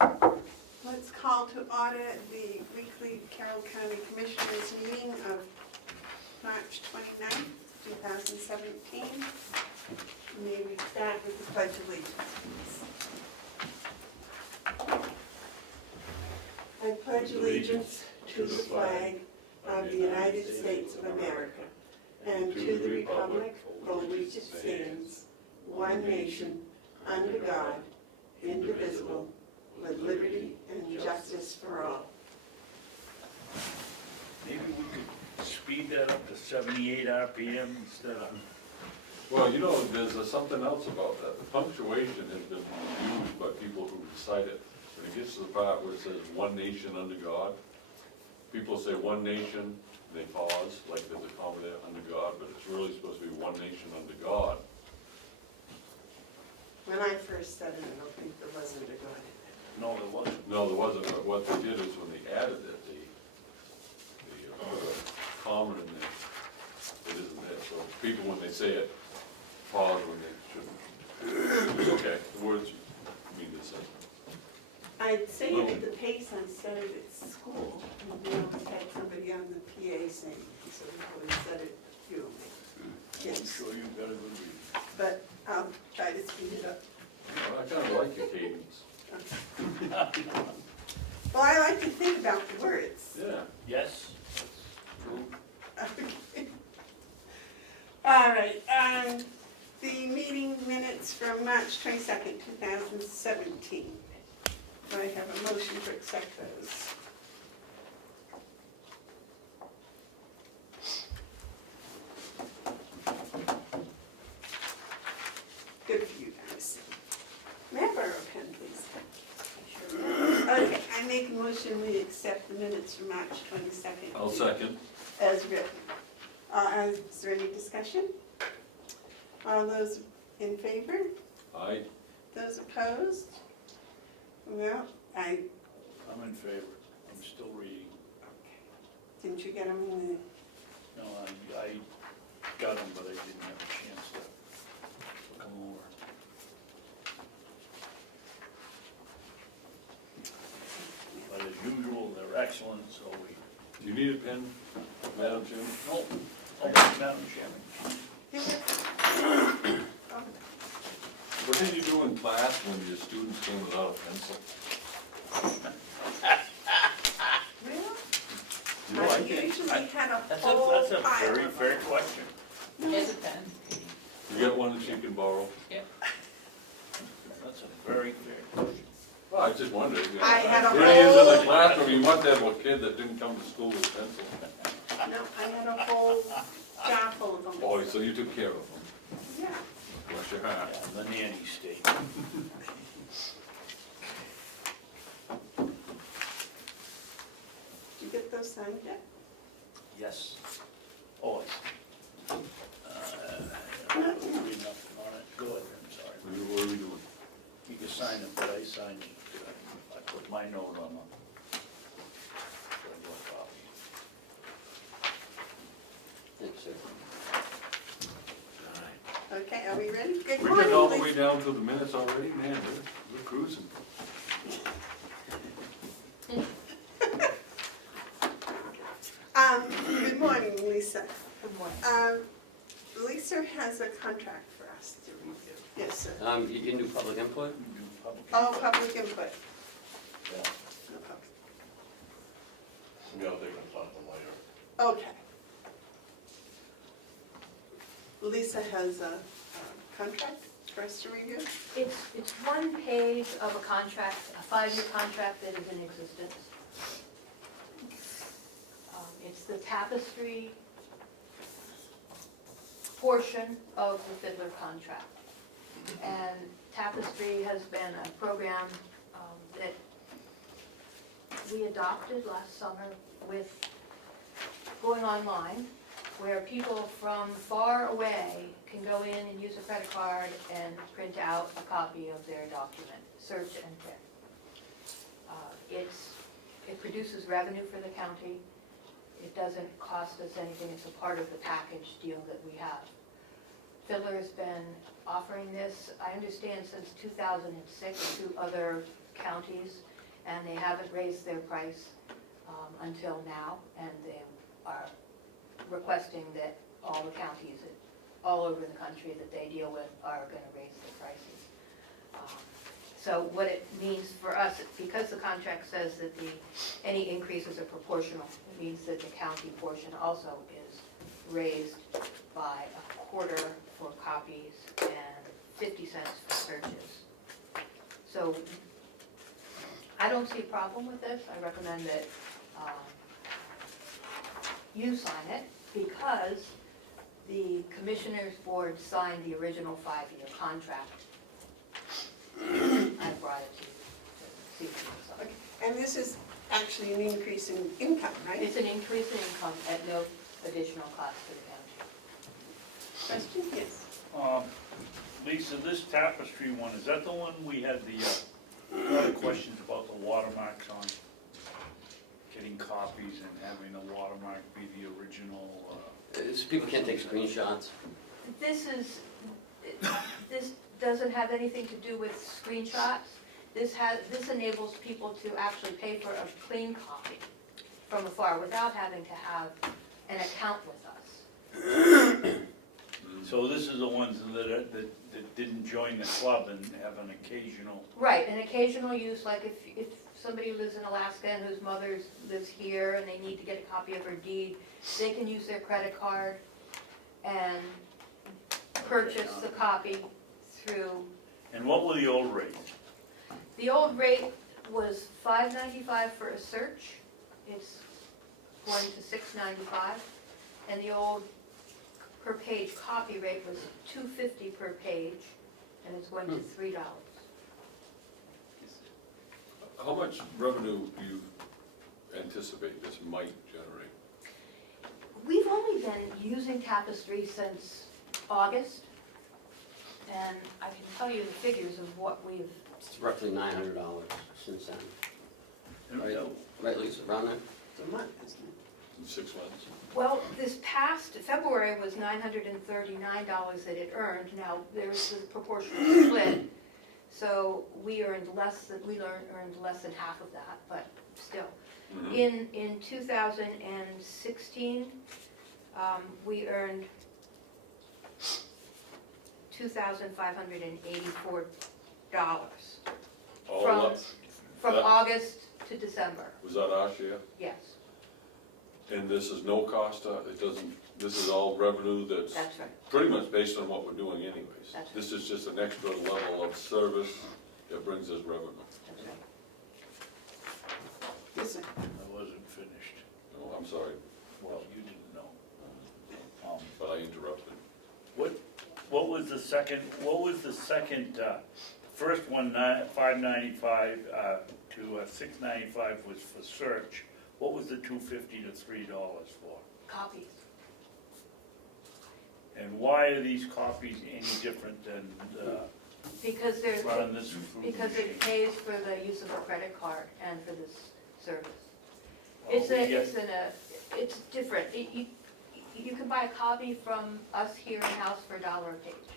Let's call to order the weekly Carroll County Commissioners meeting of March 29th, 2017. May we start with the Pledge of Allegiance. I pledge allegiance to the flag of the United States of America and to the republic for which it stands, one nation, under God, indivisible, with liberty and justice for all. Maybe we could speed that up to 78 RPM instead of... Well, you know, there's something else about that. The punctuation has been used by people who recite it. When it gets to the part where it says one nation under God, people say one nation, they pause, like there's a comma there, under God, but it's really supposed to be one nation under God. When I first said it, I don't think there was under God in it. No, there wasn't. No, there wasn't, but what they did is when they added it, the comma in there, it isn't there. So people, when they say it, pause when they shouldn't. It's okay, the words mean the same. I'd say it at the pace I said it at school, and we always had somebody on the PA saying, so we always said it, you know, I'm yes. sure you've got a good read. But I'll try to speed it up. Well, I kind of like your cadence. Well, I like to think about the words. Yeah. Yes, true. Okay. All right, the meeting minutes from March 22nd, 2017. Do I have a motion to accept those? Good for you guys. May I borrow a pen, please? Okay, I make a motion we accept the minutes from March 22nd. I'll second. As written. Is there any discussion? All those in favor? Aye. Those opposed? Well, I'm in favor. I'm still reading. didn't you get them in the, No, I got them, but I didn't have a chance to come over. But as usual, they're excellent, so we... Do you need a pen, Madam Chairman? No, Madam Chairman. oh, What did you do in class when your students came without a pencil? really? You know, I I can't. usually had a That's whole a pile very of fair them. question. Here's a pen. You got one that you can borrow? That's a very fair question. Well, I just wondered. You know, I had a Really is in the whole- classroom, you want to have a kid that didn't come to school with a pencil. No, I had a whole jar full of them. Oh, so you took care of them. Yeah. Bless your heart. Yeah, the nanny state. Did you get those signed yet? Yes. Oh, I see. Read nothing on it. Go ahead, I'm sorry. What are we doing? You can sign it, but I signed it. I put my note on them. Thanks, sir. Okay, are we ready? Good We morning, getting all the way Lisa. down to the minutes already? Man, we're cruising. Good morning, Lisa. Good morning. Lisa has a contract for us to review. Yes, sir. You can do public input? Oh, public input. Yeah. No public. Yeah, they can talk later. Okay. Lisa has a contract for us to review? It's one page of a contract, a 5-year contract that is in existence. It's the tapestry portion of the Fiddler contract. And Tapestry has been a program that we adopted last summer with going online, where people from far away can go in and use a credit card and print out a copy of their document, search and print. It produces revenue for the county. It doesn't cost us anything. It's a part of the package deal that we have. Fiddler has been offering this, I understand, since 2006 to other counties. and they haven't raised their price until now, and they are requesting that all the counties all over the country that they deal with are going to raise their prices. So what it means for us, because the contract says that any increases are proportional, it means that the county portion also is raised by a quarter for copies and 50 cents for searches. So I don't see a problem with this. I recommend that you sign it, because the Commissioners Board signed the original 5-year contract. I brought it to you to see if you can sign. And this is actually an increase in income, right? It's an increase in income at no additional cost to the county. Question? Yes. Lisa, this tapestry one, is that the one we had a lot of questions about the watermarks on? Getting copies and having the watermark be the original? People can't take screenshots. This doesn't have anything to do with screenshots. This enables people to actually pay for a clean copy from afar without having to have an account with us. So this is the ones that didn't join the club and have an occasional. Right, an occasional use, like if somebody lives in Alaska and whose mother lives here and they need to get a copy of her deed, they can use their credit card and purchase the copy through. And what were the old rates? The old rate was $5.95 for a search. It's going to $6.95, and the old per page copy rate was $2.50 per page, and it's going to $3. How much revenue do you anticipate this might generate? We've only been using Tapestry since August, and I can tell you the figures of what we've, It's roughly $900 since then. And, Right, Lisa, around there? It's a month, isn't it? In 6 months? well, this past February was $939 that it earned. Now, there's the proportional split, so we earned less than half of that, but still. Mhm. In 2016, we earned $2,584 All from, up, from that- August to December, was that our share? yes, And this is no cost, it doesn't, this is all revenue that's that's right. pretty much based on what we're doing anyways. That's right. This is just an extra level of service that brings us revenue. That's right. Yes, sir. I wasn't finished. Oh, I'm sorry, Well, you didn't know. but I interrupted. What was the second, first one, $5.95 to $6.95 was for search. What was the $2.50 to $3 for? Copies. And why are these copies any different than Because there's, running this through the because machine? it pays for the use of a credit card and for this service. Well, It's different. You can buy a copy from us here in-house for $1 a page.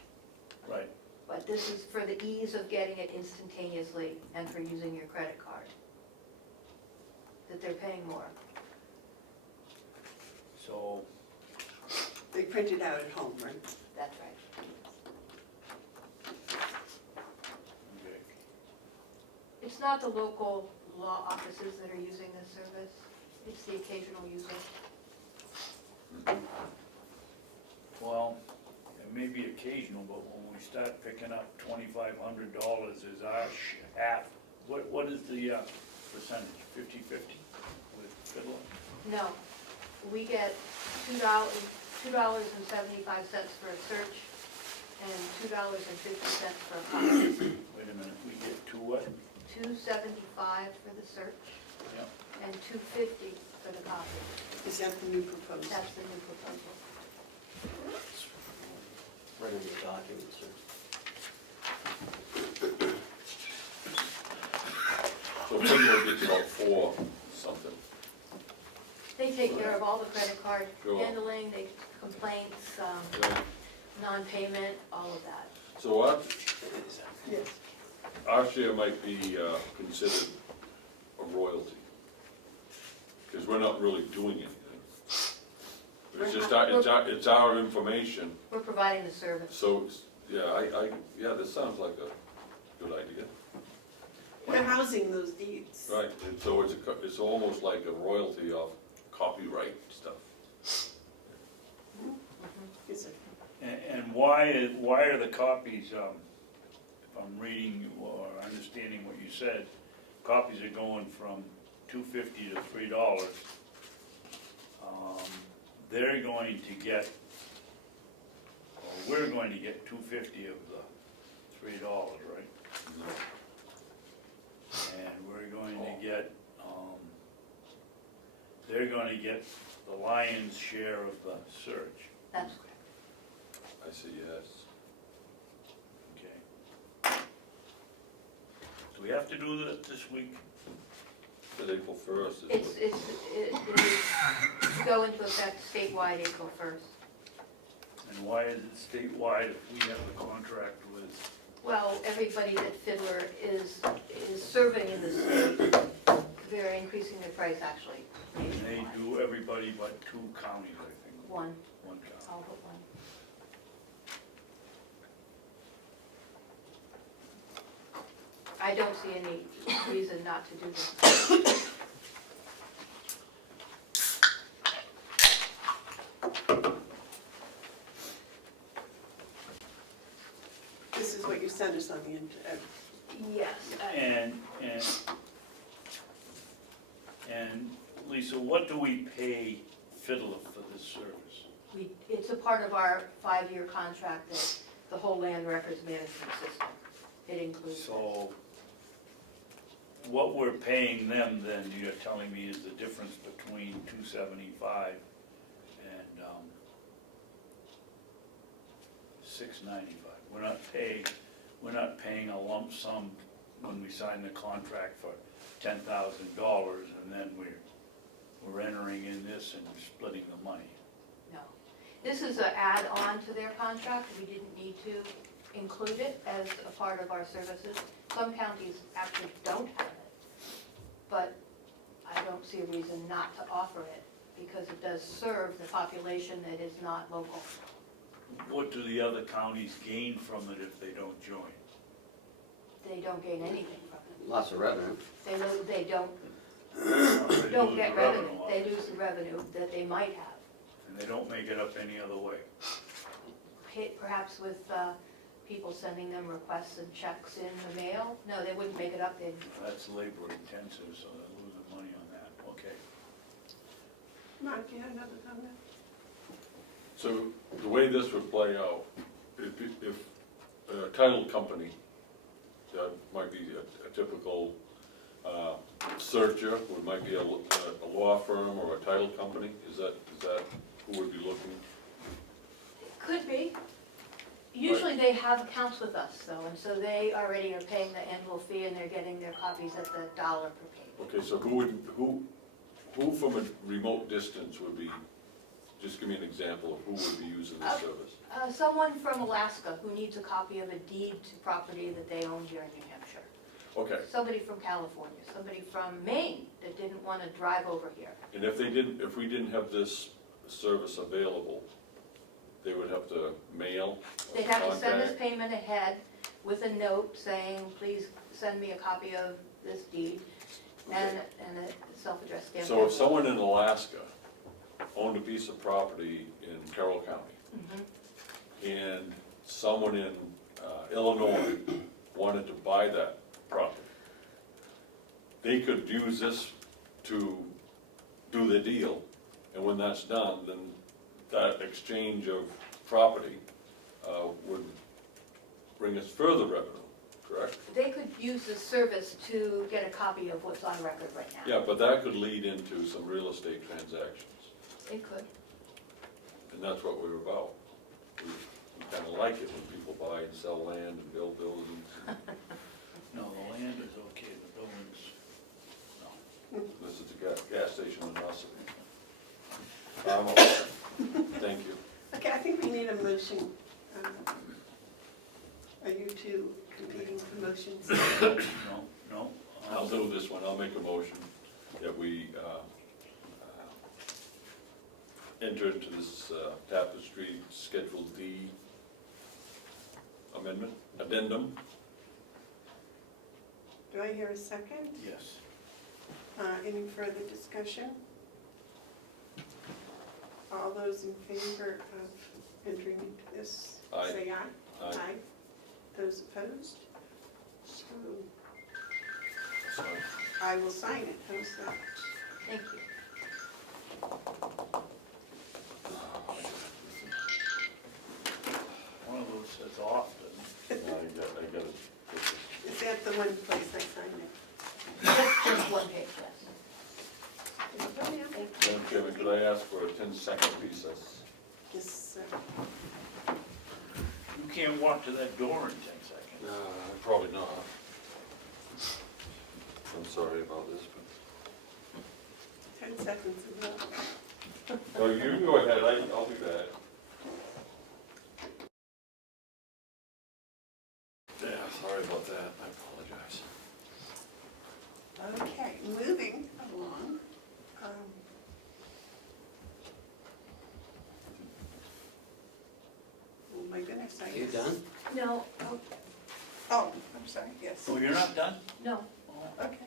Right, But this is for the ease of getting it instantaneously and for using your credit card. That they're paying more. so, They print it out at home, right? That's right. okay. It's not the local law offices that are using this service. It's the occasional user. Well, it may be occasional, but when we start picking up $2,500 is our half. What is the percentage, 50/50 with Fiddler? No, we get $2.75 for a search and $2.50 for a copy. Wait a minute, we get two what? $2.75 for the search Yep. and $2.50 for the copy. Is that the new proposal? That's the new proposal. Right in the document, sir. So Fiddler gets about 4 something. They take care of all the credit card Sure. handling, they complaints, Yeah. non-payment, all of that. So Yes. our share might be considered royalty. Because we're not really doing anything. We're It's just, not- it's our information, We're providing the service. so, yeah, this sounds like a good idea. We're housing those deeds. Right, and so it's almost like a royalty of copyright stuff. Is it? And why are the copies, if I'm reading or understanding what you said, copies are going from $2.50 to $3. They're going to get, or we're going to get $2.50 of the $3, right? And we're going to get, they're going to get the lion's share of the search. That's correct. I see, yes. Okay. Do we have to do that this week? It's April 1st. It is go into effect statewide April 1st. And why is it statewide if we have the contract with? Well, everybody that Fiddler is serving in the state, they're increasing their price actually. And they do everybody but 2 counties, I think. One, One county. all but one. I don't see any reason not to do this. This is what you sent us on the internet. Yes. And Lisa, what do we pay Fiddler for this service? It's a part of our 5-year contract, that the whole land records management system. It includes this. So what we're paying them then, you're telling me, is the difference between $275 and $695. We're not paying a lump sum when we sign the contract for $10,000 and then we're entering in this and splitting the money. No. This is an add-on to their contract. We didn't need to include it as a part of our services. Some counties actually don't have it, but I don't see a reason not to offer it because it does serve the population that is not local. What do the other counties gain from it if they don't join? They don't gain anything from it. Lots of revenue. They don't They don't lose get the revenue. They obviously. lose the revenue that they might have. And they don't make it up any other way. Perhaps with people sending them requests and checks in the mail. No, they wouldn't make it up. That's labor intensive, so they're losing money on that, okay. Mark, you had another comment? So the way this would play out, if a title company, that might be a typical searcher, might be a law firm or a title company, is that who would be looking? Could be. Usually they have accounts with us though, and so they already are paying the annual fee and they're getting their copies at the dollar per page. Okay, so who from a remote distance would be, just give me an example of who would be using this service? Someone from Alaska who needs a copy of a deed to property that they own here in New Hampshire. Okay, Somebody from California, somebody from Maine that didn't want to drive over here. and if we didn't have this service available, they would have to mail? or They'd have to send us contact? payment ahead with a note saying, please send me a copy of this deed and a self-addressed stamped So if envelope. someone in Alaska owned a piece of property in Carroll County, Mhm. and someone in Illinois wanted to buy that property, they could use this to do the deal, and when that's done, then that exchange of property would bring us further revenue, correct? They could use this service to get a copy of what's on record right now. Yeah, but that could lead into some real estate transactions, It could. and that's what we're about. We kind of like it when people buy and sell land and build buildings. No, the land is okay, the buildings, no. This is the gas station in Ossipee. Thank you. Okay, I think we need a motion. Are you two competing for motions? No, I'll I'll do this one, I'll make a motion that we enter into this Tapestry Schedule D addendum. Do I hear a second? Yes. Any further discussion? All those in favor of entering into this, Aye. say aye. Aye. Those opposed? So So, I will sign it, how's that? Thank you. One of those says often. I got it. Is that the one place I sign it? Just one page, yes. Oh, yeah. Thank Madam Chairman, could I ask for a 10-second recess? Yes, You can't walk to that door in 10 seconds. Probably not. I'm sorry about this, 10 seconds is up. but. Oh, you can go ahead, I'll do that. Yeah, sorry about that, I apologize. Okay, moving along. Oh my goodness, I You guess. done? No, Oh, I'm sorry, yes. Oh, you're not done? no. Oh. Okay.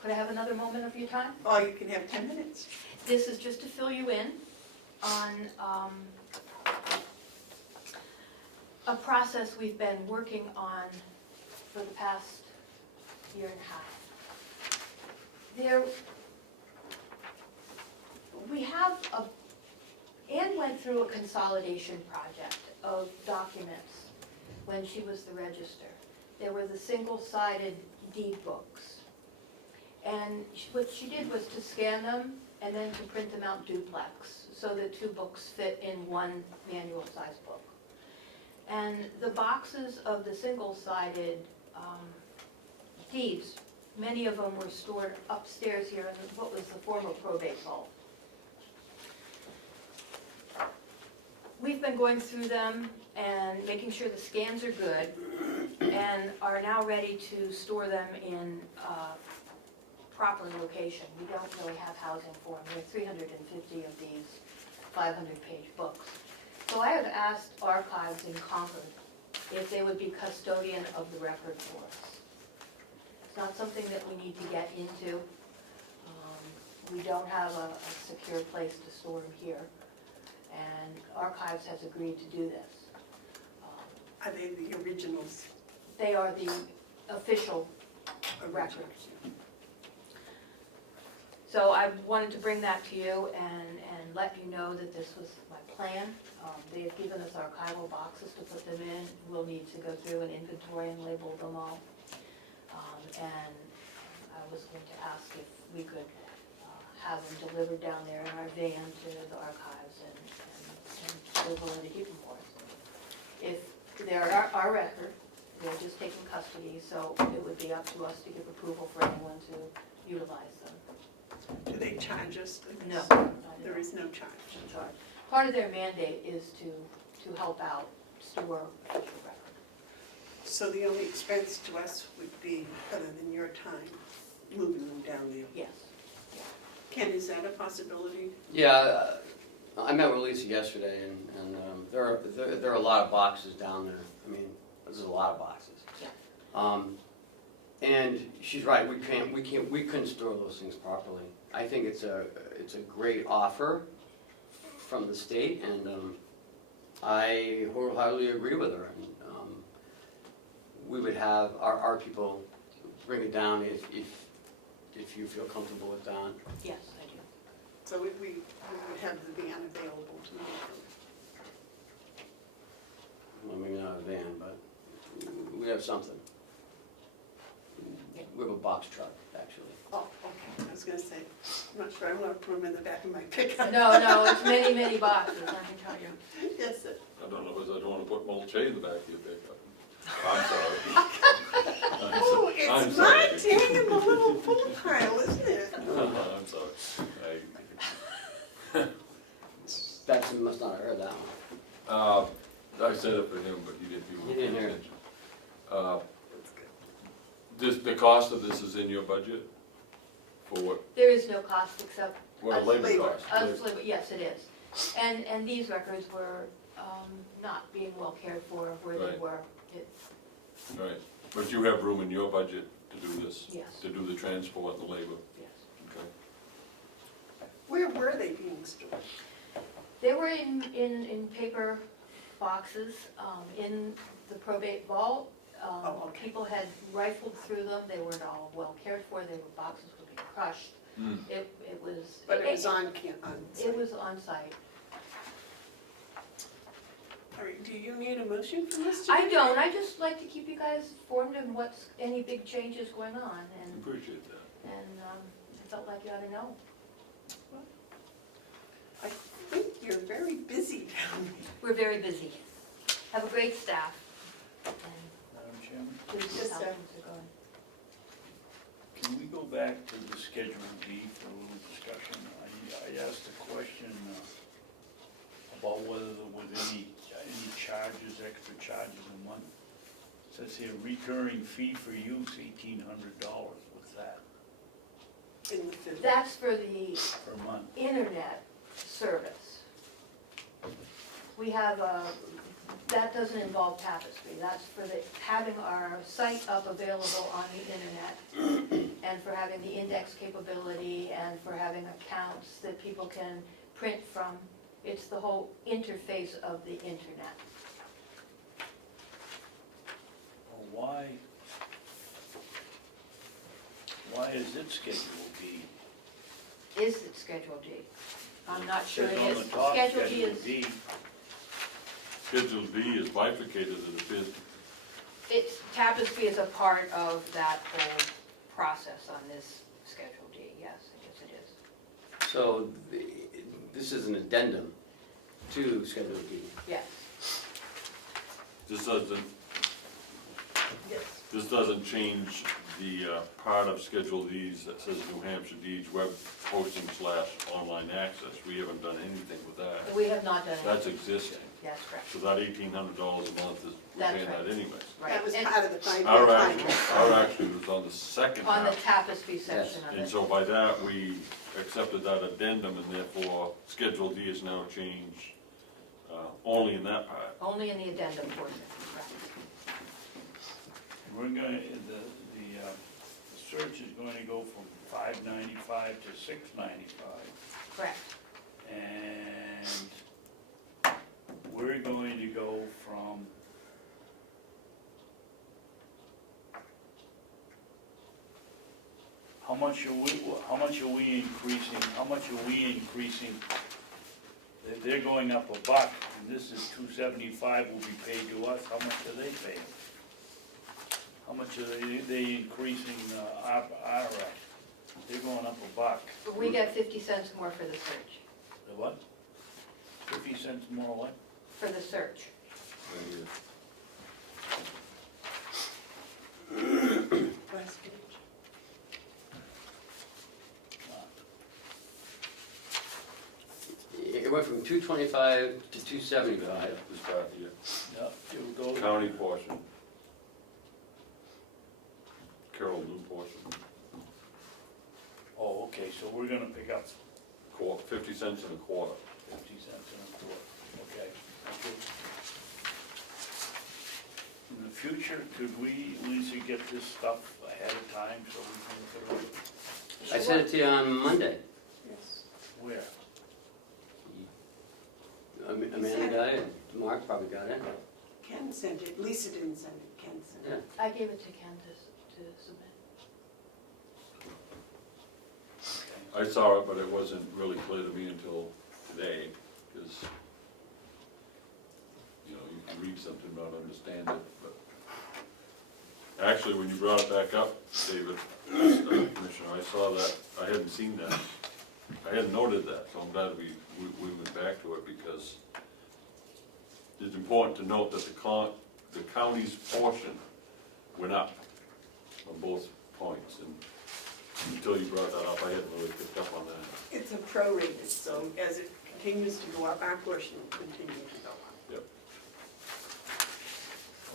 Could I have another moment of your time? Oh, you can have 10 minutes. This is just to fill you in on a process we've been working on for the past year and a half. We have Anne went through a consolidation project of documents when she was the register. There were the single-sided deed books. And what she did was to scan them and then to print them out duplex, so the two books fit in one manual size book. And the boxes of the single-sided deeds, many of them were stored upstairs here in what was the former probate vault. We've been going through them and making sure the scans are good and are now ready to store them in proper location. We don't really have housing for them. We have 350 of these 500-page books. So I have asked Archives in Concord if they would be custodian of the record for us. It's not something that we need to get into. We don't have a secure place to store them here. And Archives has agreed to do this. Are they the originals? They are the official records. So I wanted to bring that to you and let you know that this was my plan. They have given us archival boxes to put them in. We'll need to go through and inventory and label them all. And I was going to ask if we could have them delivered down there in our van to the Archives and they're willing to keep them for us. If they're our record, they're just taking custody, so it would be up to us to give approval for anyone to utilize them. Do they charge us for No, this? not at There all. is no charge. No charge. Part of their mandate is to help out store official record. So the only expense to us would be, other than your time, moving them down there. Yes. Ken, is that a possibility? Yeah, I met with Lisa yesterday, and there are a lot of boxes down there. I mean, there's a lot of boxes. Yeah. And she's right. We couldn't store those things properly. I think it's a great offer from the state, and I wholeheartedly agree with her. And we would have our people bring it down if you feel comfortable with that. Yes, I do. So we would have the van available to move them. Well, maybe not a van, but we have something. We have a box truck, actually. Oh, okay, I was gonna say, I'm not sure I want to put them in the back of my pickup. No, it's many, many boxes, I can tell you. Yes, sir. I don't know, because I don't want to put mulch hay in the back of your pickup. I'm sorry. Oh, I'm it's sorry. my tan in the little pool pile, isn't it? I'm sorry. Babson must not have heard that one. I said it for him, but he didn't He didn't hear it. attention. That's good. the cost of this is in your budget? For what, There is no cost except what Us labor labor. cost? us, yes, it is. And these records were not being well cared for where they Right. were. Right, but you have room in your budget to do this? Yes. To do the transport and the labor, Yes. okay? Where were they being stored? They were in paper boxes, in the probate vault. Oh, okay. People had rifled through them, they weren't all well cared for, boxes were being crushed. Hmm. It was. But it was on site. It was on site. All right, do you need a motion from us I today? don't, I just like to keep you guys informed on what's, any big changes going on, and, Appreciate that. I felt like you ought to know. I think you're very busy down there. We're very busy. Have a great staff. And Madam Chairman, please Yes, just how sir. things are going. can we go back to the Schedule D for a little discussion? I asked a question about whether there was any charges, extra charges a month. It says here, recurring fee for use, $1,800, what's that, In the field. That's for the per month? internet service. We have that doesn't involve Tapestry, that's for having our site up available on the internet, and for having the index capability, and for having accounts that people can print from. It's the whole interface of the internet. Well, why is it Schedule D? Is it Schedule D? I'm not sure it says on is. the top, Schedule D is, D. Schedule D is bifurcated, it appears. it's, Tapestry is a part of that whole process on this Schedule D, yes, I guess it is. So this is an addendum to Schedule D. Yes. This doesn't change the part of Schedule D's that says New Hampshire Deeds web hosting / online access. We haven't done anything with that. We have not done it. That's existing. That's correct. So that $1,800 a month is, we're That's paying right. that anyways. Right. That was And part of the 5-year Our contract. action was on the second on the half. Tapestry section of And it. so by that, we accepted that addendum, and therefore Schedule D is now changed only in that part. Only in the addendum portion, correct. We're gonna, the search is going to go from $595 to $695. Correct. And we're going to go from how much are we increasing? They're going up $1, and this is $275 will be paid to us. How much are they paying? How much are they increasing our they're going up $1. We get 50 cents more for the search, The what? 50 cents more what? for the search. Last page. It went from 225 to 275. This part here, Yeah, it will go. county portion. Carroll new portion, Oh, okay, so we're gonna pick up 50 cents and a quarter. 50 cents in a quart. Okay, thank you. In the future, could we, Lisa, get this stuff ahead of time so we can look at it? I sent it to you on Monday. Yes. Where? Amanda got it, Mark probably got it. Ken sent it, Lisa didn't send it, Ken sent it. Yeah. I gave it to Ken to submit. I saw it, but it wasn't really clear to me until today, because, you know, you can read something, not understand it, but. Actually, when you brought it back up, David, Commissioner, I saw that, I hadn't seen that. I hadn't noted that, so I'm glad we went back to it, because it's important to note that the county's portion went up on both points, and until you brought that up, I hadn't really picked up on that. It's a prorated, so as it continues to go up, our portion will continue to go up. Yep.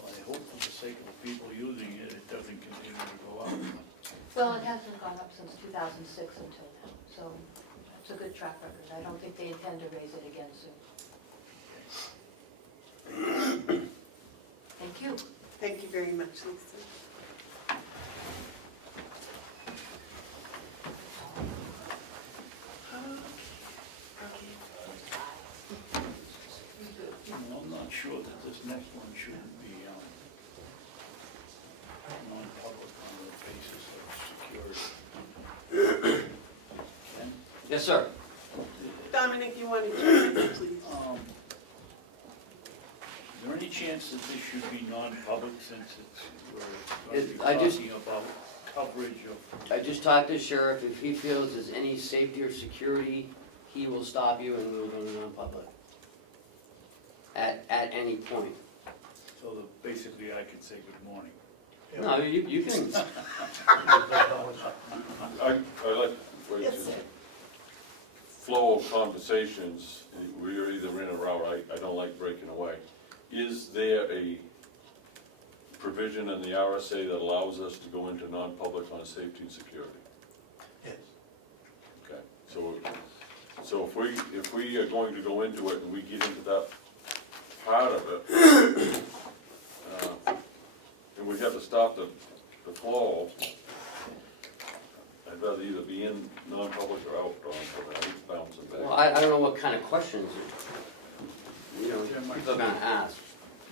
Well, I hope for the sake of the people using it, it doesn't continue to go up. Well, it hasn't gone up since 2006 until now, so it's a good track record. I don't think they intend to raise it again soon. Thank you. Thank you very much, Lisa. Okay. I'm not sure that this next one shouldn't be non-public on the basis of security. Ken? Yes, sir. Dominic, you want to join us, please? Is there any chance that this should be non-public since I we're just- talking about coverage of, I just talked to the sheriff. If he feels there's any safety or security, he will stop you and we'll go to non-public. At any point. so that basically I could say good morning. No, you can, I like, wait, Yes, sir. flow of conversations, we're either in or out, I don't like breaking away. Is there a provision in the RSA that allows us to go into non-public on safety and security? Yes. Okay, so if we are going to go into it and we get into that part of it, and we have to stop the flow, I'd rather either be in non-public or out non-public, I hate bouncing back. well, I don't know what kind of questions, people are gonna ask.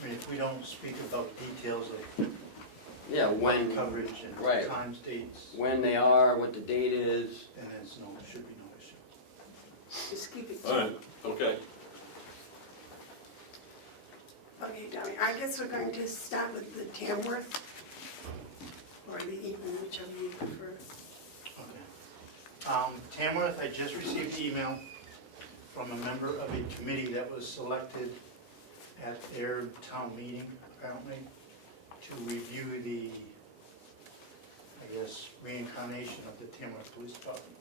I mean, if we don't speak about details of Yeah, when, coverage and right. times, dates, when they are, what the date is. then there's no, should be no issue. Just keep it. All right, okay. Okay, Dominic, I guess we're going to start with the Tamworth, or the Eaton, whichever you prefer. Okay. Tamworth, I just received an email from a member of a committee that was selected at their town meeting, apparently, to review the, I guess, reincarnation of the Tamworth Police Department.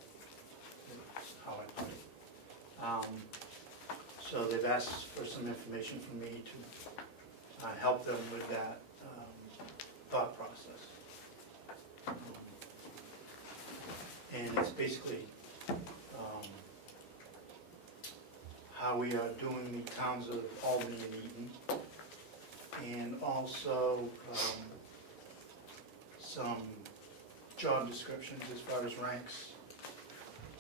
That's how I put it. So they've asked for some information from me to help them with that thought process. And it's basically how we are doing the towns of Albany and Eaton, and also some job descriptions as far as ranks.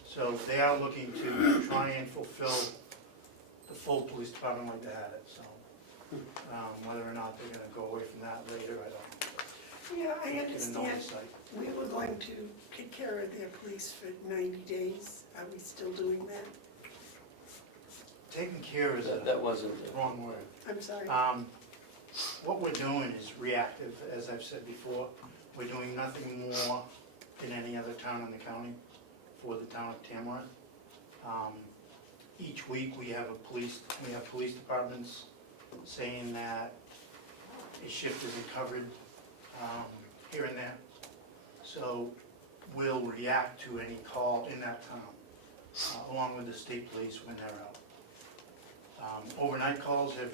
So they are looking to try and fulfill the full police department like they had it, so whether or not they're gonna go away from that later, I don't Yeah, I know. Get an understand. oversight. We were going to take care of their police for 90 days. Are we still doing that? Taking care is That the wasn't, wrong word. I'm sorry. What we're doing is reactive, as I've said before. We're doing nothing more than any other town in the county for the town of Tamworth. Each week, we have police departments saying that a shift isn't covered here and there. So we'll react to any call in that town, along with the state police when they're out. Overnight calls have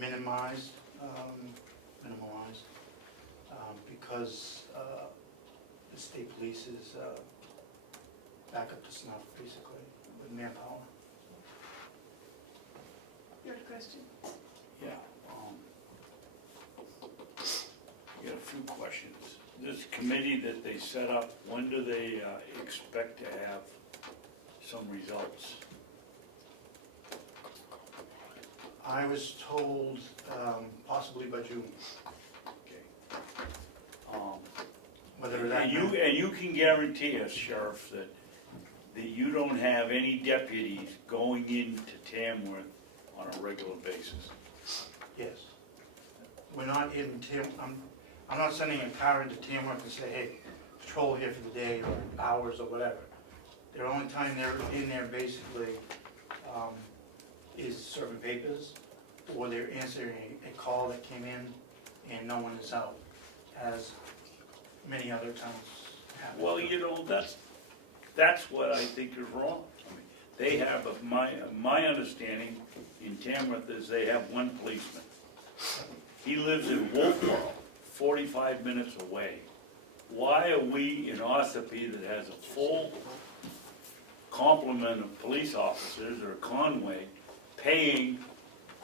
minimalized, because the state police is back up to snuff, basically, with manpower. You had a question? Yeah. I got a few questions. This committee that they set up, when do they expect to have some results? I was told possibly by June, Okay. whether that. And you can guarantee us, Sheriff, that you don't have any deputies going into Tamworth on a regular basis? Yes. We're not in I'm not sending a car into Tamworth and say, hey, patrol here for the day or hours or whatever. The only time they're in there basically is serving papers, or they're answering a call that came in and no one is out, as many other towns have. Well, you know, that's what I think is wrong. I mean, they have, my understanding in Tamworth is they have one policeman. He lives in Wolfboro, 45 minutes away. why are we in Ossipee that has a full complement of police officers, or Conway, paying,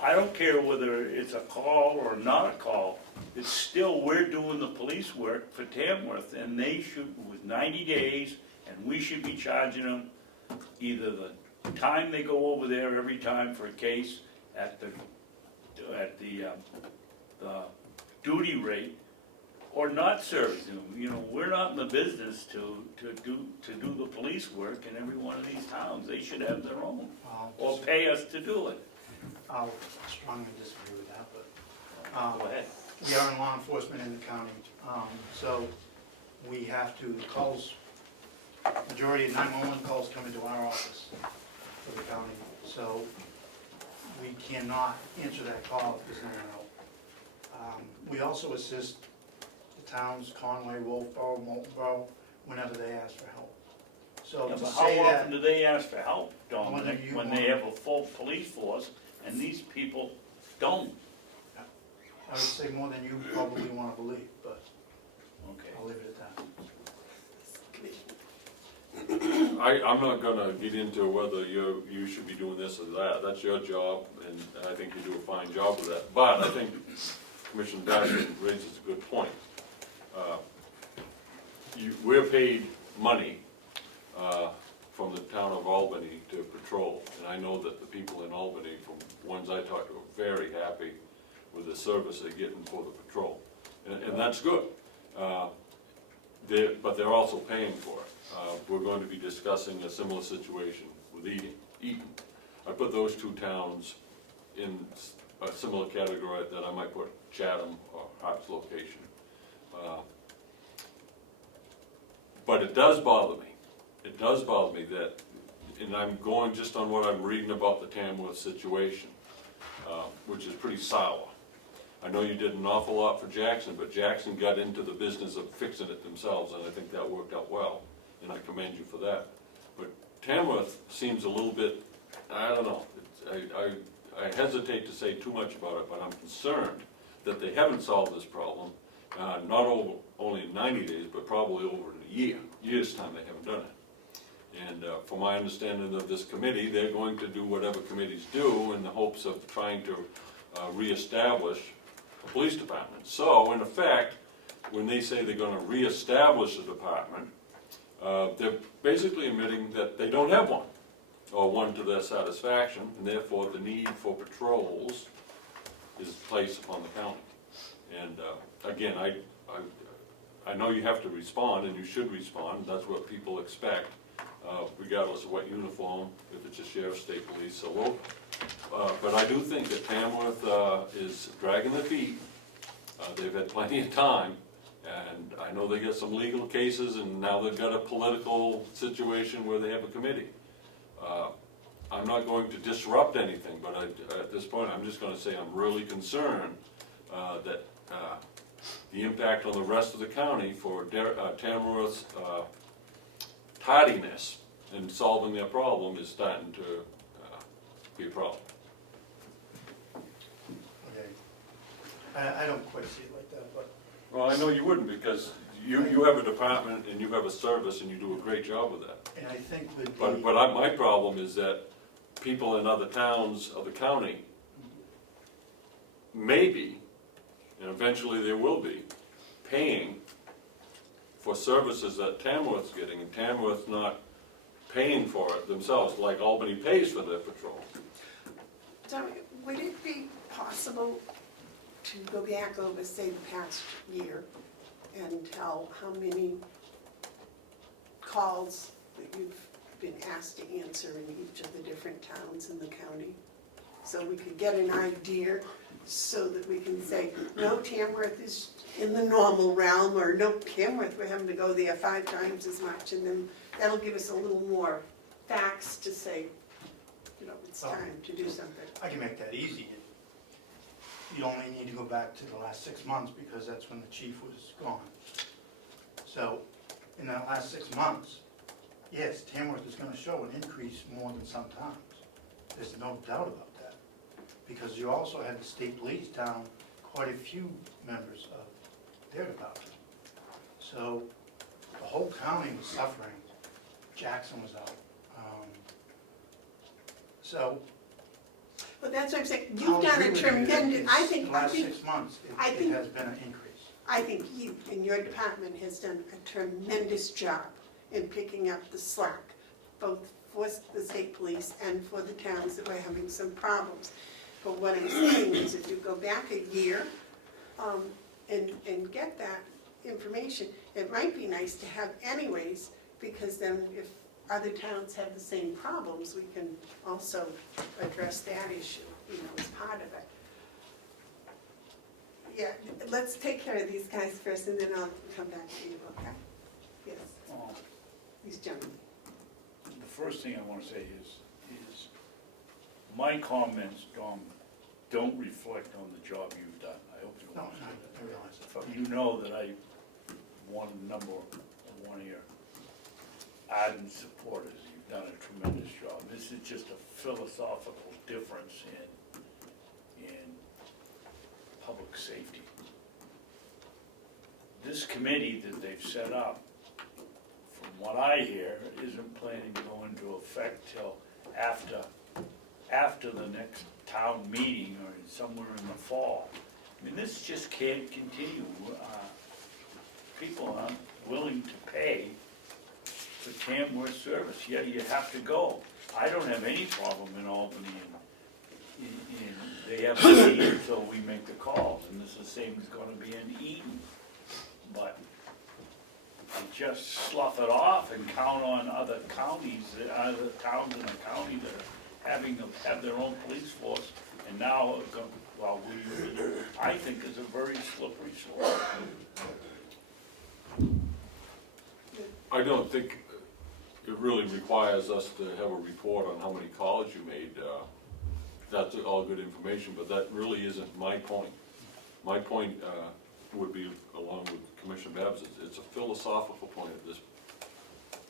I don't care whether it's a call or not a call, it's still, we're doing the police work for Tamworth, and they should, with 90 days, and we should be charging them either the time they go over there every time for a case at the duty rate, or not servicing them. You know, we're not in the business to do the police work in every one of these towns. They should have their own, or pay us to do it. I'll strongly disagree with that, but, Go ahead. we are in law enforcement in the county, so we have to, the calls, majority of 911 calls come into our office for the county, so we cannot answer that call if there's no one help. We also assist the towns, Conway, Wolfboro, Moultonboro, whenever they ask for help. So Yeah, to but say how that, often do they ask for help, Dominic, Whether you when they have a full police force, and these people don't? I would say more than you probably want to believe, but Okay. I'll leave it at that. I'm not gonna get into whether you should be doing this or that, that's your job, and I think you do a fine job with that. But I think Commissioner Babson raises a good point. We're paid money from the town of Albany to patrol, and I know that the people in Albany, from ones I talked to, are very happy with the service they're getting for the patrol, and that's good. But they're also paying for it. We're going to be discussing a similar situation with Eaton. I put those two towns in a similar category that I might put Chatham or Hart's location. But it does bother me. It does bother me that, and I'm going just on what I'm reading about the Tamworth situation, which is pretty sour. I know you did an awful lot for Jackson, but Jackson got into the business of fixing it themselves, and I think that worked out well, and I commend you for that. But Tamworth seems a little bit, I don't know, I hesitate to say too much about it, but I'm concerned that they haven't solved this problem, not only in 90 days, but probably over in a year's time they haven't done it. And from my understanding of this committee, they're going to do whatever committees do in the hopes of trying to reestablish a police department. So, in effect, when they say they're going to reestablish the department, they're basically admitting that they don't have one, or one to their satisfaction, and therefore the need for patrols is placed upon the county. And again, I know you have to respond, and you should respond. That's what people expect, regardless of what uniform, if it's a sheriff, state police, so we'll. But I do think that Tamworth is dragging their feet. They've had plenty of time, and I know they got some legal cases, and now they've got a political situation where they have a committee. I'm not going to disrupt anything, but at this point, I'm just going to say I'm really concerned that the impact on the rest of the county for Tamworth's tardiness in solving their problem is starting to be a problem. Okay. I don't quite see it like that, but Well, I know you wouldn't, because you have a department and you have a service and you do a great job with that. and I think with the. But my problem is that people in other towns of the county may be, and eventually there will be, paying for services that Tamworth's getting, and Tamworth's not paying for it themselves, like Albany pays for their patrol. Dominic, would it be possible to go back over, say, the past year and tell how many calls that you've been asked to answer in each of the different towns in the county? So we could get an idea, so that we can say, no, Tamworth is in the normal realm, or no, Tamworth, we're having to go there 5 times as much, and then that'll give us a little more facts to say, you know, it's time to do something. I can make that easy. You only need to go back to the last 6 months, because that's when the chief was gone. So, in that last 6 months, yes, Tamworth is gonna show an increase more than some towns. There's no doubt about that. Because you also had the state police down quite a few members of their department. So So the whole county was suffering. Jackson was out. So But that's what I'm saying, I'll you've done agree a with you that tremendous, it's- I think, The last 6 months, I it think- has been an increase. I think you and your department has done a tremendous job in picking up the slack, both for the state police and for the towns that were having some problems. But what I'm saying is if you go back a year, and get that information, it might be nice to have anyways, because then if other towns have the same problems, we can also address that issue, as part of it. Yeah, let's take care of these guys first, and then I'll come back to you, okay? Yes, these gentlemen. The first thing I wanna say is my comments, Dom, don't reflect on the job you've done. I hope you No, understand. I realize it. But you know that I one of your ardent supporters. You've done a tremendous job. This is just a philosophical difference in public safety. This committee that they've set up, from what I hear, isn't planning to go into effect till after the next town meeting or somewhere in the fall. I mean, this just can't continue. People aren't willing to pay for Tamworth service, yet you have to go. I don't have any problem in Albany, and they have a meeting until we make the calls, and this is the same as gonna be in Eden. But you just slough it off and count on other counties, other towns in the county that are have their own police force, and now, I think is a very slippery slope. I don't think it really requires us to have a report on how many calls you made. That's all good information, but that really isn't my point. My point would be, along with Commissioner Babson, it's a philosophical point of this,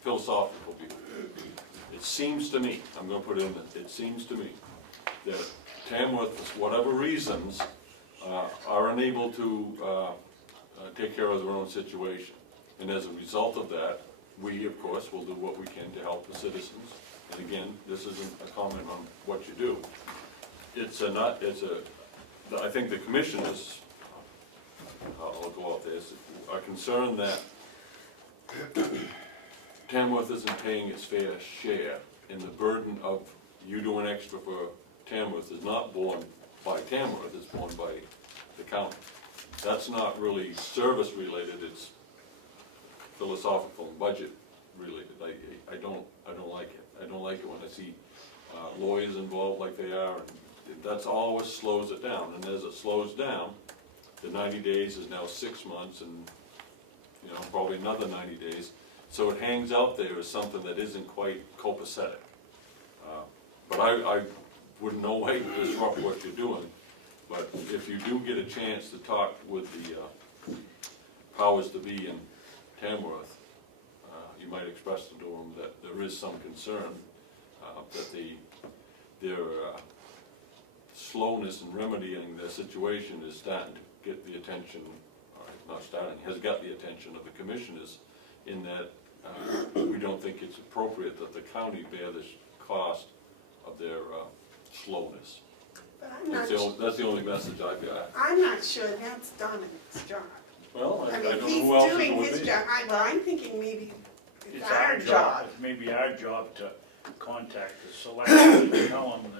philosophical view. It seems to me, I'm gonna put it in, it seems to me that Tamworth, for whatever reasons, are unable to take care of their own situation. And as a result of that, we, of course, will do what we can to help the citizens. And again, this isn't a comment on what you do. I think the commissioners, I'll go off this, are concerned that Tamworth isn't paying its fair share, and the burden of you doing extra for Tamworth is not borne by Tamworth, it's borne by the county. That's not really service related, it's philosophical and budget related. I don't like it. I don't like it when I see lawyers involved like they are, and that's always slows it down. And as it slows down, the 90 days is now 6 months, and probably another 90 days. So it hangs out there as something that isn't quite copacetic. But I would in no way disrupt what you're doing. But if you do get a chance to talk with the powers to be in Tamworth, you might express to them that there is some concern that their slowness in remedying the situation is starting to get the attention, or not starting, has got the attention of the commissioners, in that we don't think it's appropriate that the county bear the cost of their slowness. But That's the only message I've got. I'm not sure that's Dominic's job. Well, I I don't know mean, who else he's it doing would his be. job, I'm thinking maybe it's It's our job. It's maybe our job to contact the selectmen and tell them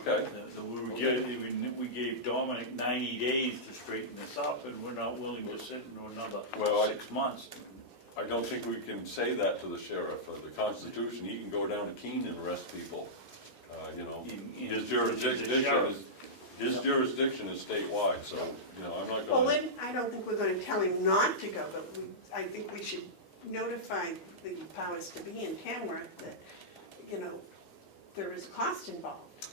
Okay. that we gave Dominic 90 days to straighten this up, and we're not willing to sit into another Well, 6 months. I don't think we can say that to the sheriff. The Constitution, he can go down to Keene and arrest people. His jurisdiction is statewide, so, I'm not Well, gonna. then, I don't think we're gonna tell him not to go, but I think we should notify the powers to be in Tamworth that, there is a cost involved.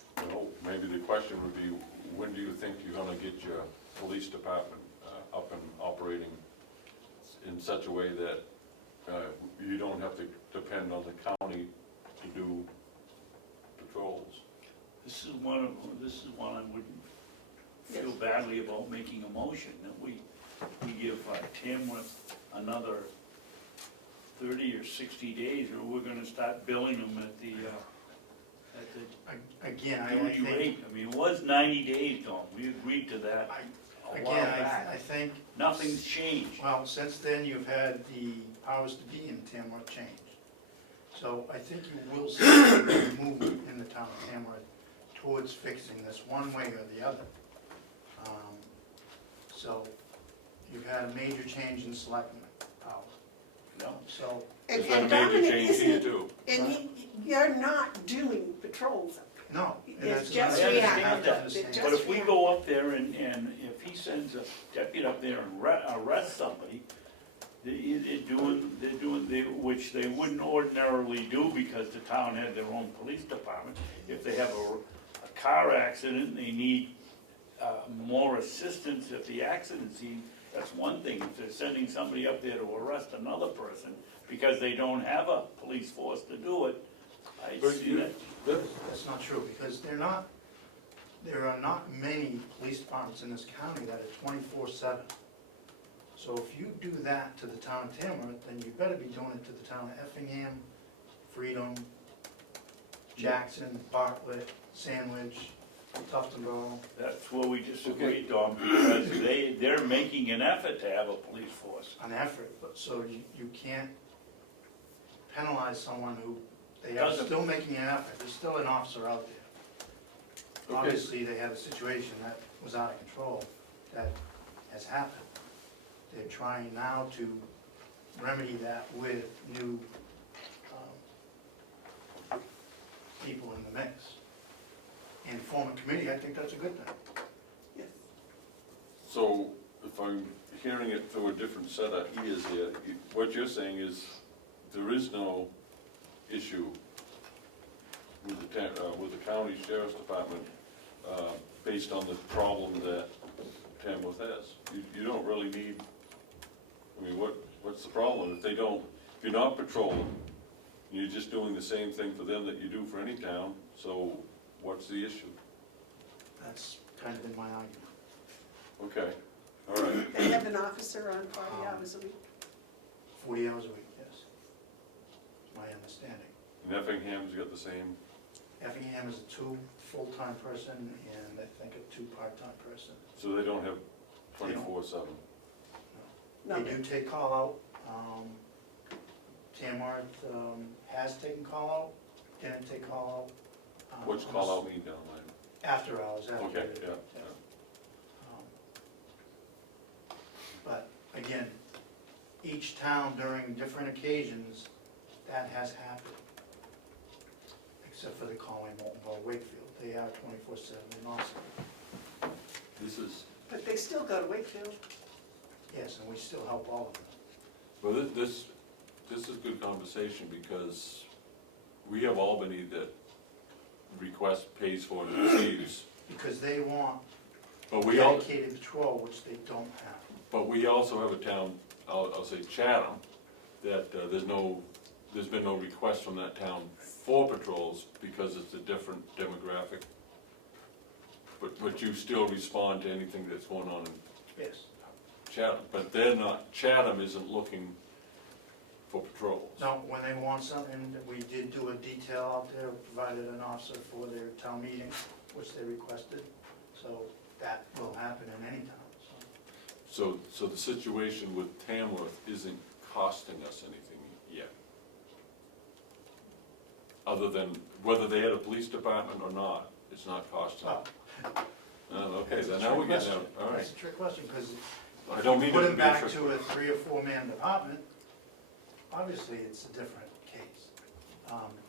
Maybe the question would be, when do you think you're gonna get your police department up and operating in such a way that you don't have to depend on the county to do patrols? This is one I wouldn't feel badly about making a motion, that we give Tamworth another 30 or 60 days, or we're gonna start billing them at the Again, I duty think, rate. I mean, it was 90 days, Tom, we agreed to that a while again, I back. think, Nothing's changed. well, since then, you've had the powers to be in Tamworth change. So I think you will see a movement in the town of Tamworth towards fixing this one way or the other. So you've had a major change in selectmen power. No. So, And There's been a major Dominic, change isn't here it? too. And you're not doing patrols up no. and It's that's just another thing you reactive. have to That. understand. Just But if we react. go up there and if he sends a deputy up there and arrest somebody, they're doing, which they wouldn't ordinarily do because the town had their own police department. If they have a car accident, they need more assistance at the accident scene, that's one thing. If they're sending somebody up there to arrest another person because they don't have a police force to do it, I But see you- that. That's not true, because there are not many police departments in this county that are 24/7. So if you do that to the town of Tamworth, then you better be doing it to the town of Effingham, Freedom, Jackson, Bartlett, Sandwich, Tuftonboro. That's where we disagree, Tom, because they're making an effort to have a police force. An effort, but so you can't penalize someone who, they are Doesn't. still making an effort, there's still an officer out there. Okay. Obviously, they had a situation that was out of control, that has happened. They're trying now to remedy that with new people in the mix. And form a committee, I think that's a good thing. Yes. So if I'm hearing it through a different set of ears here, what you're saying is there is no issue with the county sheriff's department based on the problem that Tamworth has. You don't really need, I mean, what's the problem? If you're not patrolling, you're just doing the same thing for them that you do for any town, so what's the issue? That's kind of been my argument. Okay, all right. They have an officer on 40 hours a week. 40 hours a week, yes. My understanding. And Effingham's got the same, Effingham is a 2 full-time person and I think a 2 part-time person. so they don't have They don't. 24/7. No, They do take call-out. Tamworth has taken call-out, didn't take call-out. What's call-out mean down After hours, after. there? Okay, yeah. But again, each town during different occasions, that has happened. Except for the calling Molten or Wakefield, they are 24/7 in Ossipee. This is, but they still go to Wakefield. Yes, and we still help all of them. well, this is good conversation because we have Albany that requests, pays for and receives. Because they want But dedicated patrol, which they don't have. but we also have a town, I'll say Chatham, that there's been no request from that town for patrols because it's a different demographic. But you still respond to anything that's going on in Yes. Chatham, but Chatham isn't looking for patrols. No, when they want something, we did do a detail out there, provided an officer for their town meeting, which they requested. So that will happen in any town, so. So the situation with Tamworth isn't costing us anything yet? Other than whether they had a police department or not, it's not costing us? Okay, then now we get down, all right. That's a trick question, because I don't mean put it to them be a back trick. to a 3 or 4 man department, obviously it's a different case.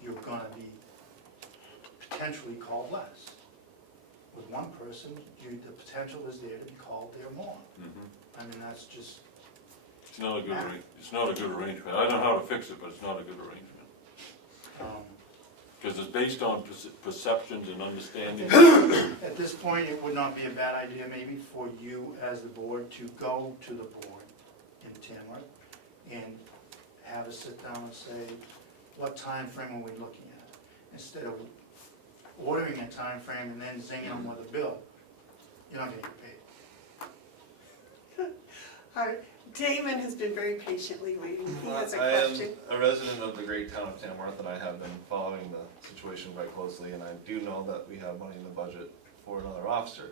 You're gonna be potentially called less. With one person, the potential is there to be called there more. Mhm. I mean, that's just, It's not a good arrangement. I don't know how to fix it, but it's not a good arrangement. Because it's based on perceptions and understanding. at this point, it would not be a bad idea maybe for you as the board to go to the board in Tamworth and have a sit down and say, what time frame are we looking at? Instead of ordering a time frame and then zinging them with a bill, you're not gonna get paid. Damon has been very patiently waiting. He has a I am question. a resident of the great town of Tamworth, and I have been following the situation very closely, and I do know that we have money in the budget for another officer,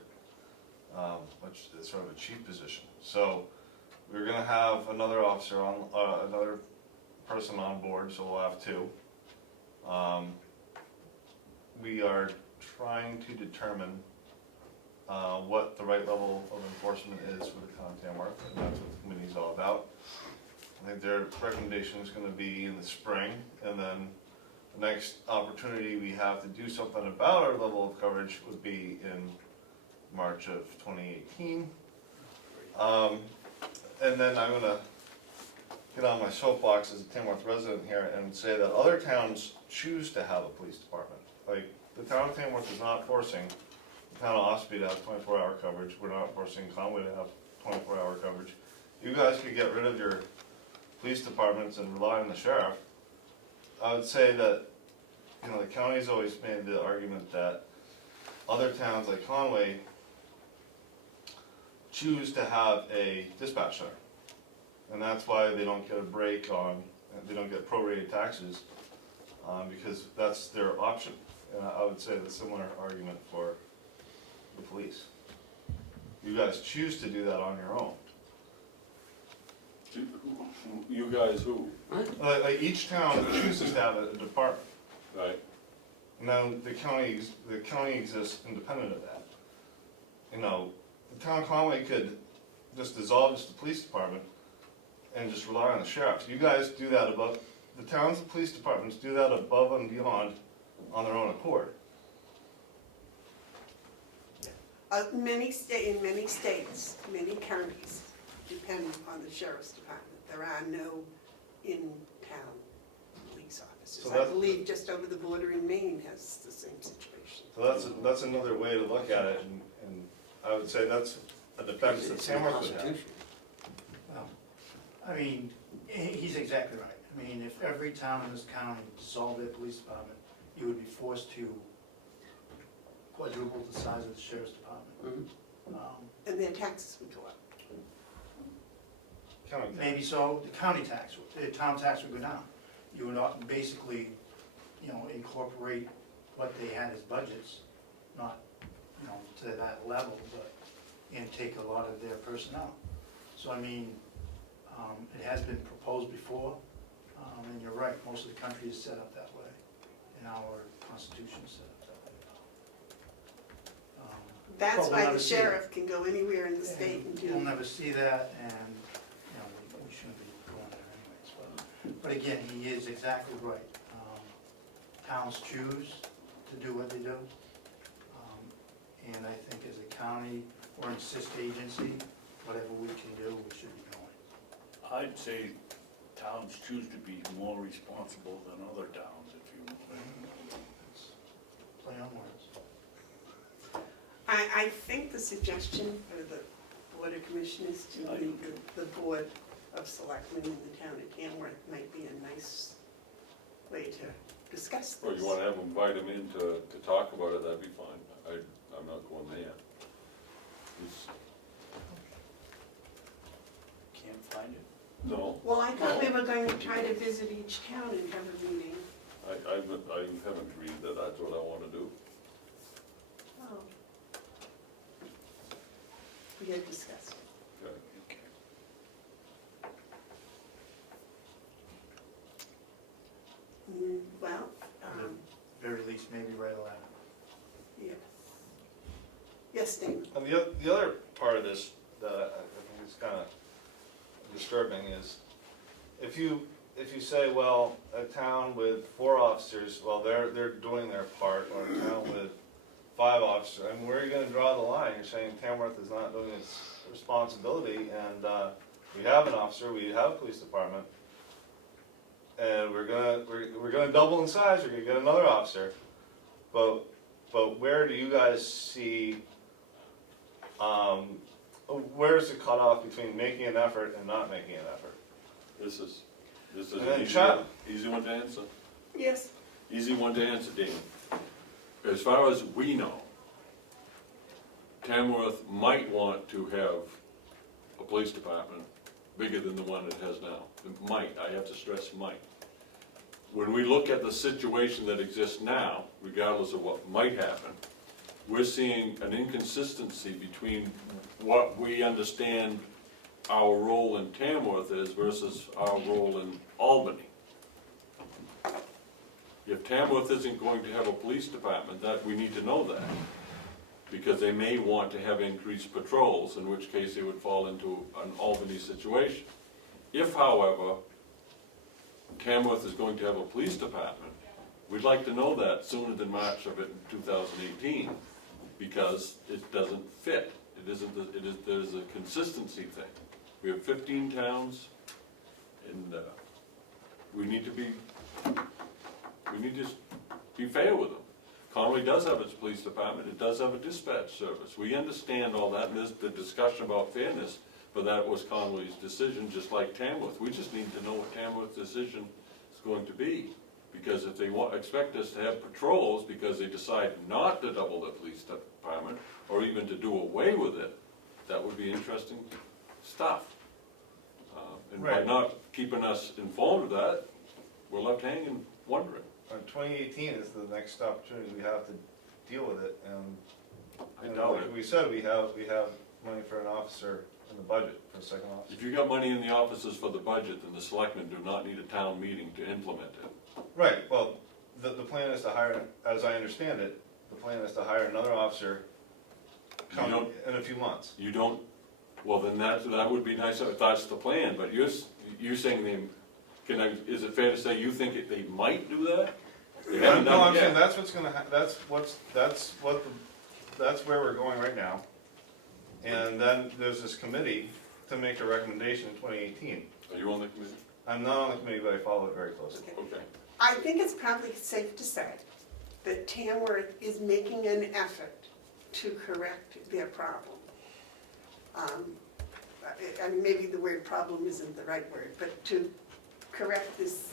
which is sort of a chief position. So we're gonna have another officer on, another person on board, so we'll have two. We are trying to determine what the right level of enforcement is for the town of Tamworth, and that's what the committee's all about. I think their recommendation is gonna be in the spring, and then the next opportunity we have to do something about our level of coverage would be in March of 2018. And then I'm gonna get on my soapbox as a Tamworth resident here and say that other towns choose to have a police department. Like, the town of Tamworth is not forcing the town of Ossipee to have 24-hour coverage, we're not forcing Comeau to have 24-hour coverage. You guys could get rid of your police departments and rely on the sheriff. I would say that, you know, the county's always made the argument that other towns like Conway choose to have a dispatch center. And that's why they don't get a break on, they don't get prorated taxes, because that's their option. And I would say the similar argument for the police. You guys choose to do that on your own. You guys who, Like each town chooses to have a department. right? Now, the county exists independent of that. You know, the town of Conway could just dissolve just the police department and just rely on the sheriff. You guys do that above, the towns and police departments do that above and beyond on their own accord. In many states, many counties depend on the sheriff's department. There are no in-town police officers. So I that's- believe just over the border in Maine has the same situation. So that's another way to look at it, and I would say that's a defense that It's in the Tamworth would have. Constitution. Well, I mean, he's exactly right. I mean, if every town in this county dissolved their police department, you would be forced to quadruple the size of the sheriff's department. Mhm. And their taxes would go up. County. Maybe so, the county tax, the town tax would go down. You would not basically, you know, incorporate what they had as budgets, not, you know, to that level, but, and take a lot of their personnel. So I mean, it has been proposed before, and you're right, most of the country is set up that way, and our constitution is set up that way. That's But we'll why never the see sheriff can go anywhere in the state and We'll do. never see that, and, you know, we shouldn't be going there anyways, but again, he is exactly right. Towns choose to do what they do, and I think as a county or an assist agency, whatever we can do, we should be doing. I'd say towns choose to be more responsible than other towns, if you will. It's play on words. I think the suggestion for the Board of Commissioners to leave the Board of Selectmen in the town of Tamworth might be a nice way to discuss Or this. you wanna have them invite him in to talk about it, that'd be fine. I'm not going there. It's- Can't find it. No, Well, I thought we were going to try to visit each town and have a meeting. I haven't agreed that that's what I wanna do. Oh. We had discussed it. Okay. Okay. Well, At the very least, maybe write a letter. yes. Yes, Dave? And the other part of this that I think is kind of disturbing is, if you say, well, a town with 4 officers, well, they're doing their part, or a town with 5 officers, and where are you gonna draw the line? You're saying Tamworth is not doing its responsibility, and we have an officer, we have a police department, and we're gonna double in size, we're gonna get another officer, but where do you guys see, where's the cutoff between making an effort and not making an effort? This is And an then easy one to answer. Yes. Easy one to answer, Dan. As far as we know, Tamworth might want to have a police department bigger than the one it has now. It might, I have to stress might. When we look at the situation that exists now, regardless of what might happen, we're seeing an inconsistency between what we understand our role in Tamworth is versus our role in Albany. If Tamworth isn't going to have a police department, that, we need to know that. Because they may want to have increased patrols, in which case they would fall into an Albany situation. If, however, Tamworth is going to have a police department, we'd like to know that sooner than March of it in 2018, because it doesn't fit. It isn't, there's a consistency thing. We have 15 towns, and we need to be fair with them. Conway does have its police department, it does have a dispatch service. We understand all that, and there's the discussion about fairness, but that was Conway's decision, just like Tamworth. We just need to know what Tamworth's decision is going to be. Because if they expect us to have patrols because they decide not to double the police department, or even to do away with it, that would be interesting stuff. And by Right. not keeping us informed of that, we're left hanging, wondering. 2018 is the next opportunity we have to deal with it, and I and doubt like it. we said, we have money for an officer in the budget, for a second officer. If you got money in the offices for the budget, then the selectmen do not need a town meeting to implement it. Right, well, the plan is to hire, as I understand it, the plan is to hire another officer coming in a few months. You don't, well, then that would be nice if that's the plan, but you're saying they, is it fair to say you think they might do that? They haven't No, done I'm it saying yet. that's what's gonna, that's where we're going right now. And then there's this committee to make a recommendation in 2018. Are you on the committee? I'm not on the committee, but I follow it very closely. Okay. I think it's probably safe to say that Tamworth is making an effort to correct their problem. I mean, maybe the word problem isn't the right word, but to correct this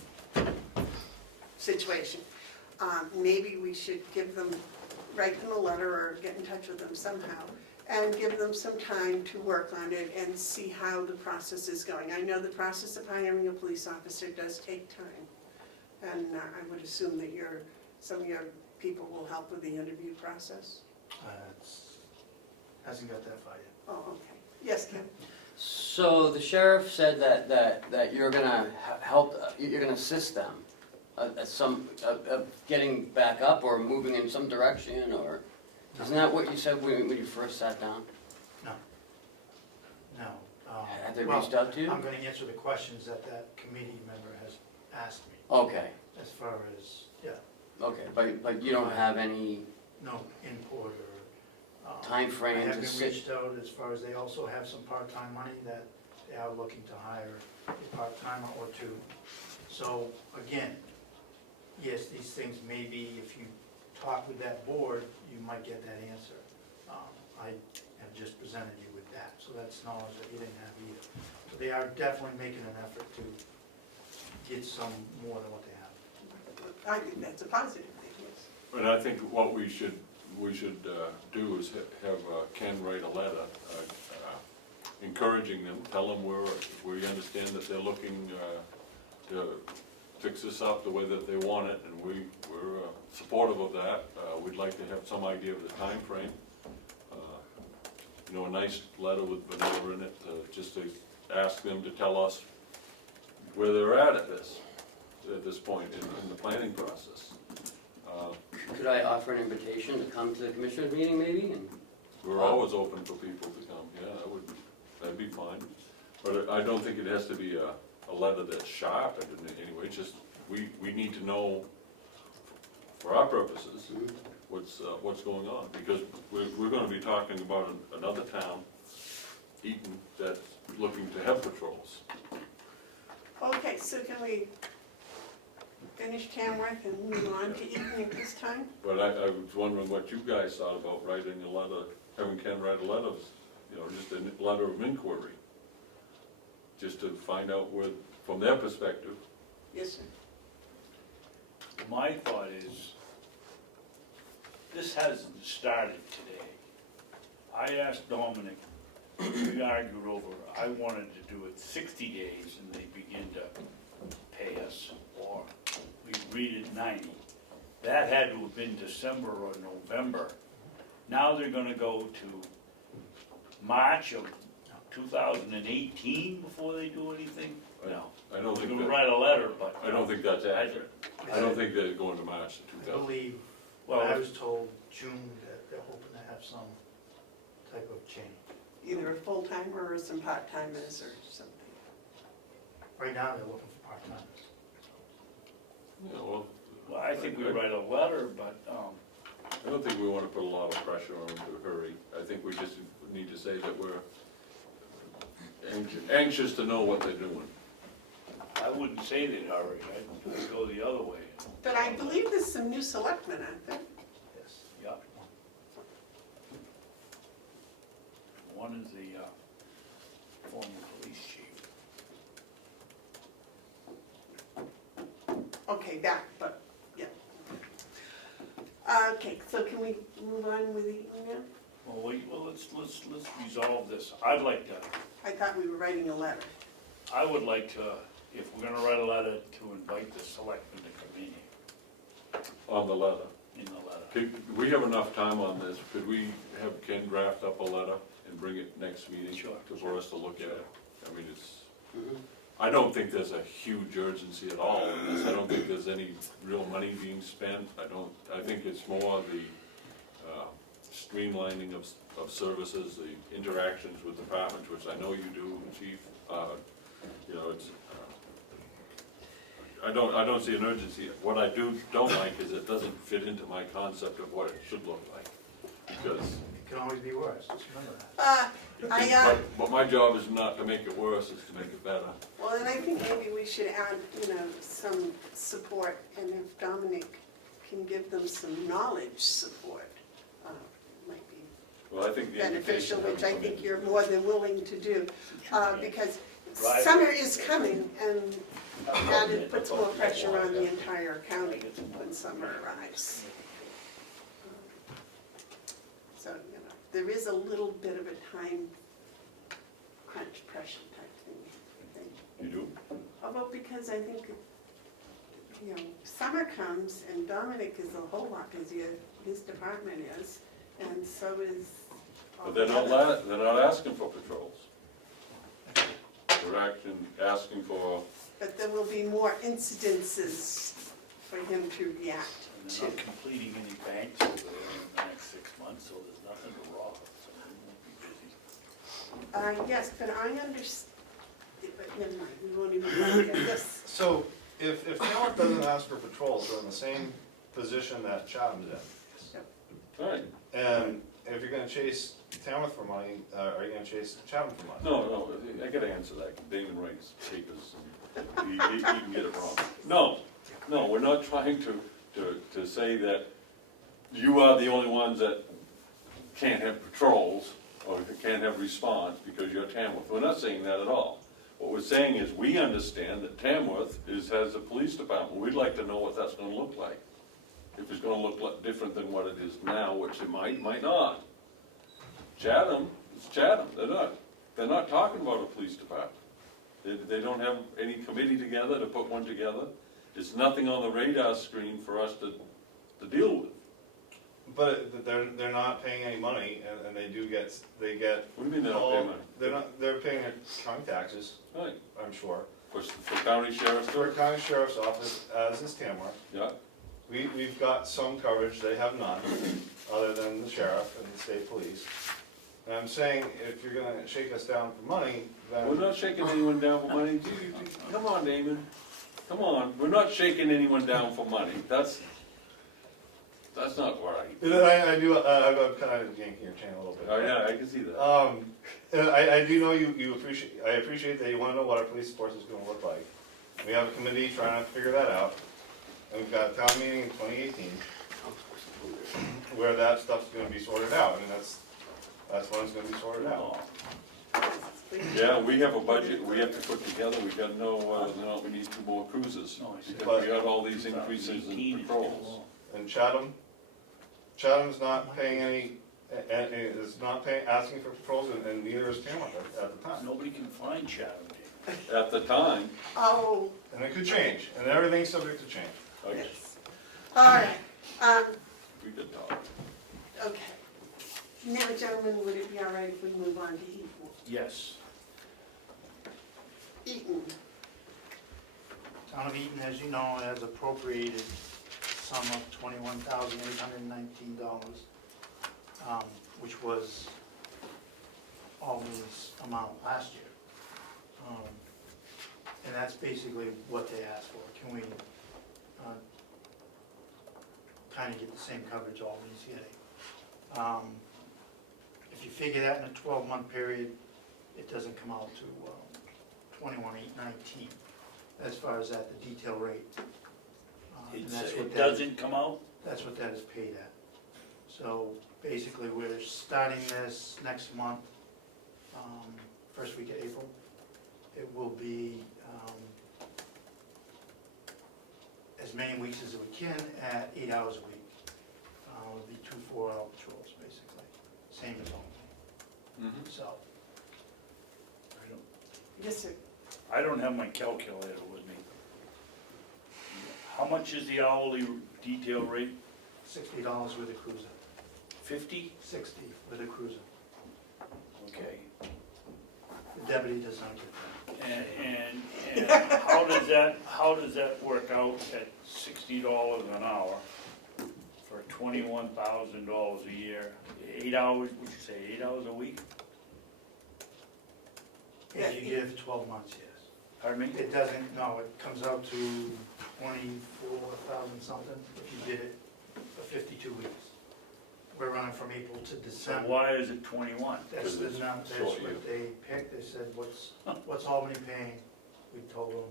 situation. Maybe we should write them a letter or get in touch with them somehow and give them some time to work on it and see how the process is going. I know the process of hiring a police officer does take time. And I would assume that some of your people will help with the interview process? Hasn't got that far yet. Oh, okay. Yes, Ken? So the sheriff said that you're gonna help, you're gonna assist them at some, getting back up or moving in some direction, or, isn't that what you said when you first sat down? No. Have they Well, reached out to you? I'm gonna answer the questions that committee member has asked me, Okay, as far as, yeah, okay, but you don't have any no input or. timeframes? I have and been reached out as far as they also have some part-time money that they are looking to hire a part-timer or two. So, again, yes, these things may be, if you talk with that board, you might get that answer. I have just presented you with that, so that's knowledge that you didn't have either. So they are definitely making an effort to get some more than what they have. I think that's a positive thing, yes. But I think what we should do is have Ken write a letter encouraging them, tell them we understand that they're looking to fix this up the way that they want it, and we're supportive of that. We'd like to have some idea of the time frame. A nice letter with vanilla in it, just to ask them to tell us where they're at this point in the planning process. Could I offer an invitation to come to the commissioners meeting maybe? And We're always open for people to come, yeah, that'd be fine. But I don't think it has to be a letter that's sharp in any way, it's just, we need to know, for our purposes, what's going on. Because we're gonna be talking about another town, Eaton, that's looking to have patrols. Okay, so can we finish Tamworth and move on to Eaton at this time? But I was wondering what you guys thought about writing a letter, having Ken write a letter, just a letter of inquiry. Just to find out from their perspective. Yes, sir. My thought is, this hasn't started today. I asked Dominic we argued over, I wanted to do it 60 days and they begin to pay us, or we agreed at 90. That had to have been December or November. Now they're gonna go to March of 2018 before they do anything? No. I don't They're think gonna that, write a letter, but. I don't think that's accurate. I don't think they're going to March of I 2000. believe, Well, I was told June that they're hoping to have some type of change. Either a full-timer or some part-timers or something. Right now, they're looking for part-timers. Yeah, well, Well, I think we write a letter, but, I don't think we want to put a lot of pressure on them to hurry. I think we just need to say that we're anxious to know what they're doing. I wouldn't say they'd hurry, I'd go the other way. But I believe there's some new selectmen, aren't there? Yes. Yeah. One is the former police chief. Okay, back, but, yeah. Okay, so can we move on with the email? Well, let's resolve this. I'd like to, I thought we were writing a letter. I would like to, if we're gonna write a letter, to invite the selectmen to come in On the letter. here, in the letter. Could we have enough time on this? Could we have Ken draft up a letter and bring it next meeting? Sure. For us to look at it? I mean, it's, Mhm. I don't think there's a huge urgency at all in this. I don't think there's any real money being spent. I think it's more the streamlining of services, the interactions with departments, which I know you do, Chief. You know, it's, I don't see an urgency. What I don't like is it doesn't fit into my concept of what it should look like. Because, It can always be worse, just remember that. but my job is not to make it worse, it's to make it better. Well, and I think maybe we should add, some support, and if Dominic can give them some knowledge support, might be Well, I think the beneficial, invitation which I hasn't think come you're more than willing to do, because Right. summer is coming, and that puts more pressure on the entire county when summer arrives. So, there is a little bit of a time crunch pressure type thing, I think. in. You do? Although, because I think, summer comes and Dominic is a whole lot busier, his department is, and so is all But they're the not, others. they're not asking for patrols. They're asking for, But there will be more incidences for him to react And to. they're not completing any banks over there in the next 6 months, so there's nothing to rob, so we won't be busy. Yes, but I understand, but never mind, we won't even look at this. So if Tamworth doesn't ask for patrols, they're in the same position that Chatham's in. all right, And if you're gonna chase Tamworth for money, are you gonna chase Chatham for money? no, I gotta answer that, Damon writes papers, and he can get it wrong. No, we're not trying to say that you are the only ones that can't have patrols, or can't have response because you're Tamworth, we're not saying that at all. What we're saying is, we understand that Tamworth has a police department, we'd like to know what that's gonna look like. If it's gonna look different than what it is now, which it might not. Chatham, it's Chatham, they're not talking about a police department. They don't have any committee together to put one together. There's nothing on the radar screen for us to deal with. But they're not paying any money, and they get. What do you mean they're not paying money? They're paying their county taxes, Right, I'm sure. for county sheriff's, For county sheriff's office, as is Tamworth, yeah, we've got some coverage, they have none, other than the sheriff and the state police. And I'm saying, if you're gonna shake us down for money, then. we're not shaking anyone down for money. Come on, Damon, come on, we're not shaking anyone down for money, that's not right. I do, I'm kind of yanking your chain a little bit. Oh, yeah, I can see that. And I do know you appreciate, I appreciate that you wanna know what our police force is gonna look like. We have a committee trying to figure that out, and we've got a town meeting in 2018, where that stuff's gonna be sorted out, and that's when it's gonna be sorted out. Yeah, we have a budget we have to put together, we gotta know whether or not we need 2 more cruisers. No, I see. Because we got all these increases in 2018 is patrols. And Chatham's not paying and is not asking for patrols, and neither is Tamworth at the time. Nobody can find Shadow Dave. At the time, Oh, And it could change, and everything's subject to change. I yes. All right, we did talk. okay. Now, gentlemen, would it be all right if we move on to Eaton? Yes. Eaton, Town of Eaton, as you know, has appropriated sum of $21,819, which was Albany's amount last year. And that's basically what they asked for. Can we kind of get the same coverage Albany's getting? If you figure that in a 12-month period, it doesn't come out to $21,819 as far as at the detail rate. And that's what It that- doesn't come out? That's what that is paid at. So basically, we're starting this next month, first week of April. It will be as many weeks as we can at 8 hours a week. It'll be 2 4-hour patrols, basically, same as all. So, I don't- yes, sir. I don't have my calculator with me. How much is the hourly detail rate? $60 with a cruiser, 50? 60 with a cruiser. Okay. The deputy does not get that. And how does that work out at $60 an hour for $21,000 a year? 8 hours, would you say 8 hours a week? If you give 12 months, yes. Pardon me? It doesn't, no, it comes out to 24,000 something if you did it for 52 weeks. We're running from April to So December. why is it 21? That's the number, that's Short what they picked, they said, what's Albany paying? We told them.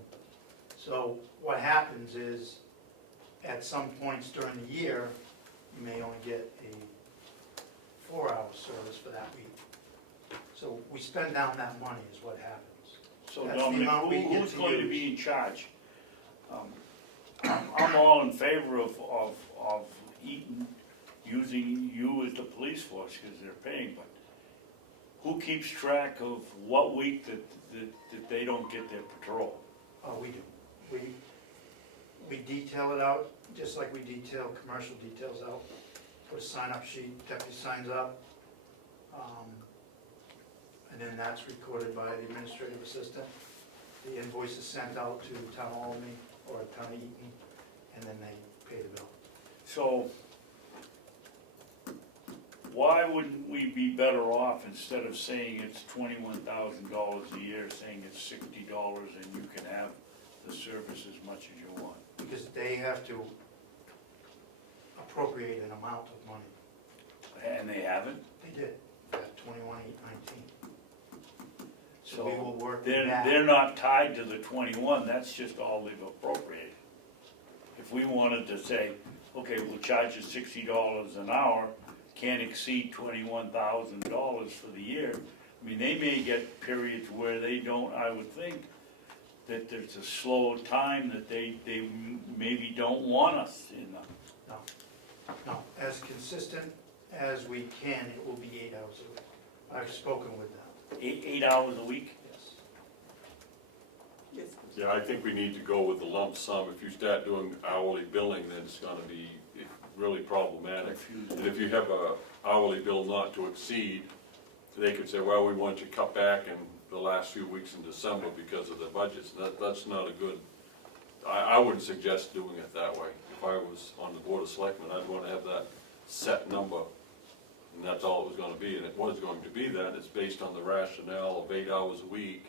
So what happens is, at some points during the year, you may only get a 4-hour service for that week. So we spend down that money is what happens. So That's the Dominic, amount we get who's to going to use. be in charge? I'm all in favor of Eaton using you as the police force, because they're paying, but who keeps track of what week that they don't get their patrol? Oh, we do. We detail it out, just like we detail commercial details out. Put a sign-up sheet, deputy signs up. And then that's recorded by the administrative assistant. The invoice is sent out to Town of Albany or Town of Eaton, and then they pay the bill. So why wouldn't we be better off, instead of saying it's $21,000 a year, saying it's $60 and you can have the service as much as you want? Because they have to appropriate an amount of money. And they haven't? They did, at $21,819. So So we will work They're, that. they're not tied to the 21, that's just all they've appropriated. If we wanted to say, okay, we'll charge you $60 an hour, can't exceed $21,000 for the year, I mean, they may get periods where they don't, I would think, that there's a slow time that they maybe don't want us in them. No, as consistent as we can, it will be 8 hours a week. I've spoken with them, 8 hours a week? yes. Yes. Yeah, I think we need to go with the lump sum. If you start doing hourly billing, then it's gonna be really problematic. And if you have a hourly bill not to exceed, they could say, well, we want you to cut back in the last few weeks in December because of the budgets. That's not a good, I wouldn't suggest doing it that way. If I was on the Board of Selectmen, I'd wanna have that set number, and that's all it was gonna be. And it was going to be that, it's based on the rationale of 8 hours a week,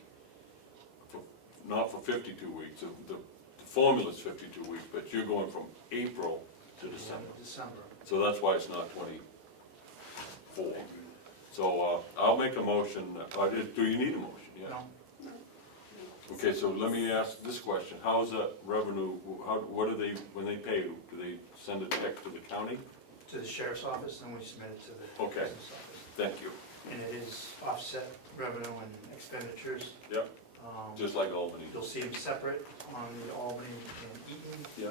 not for 52 weeks. The formula's 52 weeks, but you're going from April to December. December. So that's why it's not 24. So I'll make a motion, do you need a motion? Yeah. No, Okay, so let me ask this question, how's that revenue, what do they, when they pay, do they send a check to the county? to the sheriff's office, and we submit it to the Okay. business office. Thank you. And it is offset revenue and expenditures. Yep, just like Albany. You'll see them separate on the Albany and Eaton. Yeah,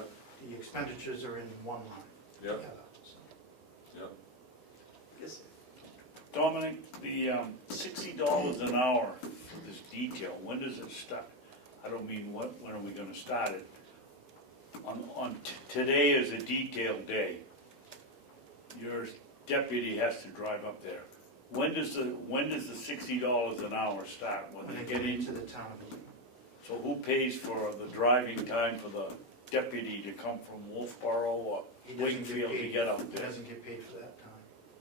The expenditures are in one line yeah, together, so. yeah. Yes, sir. Dominic, the $60 an hour for this detail, when does it start? I don't mean when are we gonna start it? Today is a detail day. Your deputy has to drive up there. When does the $60 an hour start? When they get into the town of Eaton. So who pays for the driving time for the deputy to come from Wolfboro or He doesn't get Wakefield to paid. get up He there? doesn't get paid for that time.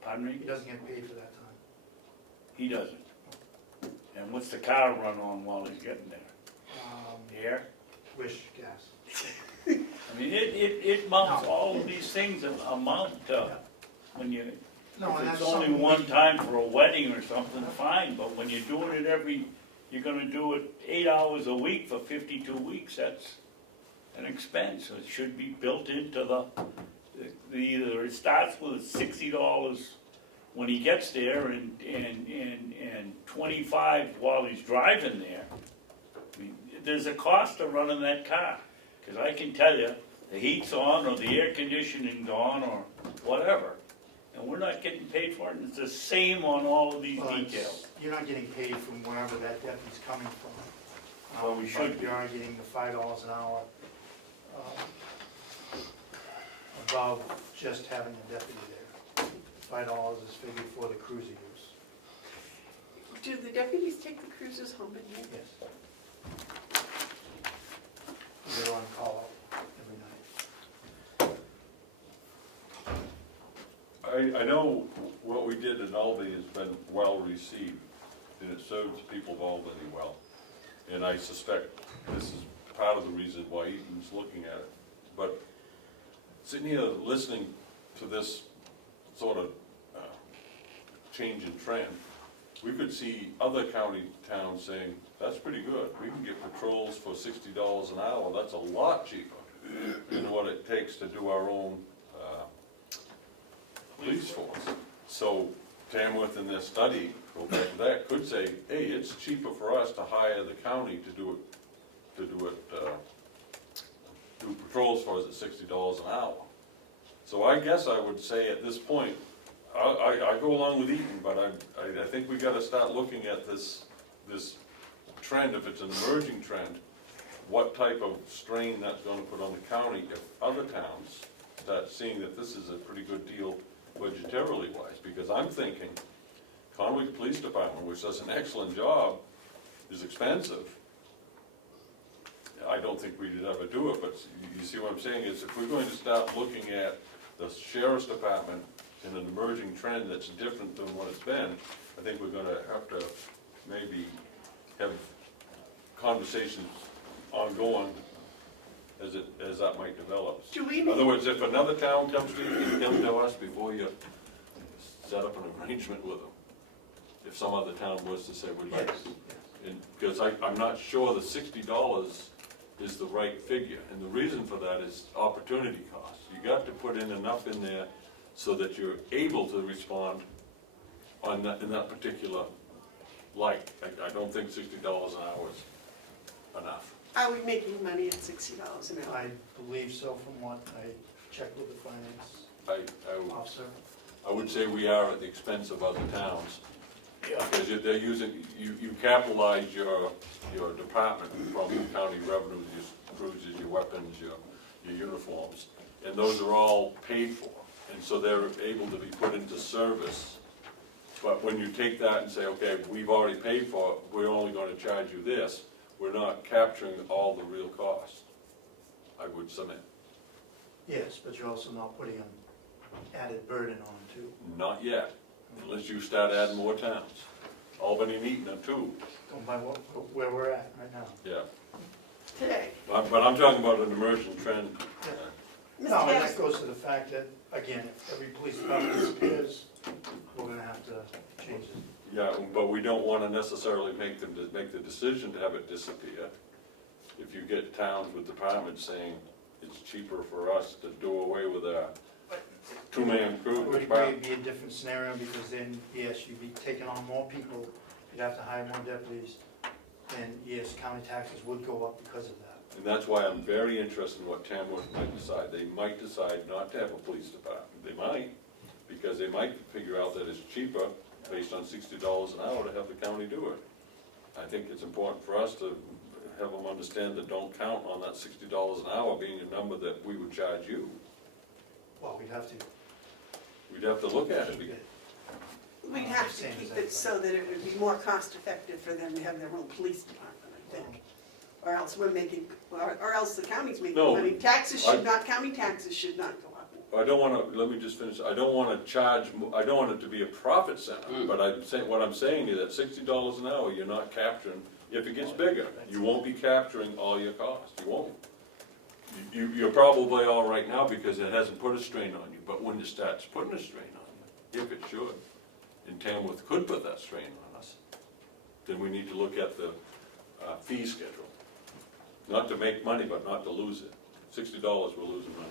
Pardon me? He doesn't get paid for that time. He doesn't. And what's the car run on while he's getting there? Air? Wish gas. I mean, it mounts, all of these things amount to, when you, No, and if it's that's only something one time for a wedding or something, fine, but when you're doing it you're gonna do it 8 hours a week for 52 weeks, that's an expense. So it should be built into either it starts with $60 when he gets there and 25 while he's driving there. I mean, there's a cost to running that car, because I can tell you, the heat's on or the air conditioning's on or whatever, and we're not getting paid for it, and it's the same on all of these Well, it's- details. You're not getting paid from wherever that deputy's coming from. Well, we should But be. you are getting the $5 an hour above just having a deputy there. $5 is figured for the cruiser use. Do the deputies take the cruisers home at night? Yes. They're on call every night. I know what we did in Albany has been well received, and it serves people of Albany well. And I suspect this is part of the reason why Eaton's looking at it. But sitting here listening to this sort of change in trend, we could see other county towns saying, that's pretty good. We can get patrols for $60 an hour. That's a lot cheaper than what it takes to do our own police force. So Tamworth in their study, go back to that, could say, hey, it's cheaper for us to hire the county to do patrols for us at $60 an hour. So I guess I would say at this point, I go along with Eaton, but I think we gotta start looking at this trend, if it's an emerging trend, what type of strain that's gonna put on the county if other towns start seeing that this is a pretty good deal budgetarily wise, because I'm thinking Conway Police Department, which does an excellent job, is expensive. I don't think we'd ever do it, but you see what I'm saying, is if we're going to start looking at the sheriff's department in an emerging trend that's different than what it's been, I think we're gonna have to maybe have conversations ongoing as that might develop. Do we In need, other words, if another town comes to you, you come to us before you set up an arrangement with them. If some other town was to say, we'd like, Yes. because I'm not sure the $60 is the right figure, and the reason for that is opportunity cost. You got to put in enough in there so that you're able to respond on that, in that particular light. I don't think $60 an hour is enough. are we making money at $60 an hour? I believe so from what I checked with the finance officer. I would say we are at the expense of other towns. Yeah. Because they're using, you capitalize your department from your county revenues, your cruisers, your weapons, your uniforms, and those are all paid for, and so they're able to be put into service. But when you take that and say, okay, we've already paid for it, we're only gonna charge you this, we're not capturing all the real cost, I would submit. Yes, but you're also not putting an added burden on them too. Not yet, unless you start adding more towns. Albany and Eaton are two, Going by where we're at right now. yeah. Today, But I'm talking about an emerging trend. Mr. No, and that Babson, goes to the fact that, again, if every police department disappears, we're gonna have to change it. Yeah, but we don't wanna necessarily make the decision to have it disappear. If you get towns with departments saying it's cheaper for us to do away with a two-man crew. It would be a different scenario, because then, yes, you'd be taking on more people, you'd have to hire more deputies, and yes, county taxes would go up because of that. And that's why I'm very interested in what Tamworth might decide. They might decide not to have a police department. They might, because they might figure out that it's cheaper based on $60 an hour to have the county do it. I think it's important for us to have them understand that don't count on that $60 an hour being a number that we would charge you. Well, we'd have to We'd have to look at it. keep it. We'd have to keep it so that it would be more cost effective for them to have their own police department, I think. Or else we're making, or else the county's making No, money. Taxes should not, county taxes should not go up. I don't wanna, let me just finish, I don't wanna charge, I don't want it to be a profit center, but I'm saying, what I'm saying is that $60 an hour, you're not capturing, if it gets bigger, you won't be capturing all your costs, you won't. You're probably all right now because it hasn't put a strain on you, but when it starts putting a strain on you, if it should, and Tamworth could put that strain on us, then we need to look at the fee schedule. Not to make money, but not to lose it. $60, we're losing money.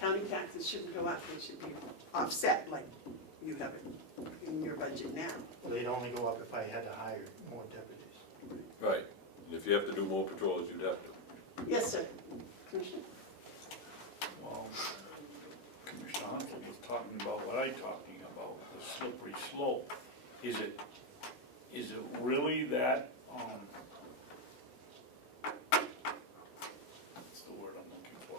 County taxes shouldn't go up, they should be offset like you have it in your budget now. Well, they'd only go up if I had to hire more deputies. Right, and if you have to do more patrols, you'd have to. Yes, sir. Commissioner? Well, Commissioner Hounsell was talking about what I'm talking about, the slippery slope. Is it really that, what's the word I'm looking for?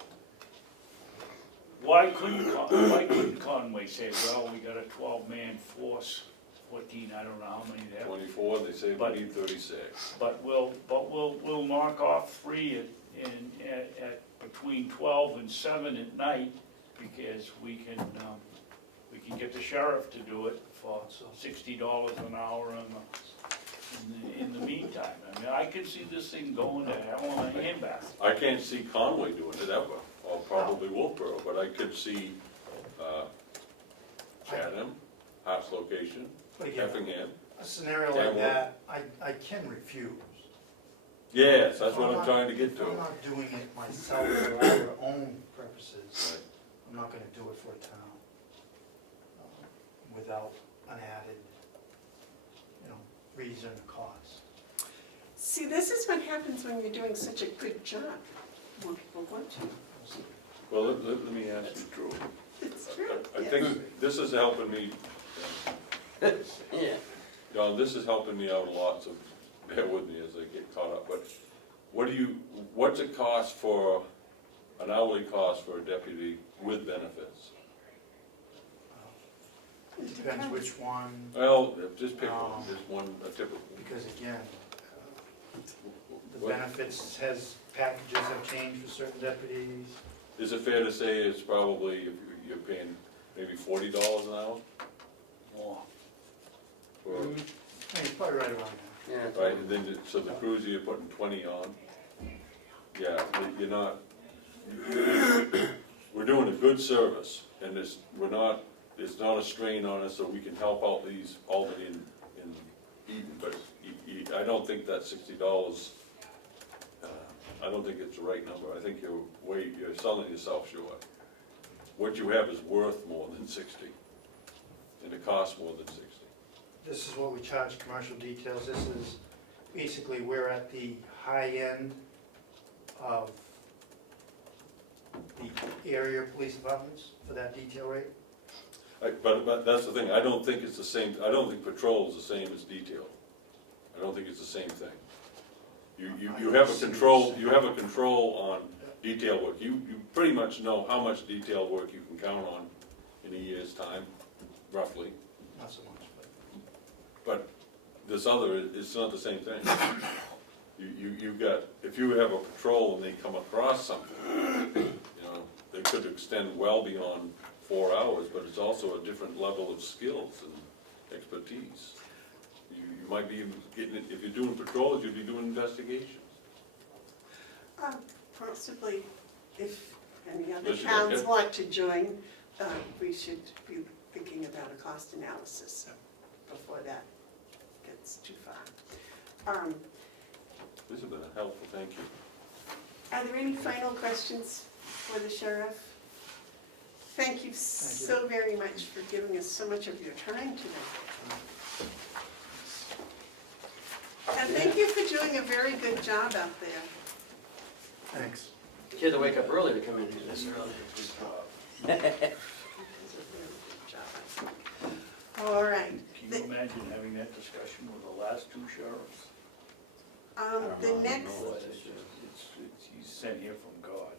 Why couldn't Conway say, well, we got a 12-man force, 14, I don't know how many they have. 24, they say we need 36. But we'll knock off 3 at between 12 and 7 at night, because we can get the sheriff to do it for $60 an hour in the meantime. I mean, I can see this thing going to hell in a handbasket. I can't see Conway doing it ever, or probably Wolfboro, but I could see Chatham, Hart's location, But again, Effingham. a scenario like that, I can refuse. Yes, that's what I'm trying to get If I'm to. not doing it myself for our own purposes, I'm not gonna do it for a town without an added, reason or cost. See, this is what happens when you're doing such a good job. More people want you. Well, let me ask you, Drew. It's true. I yes. think this is helping me, Yeah. John, this is helping me out a lot, so bear with me as I get caught up. But what's it cost for, an hourly cost for a deputy with benefits? It depends which one, Well, just pick one, just one, a typical. because again, the What? benefits packages have changed for certain deputies. Is it fair to say it's probably, if you're paying maybe $40 an hour? More. For, Hey, it's probably right around there. Yeah. right, and then, so the cruiser, you're putting 20 on? Yeah, you're not, we're doing a good service, and it's not a strain on us, so we can help out these Albany and Eden, but I don't think that $60, I don't think it's the right number. I think you're selling yourself short. What you have is worth more than 60, and it costs more than 60. This is what we charge commercial details. This is, basically, we're at the high end of the area police departments for that detail rate. But that's the thing, I don't think it's the same, I don't think patrol is the same as detail. I don't think it's the same thing. You have a control on detail work. You pretty much know how much detail work you can count on in a year's time, roughly. Not so much, But this other, it's not the same thing. You've got, if you have a patrol and they come across something, they could extend well beyond 4 hours, but it's also a different level of skills and expertise. You might be getting it, if you're doing patrols, you'd be doing investigations. Possibly, if any other Unless you towns get- want to join, we should be thinking about a cost analysis before that gets too far. This has been a helpful, thank you. Are there any final questions for the sheriff? Thank you so very much for giving us so much of your time today. And thank you for doing a very good job out there. Thanks. You had to wake up early to come in here this early. You did a very good job. All right, Can you imagine having that discussion with the last two sheriffs? The next, Boy, he's sent here from God.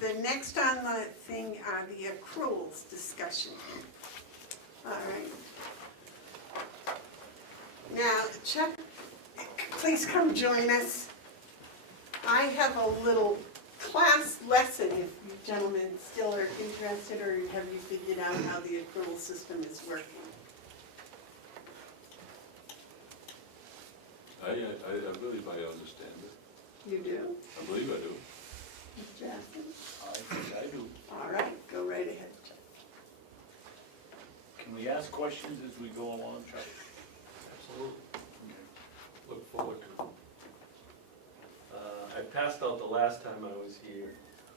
the next on the thing are the accruals discussion. All right. Now, Chuck, please come join us. I have a little class lesson if you gentlemen still are interested, or have you figured out how the accrual system is working? I believe I understand it. You do? I believe I do. Mr. Jackson? I think I do. All right, go right ahead, Chuck. Can we ask questions as we go along, Chuck? Absolutely, Okay. look forward to it. I passed out the last time I was here,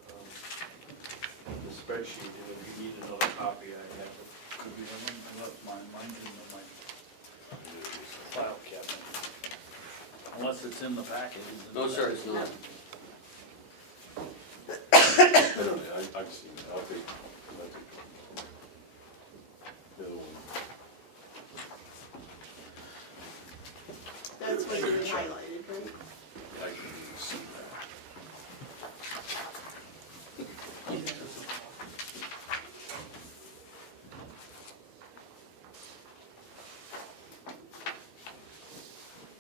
the spreadsheet, and if you need another copy, I have it. Could we have one? I left mine, mine's in my file cabinet. Unless it's in the packet. isn't it? No, sir, it's not. I've seen it, I'll take it. The other one. That's what you highlighted, right? I can see that.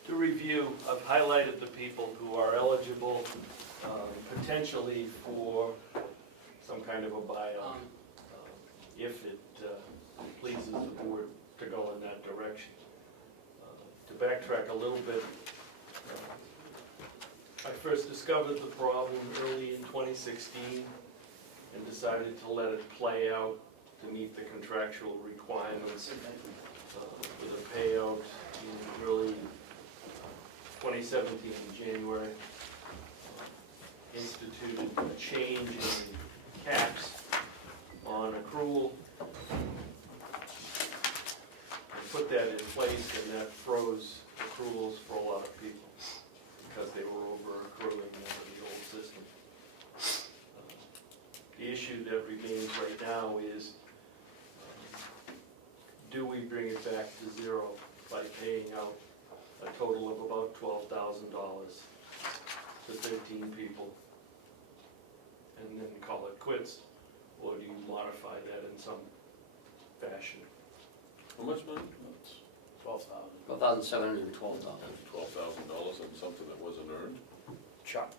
To review, I've highlighted the people who are eligible potentially for some kind of a buyout, if it pleases the board to go in that direction. To backtrack a little bit, I first discovered the problem early in 2016 and decided to let it play out to meet the contractual requirements with a payout in early 2017, in January. Instituted a change in caps on accrual. And put that in place, and that froze accruals for a lot of people because they were over accruing under the old system. The issue that remains right now is, do we bring it back to zero by paying out a total of about $12,000 to 13 people, and then call it quits? Or do you modify that in some fashion? How much money? $12,000. $12,712. $12,000 on something that wasn't earned? Chuck,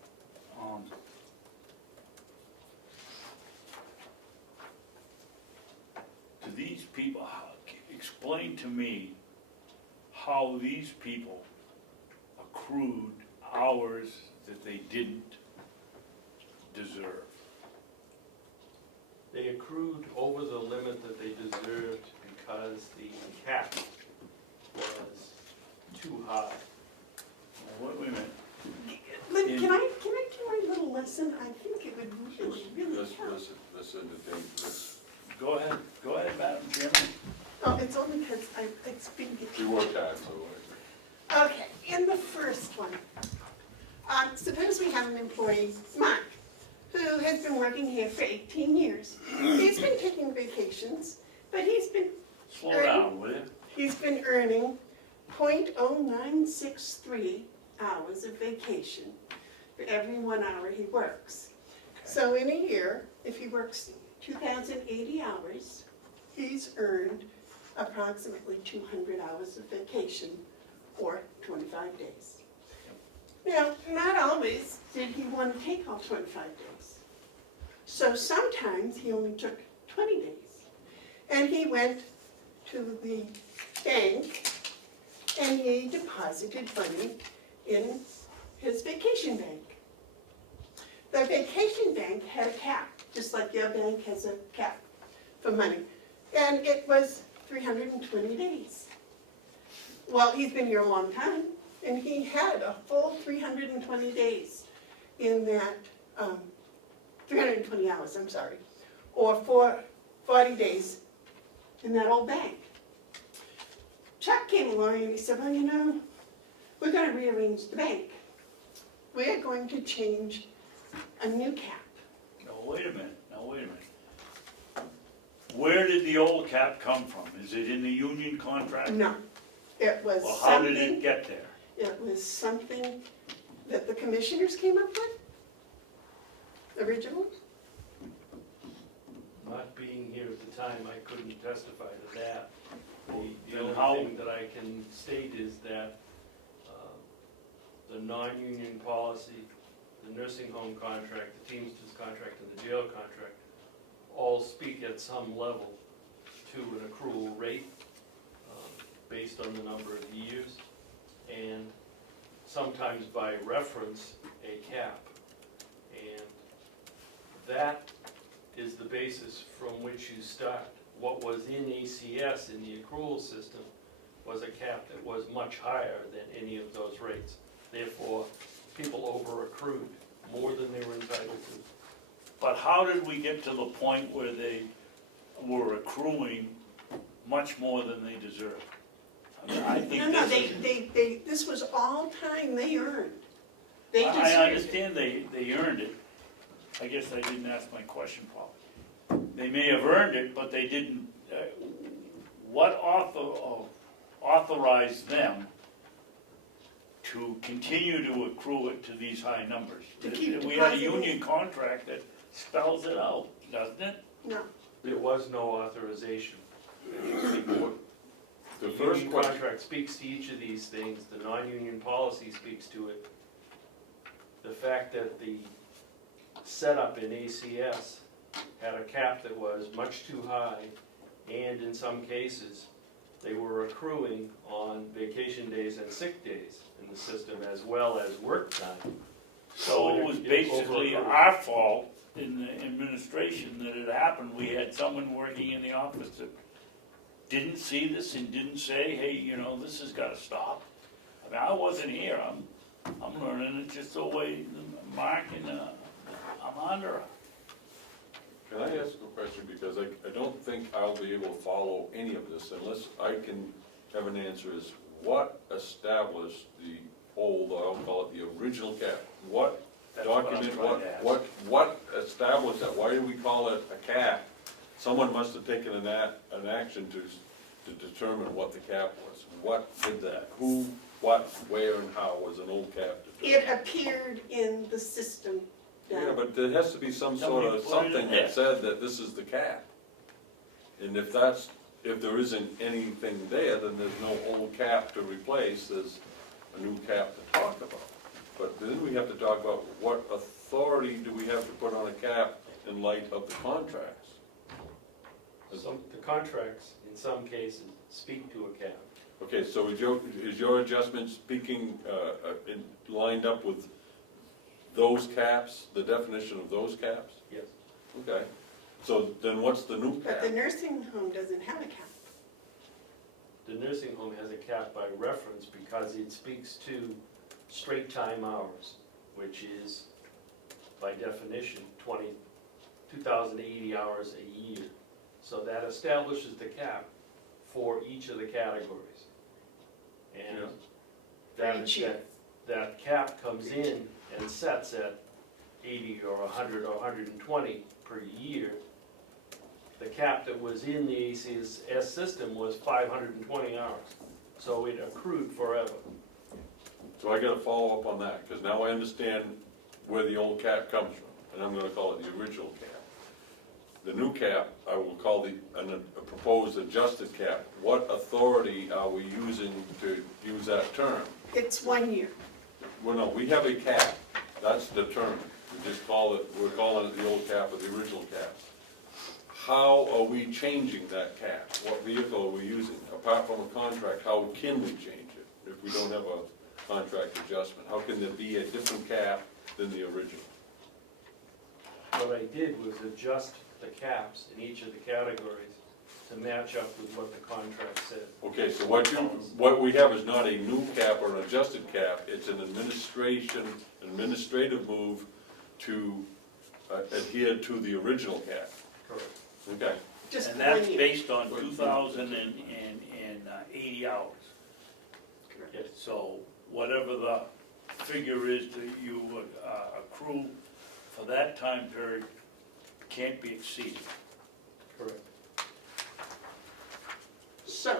do these people, explain to me how these people accrued hours that they didn't deserve. They accrued over the limit that they deserved because the cap was too high. Wait a minute. Lynn, can I do my little lesson? I think it would really help. Listen, Go ahead, Madam Chairman. Oh, it's only because it's been. we worked hard, so. Okay, in the first one, suppose we have an employee, Mark, who has been working here for 18 years. He's been taking vacations, but he's been Slow down, will you? He's been earning .0963 hours of vacation for every 1 hour he works. So in a year, if he works 2,080 hours, he's earned approximately 200 hours of vacation, or 25 days. Now, not always did he want to take all 25 days. So sometimes he only took 20 days. And he went to the bank and he deposited money in his vacation bank. The vacation bank had a cap, just like your bank has a cap for money. And it was 320 days. Well, he's been here a long time, and he had a full 320 days in that, 320 hours, I'm sorry, or 40 days in that old bank. Chuck came along and he said, well, you know, we're going to rearrange the bank. We're going to change a new cap. No, wait a minute, Where did the old cap come from? Is it in the union contract? No, it was Well, how did it something, get there? it was something that the commissioners came up with originally. Not being here at the time, I couldn't testify to that. The Then how- only thing that I can state is that the non-union policy, the nursing home contract, the Teamsters contract, and the jail contract all speak at some level to an accrual rate based on the number of years, and sometimes by reference, a cap. And that is the basis from which you start. What was in ACS in the accrual system was a cap that was much higher than any of those rates. Therefore, people over accrued more than they were entitled to. But how did we get to the point where they were accruing much more than they deserved? I mean, I think No, this is- this was all time they earned. They I deserved it. understand they earned it. I guess I didn't ask my question properly. They may have earned it, but they didn't, what authorized them to continue to accrue it to these high numbers? To keep We had a depositing. union contract that spells it out, doesn't it? No, There was no authorization. The The first union question, contract speaks to each of these things, the non-union policy speaks to it. The fact that the setup in ACS had a cap that was much too high, and in some cases, they were accruing on vacation days and sick days in the system as well as work time. So it was It basically overaccrued. our fault in the administration that it happened. We had someone working in the office that didn't see this and didn't say, hey, you know, this has gotta stop. I mean, I wasn't here, I'm learning it just the way Mark and, I'm under. can I ask a question, because I don't think I'll be able to follow any of this unless I can have an answer, is what established the old, I'll call it the original cap? What That's what I'm document, trying to ask. what established that? Why do we call it a cap? Someone must have taken an action to determine what the cap was. What did that? Who, what, where, and how was an old cap determined? it appeared in the system. Yeah, but there has to be some sort of, Somebody put it in something there. that said that this is the cap. And if there isn't anything there, then there's no old cap to replace, there's a new cap to talk about. But then we have to talk about what authority do we have to put on a cap in light of the contracts? The contracts, in some cases, speak to a cap. Okay, so is your adjustment speaking, lined up with those caps, the definition of those caps? Yes. Okay, so then what's the new cap? But the nursing home doesn't have a cap. The nursing home has a cap by reference because it speaks to straight time hours, which is, by definition, 2,080 hours a year. So that establishes the cap for each of the categories. And For each year. that cap comes in and sets at 80 or 100 or 120 per year. The cap that was in the ACS system was 520 hours, so it accrued forever. So I gotta follow up on that, because now I understand where the old cap comes from, and I'm gonna call it the original cap. The new cap, I will call a proposed adjusted cap. What authority are we using to use that term? It's 1 year. Well, no, we have a cap, that's the term. We just call it, we're calling it the old cap or the original cap. How are we changing that cap? What vehicle are we using? Apart from a contract, how can we change it if we don't have a contract adjustment? How can there be a different cap than the original? What I did was adjust the caps in each of the categories to match up with what the contract said. Okay, so what we have is not a new cap or an adjusted cap, it's an administrative move to adhere to the original cap. Correct. Okay, Just And 1 that's year. based on 2,080 hours. Yes. So whatever the figure is that you would accrue for that time period can't be exceeded. Correct. So,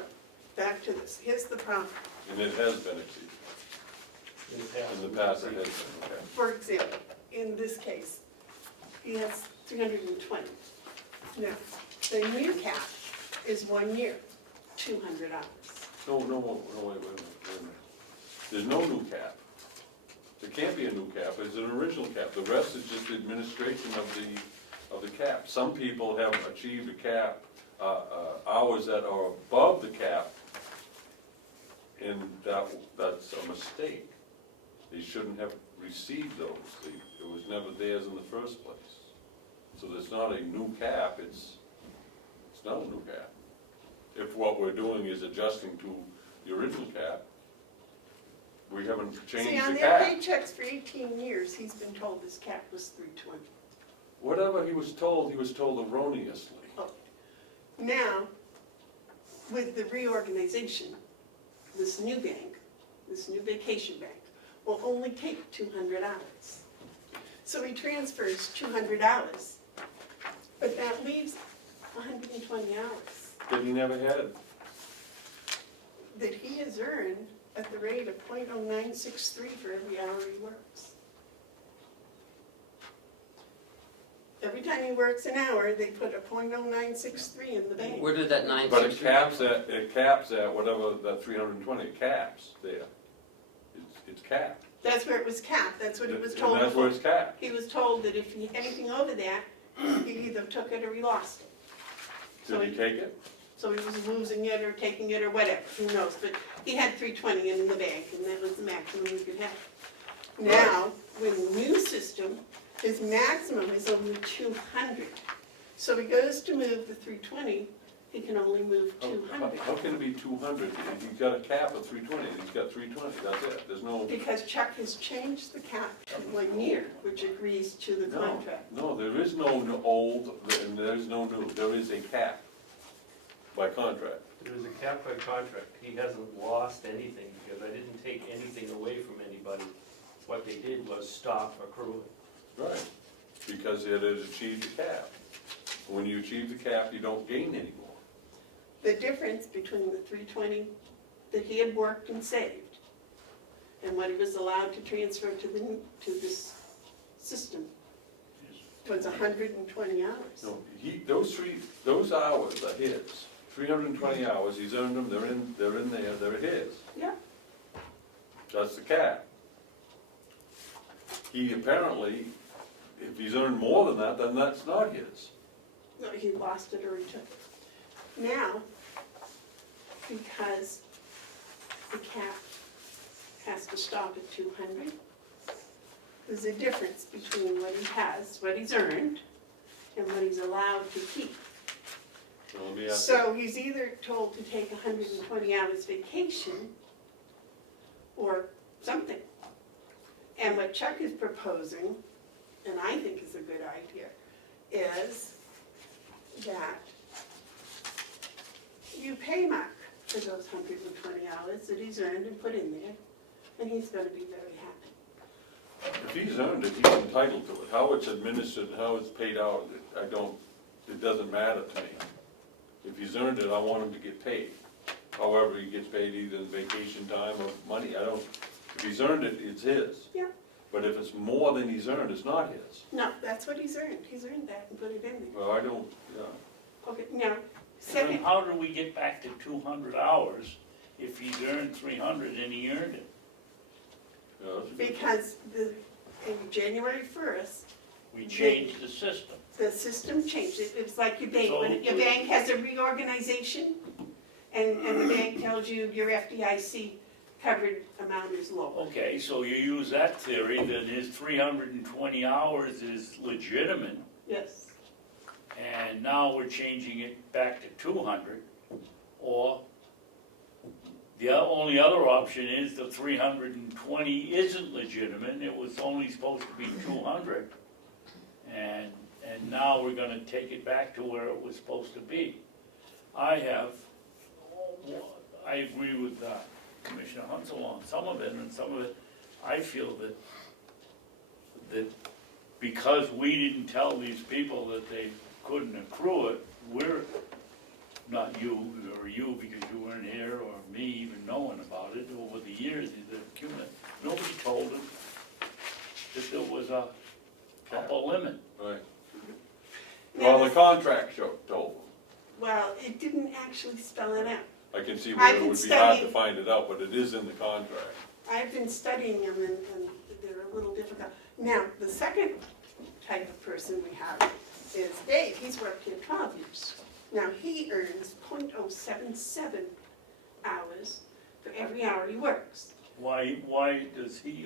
back to this, here's the problem. And it has been exceeded. In the past, it has been, okay. For example, in this case, he has 320. Now, the new cap is 1 year, 200 hours. No, wait a minute. There's no new cap. There can't be a new cap, it's an original cap. The rest is just the administration of the cap. Some people have achieved a cap, hours that are above the cap, and that's a mistake. They shouldn't have received those. It was never theirs in the first place. So there's not a new cap, it's not a new cap. If what we're doing is adjusting to the original cap, we haven't changed See, on the their cap. paychecks for 18 years, he's been told this cap was 320. Whatever he was told erroneously. Now, with the reorganization, this new bank, this new vacation bank, will only take 200 hours. So he transfers 200 hours, but that leaves 120 hours That he never had. that he has earned at the rate of .0963 for every hour he works. Every time he works an hour, they put a .0963 in the bank. Where did that But 963? it caps at whatever, that 320, it caps there. It's capped. That's where it was capped, that's what he was And told. that's where it's capped. He was told that if he, anything over that, he either took it or he lost it. So Did he take it? So he was losing it or taking it or whatever, who knows, but he had 320 in the bank, and that was the maximum he could have. Now, with the new system, his maximum is only 200. So he goes to move the 320, he can only move How 200. can it be 200? He's got a cap of 320, he's got 320, that's it. There's no, Because Chuck has changed the cap to 1 year, which agrees to the no, contract. no, there is no old, and there's no new. There is a cap by contract. There is a cap by contract. He hasn't lost anything because I didn't take anything away from anybody. What they did was stop accruing. Right. Because it has achieved the cap. When you achieve the cap, you don't gain anymore. The difference between the 320 that he had worked and saved and what he was allowed to transfer to this system was 120 hours. No, those hours are his. 320 hours, he's earned them, they're in there, they're his. Yeah. That's the cap. He apparently, if he's earned more than that, then that's not his. No, he lost it or he took it. Now, because the cap has to stop at 200, there's a difference between what he has, what he's earned, and what he's allowed to keep. So let me ask So he's either told to take 120 hours vacation or something. And what Chuck is proposing, and I think is a good idea, is that you pay Mark for those 120 hours that he's earned and put in there, and he's gonna be very happy. If he's earned it, he's entitled to it. How it's administered and how it's paid out, it doesn't matter to me. If he's earned it, I want him to get paid. However, he gets paid either in vacation time or money, if he's earned it, it's his. Yeah. But if it's more than he's earned, it's not his. No, that's what he's earned. He's earned that and put it in there. Well, I don't, yeah. Okay, now, Then second, how do we get back to 200 hours if he's earned 300 and he earned it? Yeah, that's a good- because in January 1st, We changed the system. the system changed. It's like your bank, So- when your bank has a reorganization, and the bank tells you your FDIC covered amount is low. Okay, so you use that theory that his 320 hours is legitimate, Yes. and now we're changing it back to 200, or the only other option is the 320 isn't legitimate, it was only supposed to be 200, and now we're gonna take it back to where it was supposed to be. I agree with Commissioner Hounsell on some of it, and some of it, I feel that because we didn't tell these people that they couldn't accrue it, not you, or you because you weren't here, or me even knowing about it over the years, the accumulate, nobody told him that there was a upper limit. Right. Now, Well, the contract told them. well, it didn't actually spell it out. I can see I've where it been would be hard to studying- find it out, but it is in the contract. I've been studying them and they're a little difficult. Now, the second type of person we have is Dave. He's worked here 12 years. Now, he earns .077 hours for every hour he works. Why does he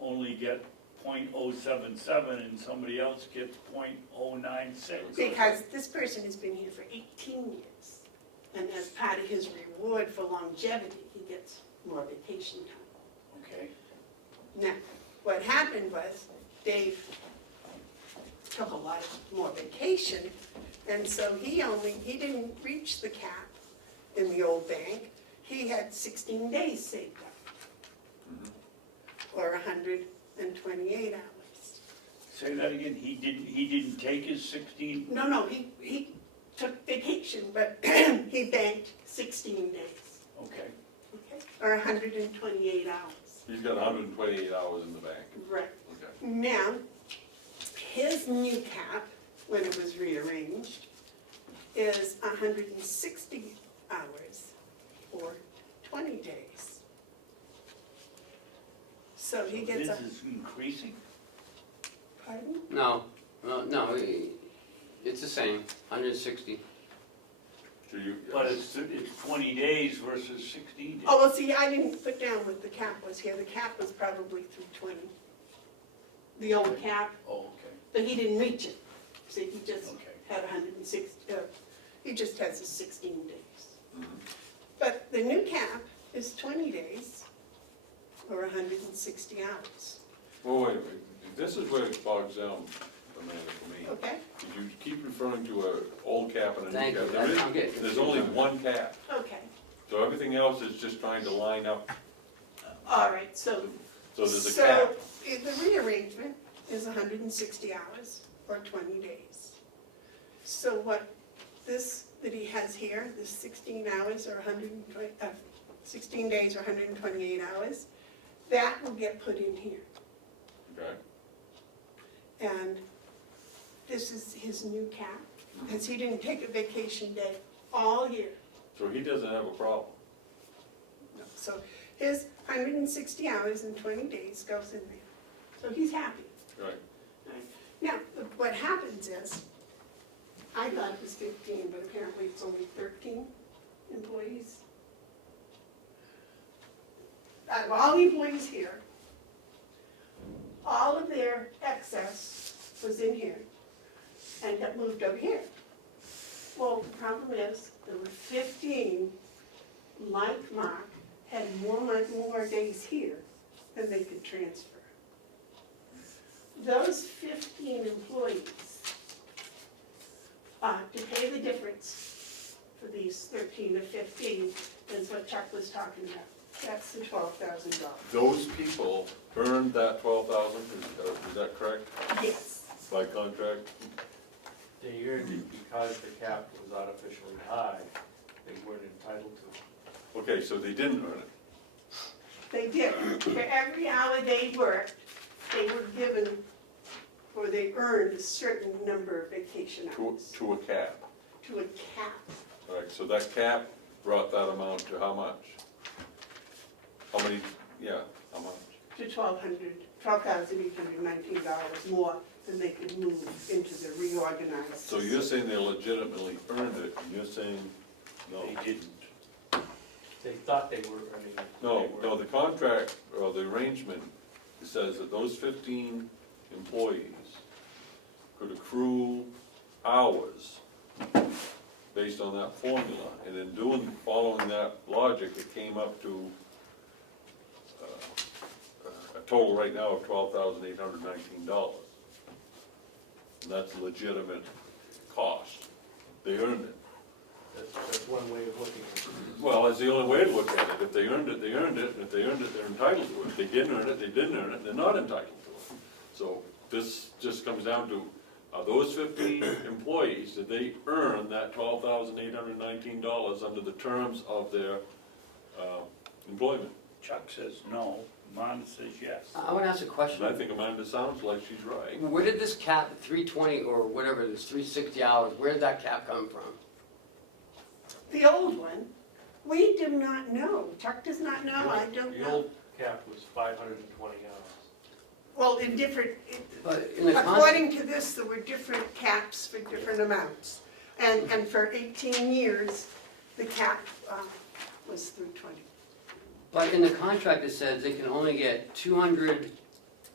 only get .077 and somebody else gets .096? Because this person has been here for 18 years. And as part of his reward for longevity, he gets more vacation time. Okay, Now, what happened was Dave took a lot more vacation, and so he didn't reach the cap in the old bank. He had 16 days saved up, or 128 hours. say that again, he didn't take his 16? No, he took vacation, but he banked 16 days, Okay, okay, or 128 hours. He's got 128 hours in the bank. Right. Okay. Now, his new cap, when it was rearranged, is 160 hours or 20 days. So he gets this a, is increasing? pardon? No, it's the same, 160. So you. But it's 20 days versus 16 days. Oh, well, see, I didn't put down what the cap was here. The cap was probably 320. The old cap, Oh, okay, but he didn't reach it. See, he just okay. had 160, he just has his 16 days. Mhm. But the new cap is 20 days or 160 hours, Well, wait, this is where it bogs down, Amanda, for me. okay? You keep referring to an old cap and a Thank new you, cap. There is- I'm getting There's confused only on that. one cap, Okay, so everything else is just trying to line up, all right, so. so there's a cap. The rearrangement is 160 hours or 20 days. So what this, that he has here, this 16 hours or 120, 16 days or 128 hours, that will get put in here. Okay, And this is his new cap, because he didn't take a vacation day all year. so he doesn't have a problem. So his 160 hours and 20 days goes in there. So he's happy. Right. Now, what happens is, I thought it was 15, but apparently it's only 13 employees. Out of all the employees here, all of their excess was in here and got moved over here. Well, the problem is, there were 15, like Mark, had more days here than they could transfer. Those 15 employees, to pay the difference for these 13 or 15, is what Chuck was talking about. That's the $12,000. Those people earned that 12,000, is that correct, Yes. by contract? They earned it because the cap was artificially high, they weren't entitled to it. Okay, so they didn't earn it. They did. For every hour they worked, they were given, or they earned a certain number of vacation hours. To a cap. To a cap. All right, so that cap brought that amount to how much? How many, yeah, how much? To $12,819 more than they could move into the reorganized. So you're saying they legitimately earned it, and you're saying, no. They didn't. They thought they were earning it. No, They weren't. no, the contract, or the arrangement says that those 15 employees could accrue hours based on that formula, and in following that logic, it came up to a total right now of $12,819. And that's a legitimate cost. They earned it. That's one way of looking at it. Well, that's the only way to look at it. If they earned it, they earned it, and if they earned it, they're entitled to it. If they didn't earn it, they didn't earn it, they're not entitled to it. So this just comes down to, Are those 15 employees, did they earn that $12,819 under the terms of their employment? Chuck says no, Amanda says yes. I want to ask a question. And I think Amanda sounds like she's right. Where did this cap, 320 or whatever it is, 360 hours, where did that cap come from? The old one, we do not know. Chuck does not know, I don't The know. old cap was 520 hours. Well, in different, But in the according to this, there were different caps for different amounts. And for 18 years, the cap was through 20. But in the contract, it says they can only get 200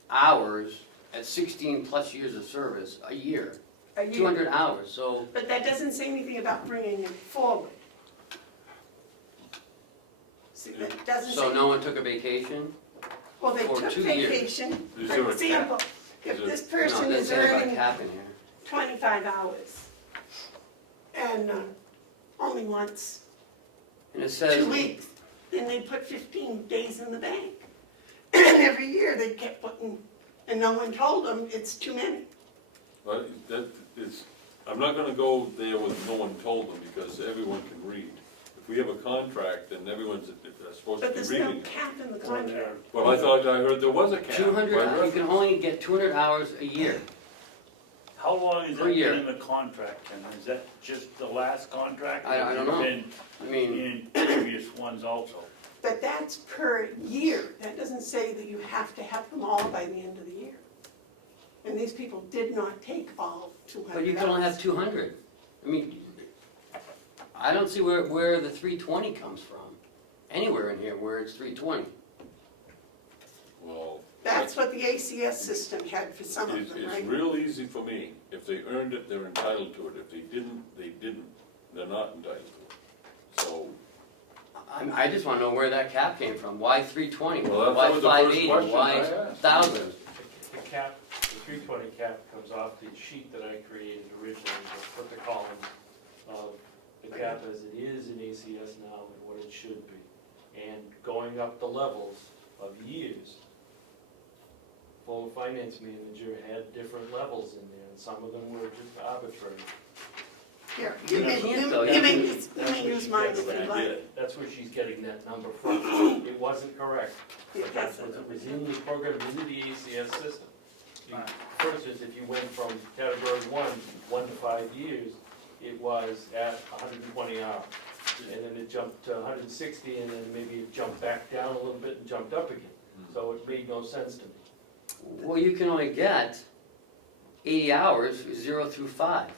hours at 16 plus years of service a year. A year. 200 hours, so, But that doesn't say anything about bringing it forward. See, that doesn't so say, no one took a vacation? well, they for took 2 years. vacation. Is there a For cap? example, Is if there- this No, person it doesn't is say about a earning cap in here. 25 hours and only once And it 2 says, weeks, then they put 15 days in the bank. And every year they kept putting, and no one told them it's too many. But that is, I'm not gonna go there with no one told them, because everyone can read. If we have a contract, then everyone's supposed to But be there's no reading. cap in the Well, contract. there- Well, I thought I heard there was a cap. 200, By you reference. can only get 200 hours a year. How long has Per that year. been in the contract, and is that just the last contract? I don't know. Or has it I been mean, in previous ones also? But that's per year. That doesn't say that you have to have them all by the end of the year. And these people did not take all 200 but you can only have hours. 200. I mean, I don't see where the 320 comes from. Anywhere in here where it's 320. Well, That's what the ACS system had for some of it's them, right? real easy for me. If they earned it, they're entitled to it. If they didn't, they didn't. They're not entitled to it. So, I just want to know where that cap came from. Why 320? Well, that Why was the first 580? question Why I asked. 1,000? The cap, the 320 cap comes off the sheet that I created originally, I put the columns of the cap as it is in ACS now and what it should be. And going up the levels of years, full finance manager had different levels in there, and some of them were just arbitrary. Here, You you may, can't, you though. you may, You- you may use mine if what you I like. did. That's where she's getting that number from. It wasn't correct. Yeah, But that's that's what was in the program, into the ACS system. Right. For instance, if you went from category 1 to 5 years, it was at 120 hours. And then it jumped to 160, and then maybe it jumped back down a little bit and jumped up again. So it made no sense to me. Well, you can only get 80 hours, 0 through 5.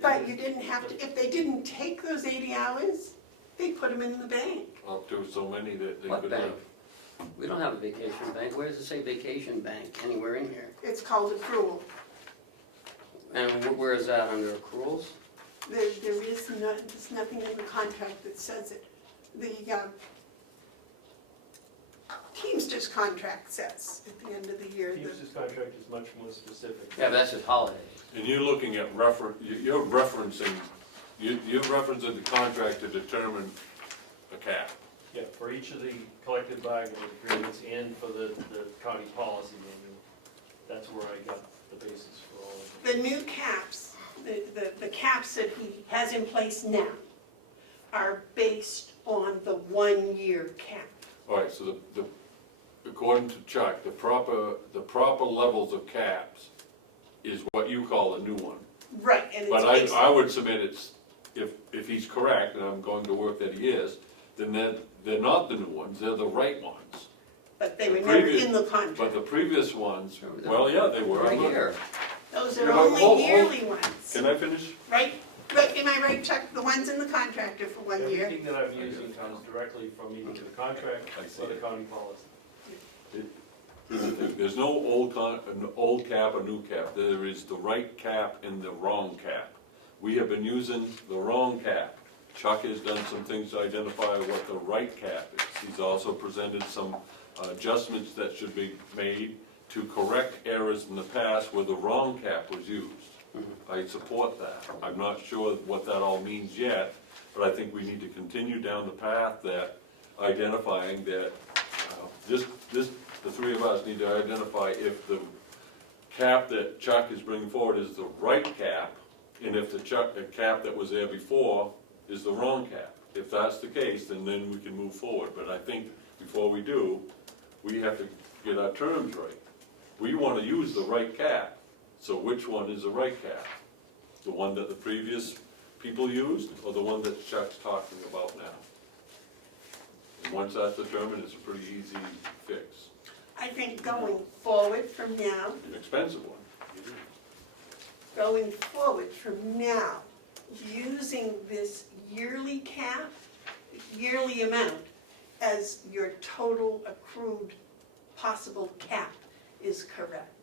But you didn't have to, if they didn't take those 80 hours, they put them in the bank. up to so many that they What could bank? have. We don't have a vacation bank. Where does it say vacation bank anywhere in here? It's called accrual. And where is that, under accruals? There is no, there's nothing in the contract that says it. The Teamsters contract says at the end of the year, Teamsters contract is much more specific. Yeah, but that's just holidays. And you're looking at you're referencing the contract to determine a cap. Yeah, for each of the collective bargaining agreements and for the county policy manual. That's where I got the basis for all of it. the new caps, the caps that he has in place now are based on the 1-year cap. All right, so according to Chuck, the proper levels of caps is what you call a new one. Right, and it's But based, I would submit it's, if he's correct, and I'm going to work that he is, then they're not the new ones, they're the right ones. but they were the never previous- in the But contract. the previous ones, well, yeah, they were. Right here. Those Yeah, are but hold- only yearly ones, Can I finish? right? Right, am I right, Chuck? The ones in the contract are for 1 year. Everything that I'm using comes directly from either the contract I see or the it. county policy. Here's the thing, there's no an old cap or new cap, there is the right cap and the wrong cap. We have been using the wrong cap. Chuck has done some things to identify what the right cap is. He's also presented some adjustments that should be made to correct errors in the past where the wrong cap was used. I support that. I'm not sure what that all means yet, but I think we need to continue down the path that identifying that the three of us need to identify if the cap that Chuck is bringing forward is the right cap, and if the cap that was there before is the wrong cap. If that's the case, then we can move forward, but I think before we do, we have to get our terms right. We want to use the right cap, so which one is the right cap? The one that the previous people used, or the one that Chuck's talking about now? And once that's determined, it's a pretty easy fix. I think going forward from now, An expensive one. going forward from now, using this yearly cap, yearly amount as your total accrued possible cap is correct.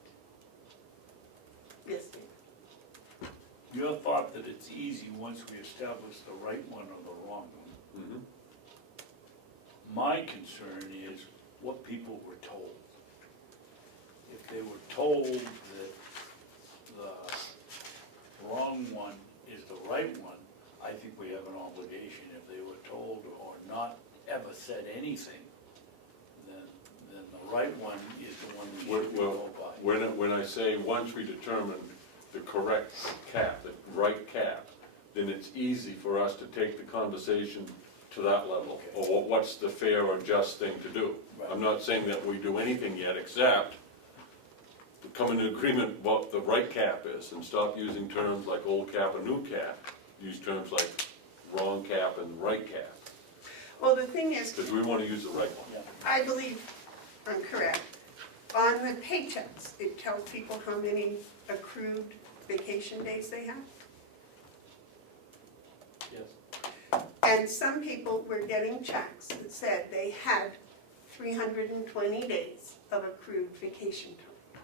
Yes, Dave? Your thought that it's easy once we establish the right one or the wrong one. Mhm. My concern is what people were told. If they were told that the wrong one is the right one, I think we have an obligation. If they were told or not ever said anything, then the right one is the one we should go by. When I say once we determine the correct cap, the right cap, then it's easy for us to take the conversation to that level. Okay. Or what's the fair or just thing to do? Right. I'm not saying that we do anything yet, except to come into agreement what the right cap is, and stop using terms like old cap and new cap. Use terms like wrong cap and right cap, Well, the thing is, because we want to use the right one. Yeah. I believe I'm correct. On the paychecks, it tells people how many accrued vacation days they have. Yes. And some people were getting checks that said they had 320 days of accrued vacation time.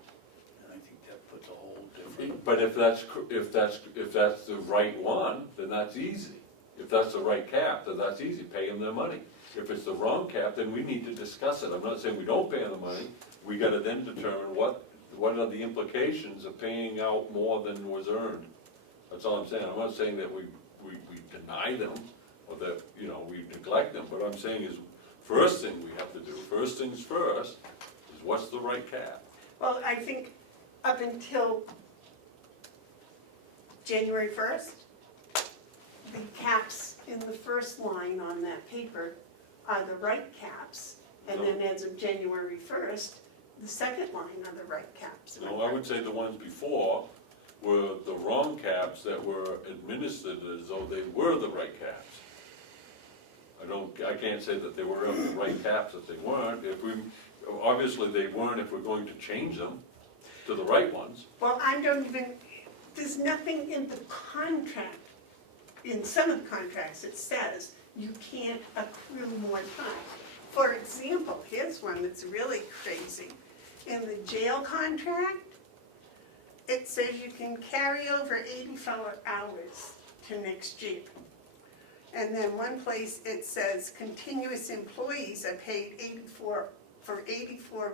And I think that puts a whole different, But if that's the right one, then that's easy. If that's the right cap, then that's easy, pay them their money. If it's the wrong cap, then we need to discuss it. I'm not saying we don't pay them the money, we gotta then determine what are the implications of paying out more than was earned. That's all I'm saying. I'm not saying that we deny them, or that, we neglect them. What I'm saying is, first thing we have to do, first things first, is what's the right cap? Well, I think up until January 1st, the caps in the first line on that paper are the right caps. And then as of January 1st, the second line are the right caps. Am I No, I correct? would say the ones before were the wrong caps that were administered as though they were the right caps. I can't say that they were the right caps if they weren't. Obviously they weren't if we're going to change them to the right ones. Well, there's nothing in the contract, in some of the contracts, that says you can't accrue more time. For example, here's one that's really crazy. In the jail contract, it says you can carry over 84 hours to next year. And then one place it says continuous employees are paid 84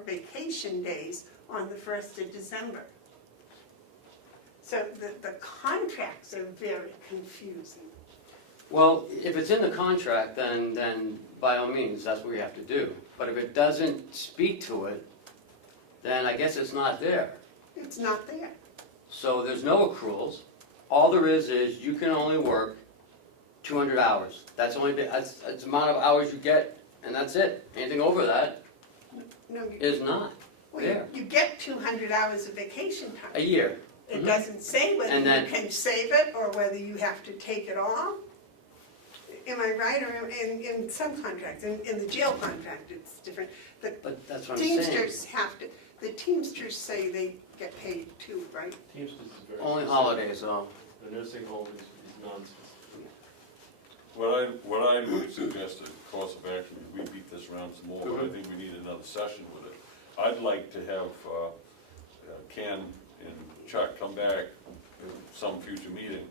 vacation days on the 1st of December. So the contracts are very confusing. Well, if it's in the contract, then by all means, that's what we have to do. But if it doesn't speak to it, then I guess it's not there. It's not there. So there's no accruals. All there is you can only work 200 hours. That's the amount of hours you get, and that's it. Anything over that No, is not well, there. you get 200 hours of vacation A time. year. It Mhm. doesn't say whether And then- you can save it or whether you have to take it all. Am I right? Or in some contracts, in the jail contract, it's different. The But that's what I'm saying. Teamsters the Teamsters say they get paid too, right? Teamsters is very. Only specific. holidays, though. The nursing home is non-specific. What I would suggest, of course of action, we beat this around some more, but I think we need another session with it. I'd like to have Ken and Chuck come back in some future meeting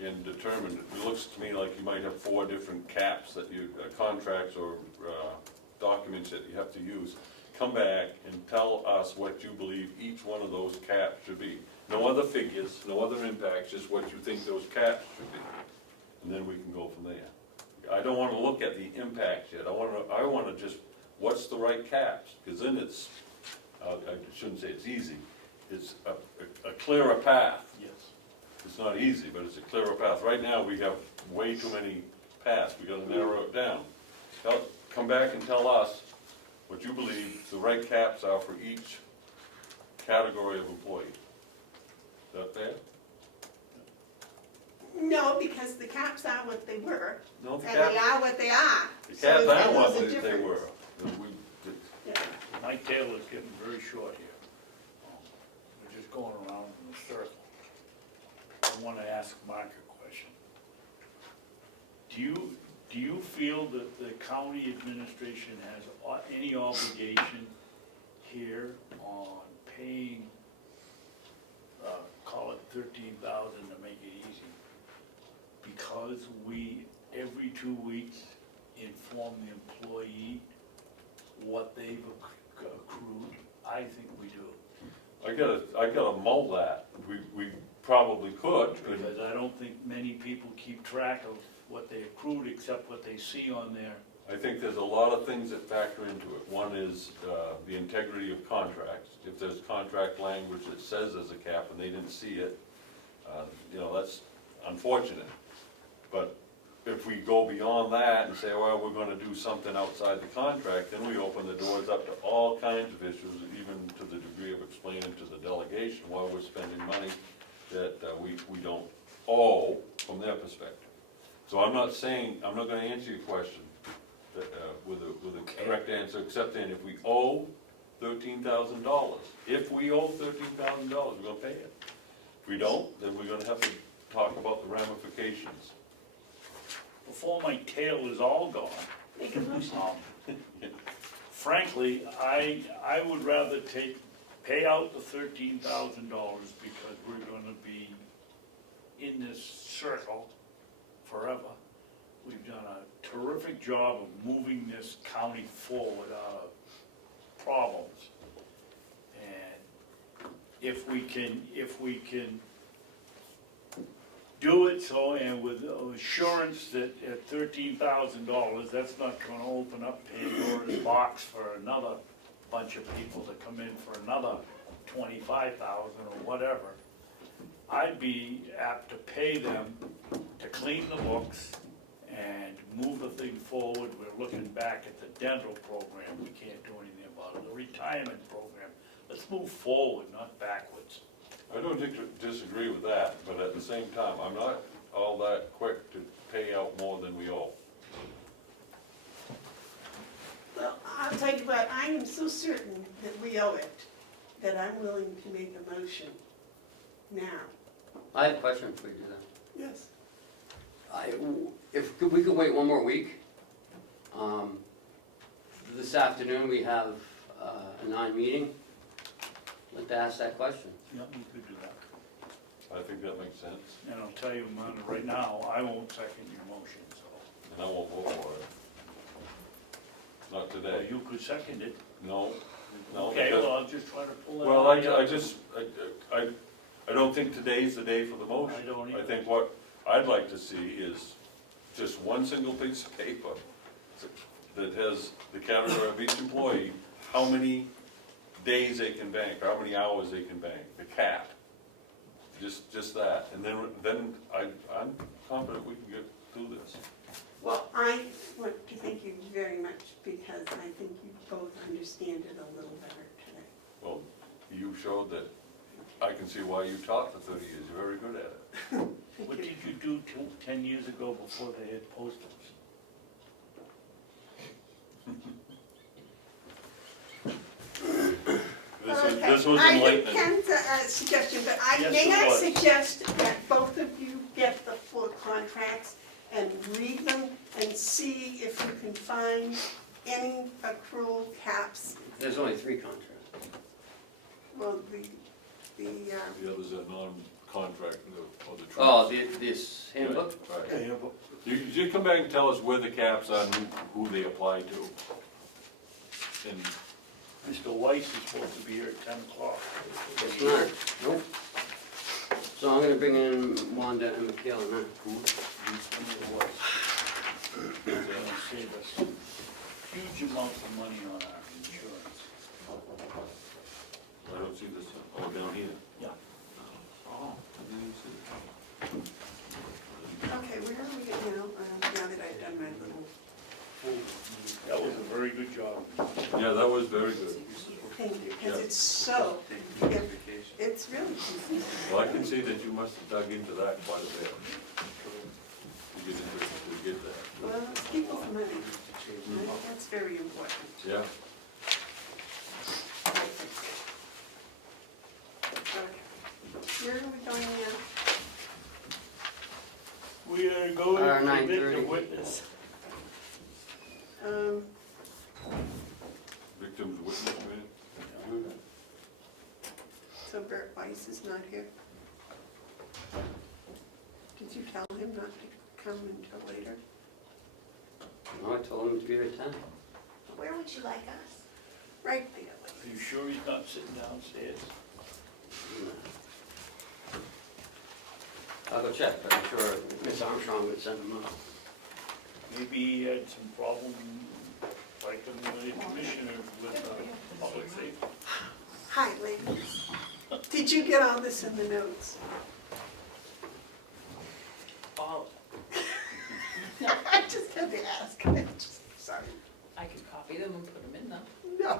and determine, it looks to me like you might have 4 different caps that contracts or documents that you have to use. Come back and tell us what you believe each one of those caps should be. No other figures, no other impacts, just what you think those caps should be. And then we can go from there. I don't wanna look at the impacts yet, I wanna just, what's the right caps? Because then it's, I shouldn't say it's easy, it's a clearer path. Yes. It's not easy, but it's a clearer path. Right now, we have way too many paths, we gotta narrow it down. Come back and tell us what you believe the right caps are for each category of employee. Is that fair? No, because the caps are what they were, No, the and they caps, are what they are. the So caps there are what is a they difference. were. Yeah. Mike Taylor's getting very short here. We're just going around in a circle. I want to ask Mark a question. Do you feel that the county administration has any obligation here on paying, call it 13,000 to make it easy? Because we, every 2 weeks, inform the employee what they've accrued? I think we do. I gotta mull that. We probably could. Because I don't think many people keep track of what they accrued except what they see on there. I think there's a lot of things that factor into it. One is the integrity of contracts. If there's contract language that says there's a cap and they didn't see it, that's unfortunate. But if we go beyond that and say, well, we're gonna do something outside the contract, then we open the doors up to all kinds of issues, even to the degree of explaining to the delegation why we're spending money that we don't owe from their perspective. So I'm not gonna answer your question with a correct answer, except then if we owe $13,000. If we owe $13,000, we're gonna pay it. If we don't, then we're gonna have to talk about the ramifications. Before my tail is all gone, Make a motion. frankly, I would rather pay out the $13,000 because we're gonna be in this circle forever. We've done a terrific job of moving this county forward out of problems. And if we can do it so, and with assurance that at $13,000, that's not gonna open up Pandora's box for another bunch of people to come in for another 25,000 or whatever, I'd be apt to pay them to clean the books and move the thing forward. We're looking back at the dental program, we can't do anything about it, the retirement program. Let's move forward, not backwards. I don't disagree with that, but at the same time, I'm not all that quick to pay out more than we owe. Well, I'll tell you what, I am so certain that we owe it, that I'm willing to make a motion now. I have a question before you do that. Yes. If we could wait one more week, this afternoon we have a 9 meeting. I'd like to ask that question. Yeah, we could do that. I think that makes sense, And I'll tell you, man, right now, I won't second your motion, so. and I won't vote for it. Not Well, today. you could second it. No, no. Okay, because- well, I'll just try to pull that. Well, out. I don't think today's the day for the motion. I don't I either. think what I'd like to see is just one single piece of paper that has the category of each employee, how many days they can bank, how many hours they can bank, the cap. Just that, and then I'm confident we can get through this. Well, I want to thank you very much because I think you both understand it a little better today. Well, you showed that I can see why you taught for 30 years, you're very good at it. Thank What you. did you do 10 years ago before they had postals? This was I enlightening. think Ken's suggestion, but I Yes, may it I was. suggest that both of you get the full contracts and read them and see if you can find any accrual caps. There's only 3 contracts. Well, the The others are non-contract, or the. Oh, this handbook? Right. You come back and tell us where the caps are and who they apply to. And Mr. Weiss is supposed to be here at 10 o'clock. It's not, nope. So I'm gonna bring in Wanda and Michaela now. Mr. Weiss. They're gonna save us huge amounts of money on our insurance. I don't see this, oh, down here. Great job. Yeah, that was very good. Thank you, because Yeah. it's so, it's really confusing. Well, I can see that you must have dug into that quite a bit. To get that. Well, it's people's money. Right? That's very important. Yeah. Okay. Where are we going now? We are going Our to admit 9:30. the witness. Victims witness man. So Bert Weiss is not here? Did you tell him not to come until later? No, I told him to be at 10. Where would you like us? Right there. Are you sure he's not sitting downstairs? I'll go check, but I'm sure Ms. Armstrong would send him up. Maybe he had some problem, like the commissioner with public safety. Hi, ladies. Did you get all this in the notes? Oh, I just had to ask. Sorry. I could copy them and put them in them. No.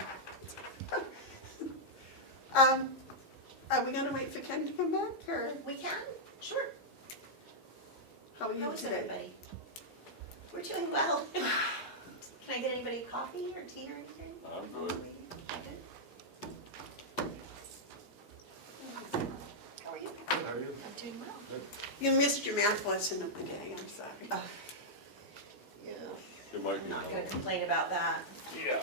Are we gonna wait for Ken to come back, or We can, sure. how are you How is today? everybody? We're doing well. Can I get anybody coffee or tea or anything? I'm good. How are you? How are you? I'm doing well. You missed your math lesson of the day, I'm sorry. Yeah. It might I'm be. not gonna complain about that. Yeah.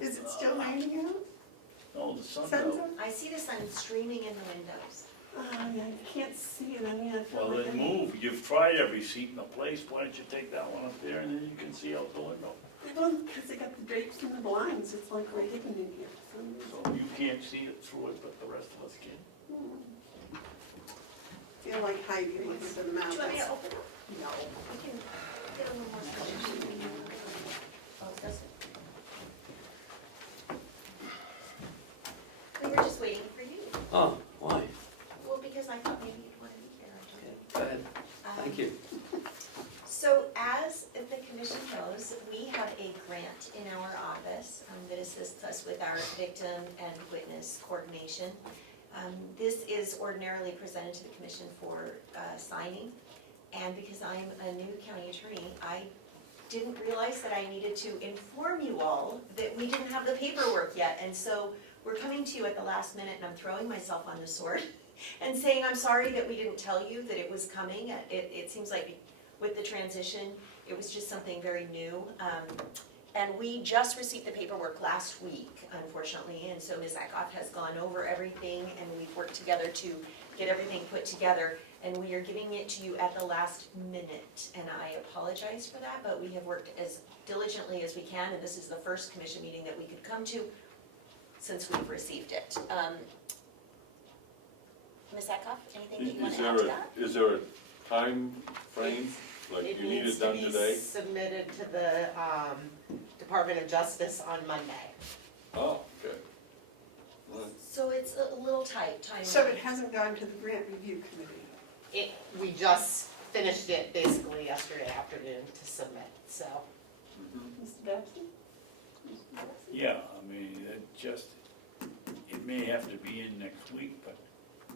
Is it still raining out? No, the sun's Sun's out. out? I see the sun streaming in the windows. I can't see it, I mean, I feel Well, like then I- move. You've tried every seat in the place. Why don't you take that one up there and then you can see out the window? Well, because they got the drapes and the blinds, it's like we're hidden in here for some reason. So you can't see it through it, but the rest of us can. Feel like hiding under the Do you want me to mountains. open it? No. We can get a little more space. Oh, it doesn't. We were just waiting for you. Oh, why? Well, because I thought maybe you'd want to be here. Okay, go ahead. Thank you. So as the commission knows, we have a grant in our office that assists us with our victim and witness coordination. This is ordinarily presented to the commission for signing. And because I'm a new county attorney, I didn't realize that I needed to inform you all that we didn't have the paperwork yet. And so we're coming to you at the last minute, and I'm throwing myself on the sword and saying, I'm sorry that we didn't tell you that it was coming. It seems like with the transition, it was just something very new. And we just received the paperwork last week, unfortunately, and so Ms. Eckhoff has gone over everything, and we've worked together to get everything put together, and we are giving it to you at the last minute, and I apologize for that, but we have worked as diligently as we can, and this is the first commission meeting that we could come to since we've received it. Ms. Eckhoff, anything that you want to add to that? Is there a time frame, like you need it done It today? needs to be submitted to the Department of Justice on Monday. Oh, okay. Right. So it's a little tight, time. So it hasn't gone to the grant review committee? We just finished it basically yesterday afternoon to submit, so. Mr. Babson? Yeah, I mean, it may have to be in next week, but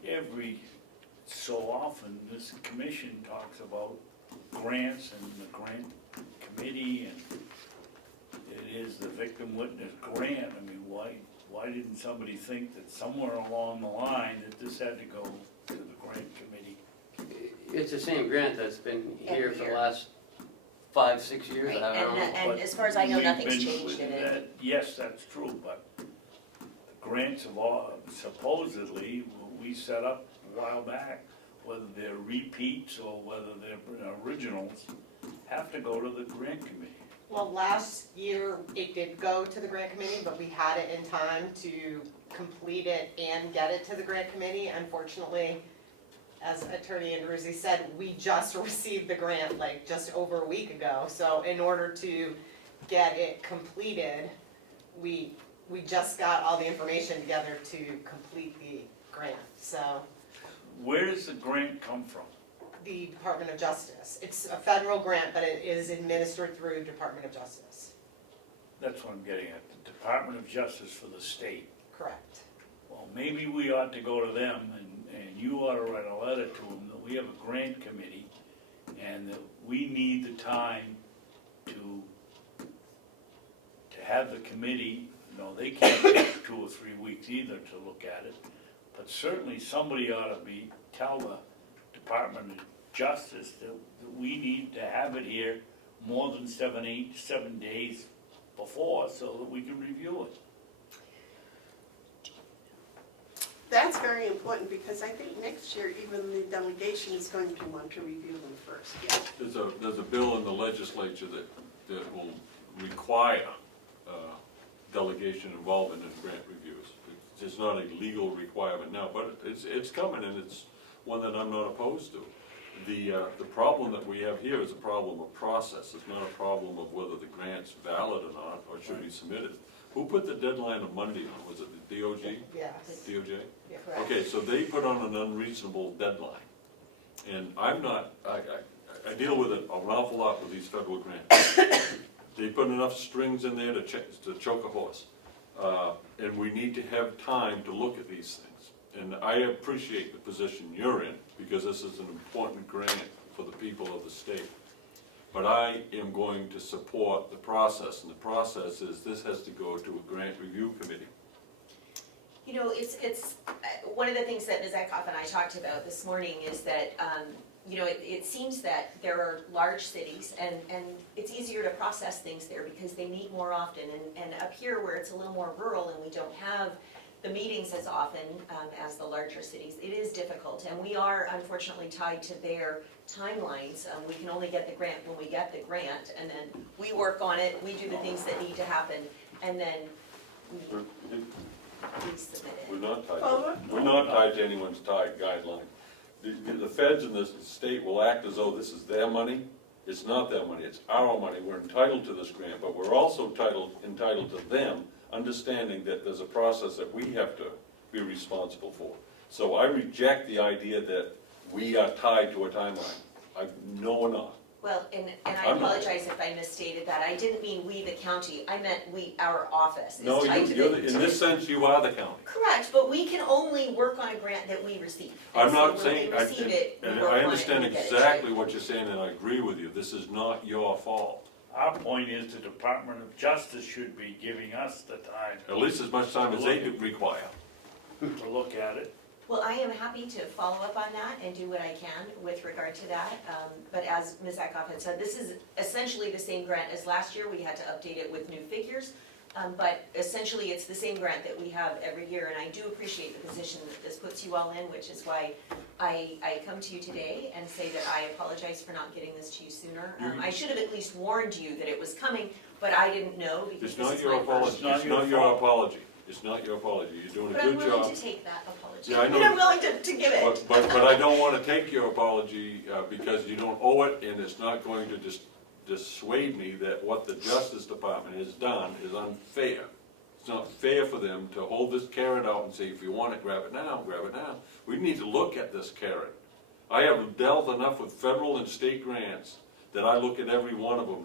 every so often, this commission talks about grants and the grant committee, and it is the victim witness grant. I mean, why didn't somebody think that somewhere along the line that this had to go to the grant committee? It's the same grant that's been here Every for the year. last 5-6 years, Right, I don't know. and as far as I know, We've nothing's been changed with in it. that. Yes, that's true, but the grants of all, supposedly, we set up a while back, whether they're repeats or whether they're originals, have to go to the grant committee. Well, last year it did go to the grant committee, but we had it in time to complete it and get it to the grant committee. Unfortunately, as Attorney Andruzzi said, we just received the grant like just over a week ago. So in order to get it completed, we just got all the information together to complete the grant, so. Where does the grant come from? the Department of Justice. It's a federal grant, but it is administered through Department of Justice. That's what I'm getting at, the Department of Justice for the state. Correct. Well, maybe we ought to go to them and you ought to write a letter to them that we have a grant committee and that we need the time to have the committee, they can't take 2 or 3 weeks either to look at it. But certainly somebody ought to tell the Department of Justice that we need to have it here more than 7 days before so that we can review it. That's very important, because I think next year even the delegation is going to want to review them first, yeah. There's a bill in the legislature that will require delegation involvement in grant reviews. It's not a legal requirement now, but it's coming, and it's one that I'm not opposed to. The problem that we have here is a problem of process. It's not a problem of whether the grant's valid or not, or should be submitted. Who put the deadline of Monday on? Was it the DOJ? Yes. DOJ? Yeah. Okay, so they put on an unreasonable deadline. And I deal with it an awful lot with these federal grants. They put enough strings in there to choke a horse. And we need to have time to look at these things. And I appreciate the position you're in, because this is an important grant for the people of the state. But I am going to support the process, and the process is this has to go to a grant review committee. You know, it's one of the things that Ms. Eckhoff and I talked about this morning is that, it seems that there are large cities and it's easier to process things there because they meet more often. And up here where it's a little more rural and we don't have the meetings as often as the larger cities, it is difficult. And we are unfortunately tied to their timelines. We can only get the grant when we get the grant, and then we work on it, we do the things that need to happen, and then we submit it. We're not tied to anyone's guideline. The feds in this state will act as though this is their money. It's not their money, it's our money. We're entitled to this grant, but we're also entitled to them, understanding that there's a process that we have to be responsible for. So I reject the idea that we are tied to a timeline. No, we're not. Well, and I apologize if I misstated that. I didn't mean we, the county. I meant our office. No, in this sense, you are the county. Correct, but we can only work on a grant that we receive. I'm And not so saying, when we receive it, we and work on I it understand and we get it, exactly right? what you're saying, and I agree with you. This is not your fault. Our point is the Department of Justice should be giving us the time At least as much time as they could require. to look at it. Well, I am happy to follow up on that and do what I can with regard to that. But as Ms. Eckhoff had said, this is essentially the same grant as last year. We had to update it with new figures. But essentially, it's the same grant that we have every year. And I do appreciate the position that this puts you all in, which is why I come to you today and say that I apologize for not getting this to you sooner. I should have at least warned you that it was coming, but I didn't know because It's this not is your my apology. first. It's not your apology. It's not your apology. You're doing a But I'm good willing job. to take that apology. Yeah, I know. And I'm willing to give it. But I don't want to take your apology because you don't owe it, and it's not going to dissuade me that what the Justice Department has done is unfair. It's not fair for them to hold this carrot out and say, if you want it, grab it now, grab it now. We need to look at this carrot. I have dealt enough with federal and state grants that I look at every one of them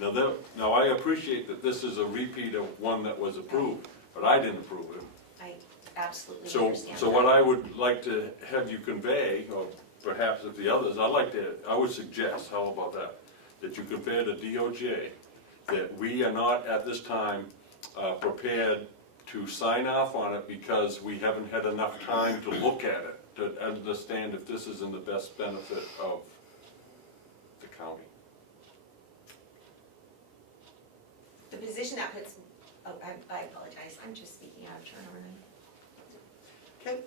now. Now I appreciate that this is a repeat of one that was approved, but I didn't approve it. I absolutely So understand what I would like to have you convey, or perhaps if the others, I would suggest, how about that you convey to DOJ that we are not at this time prepared to sign off on it because we haven't had enough time to look at it, to understand if this is in the best benefit of the county. The position that puts, I apologize, I'm just speaking out of turn over Okay,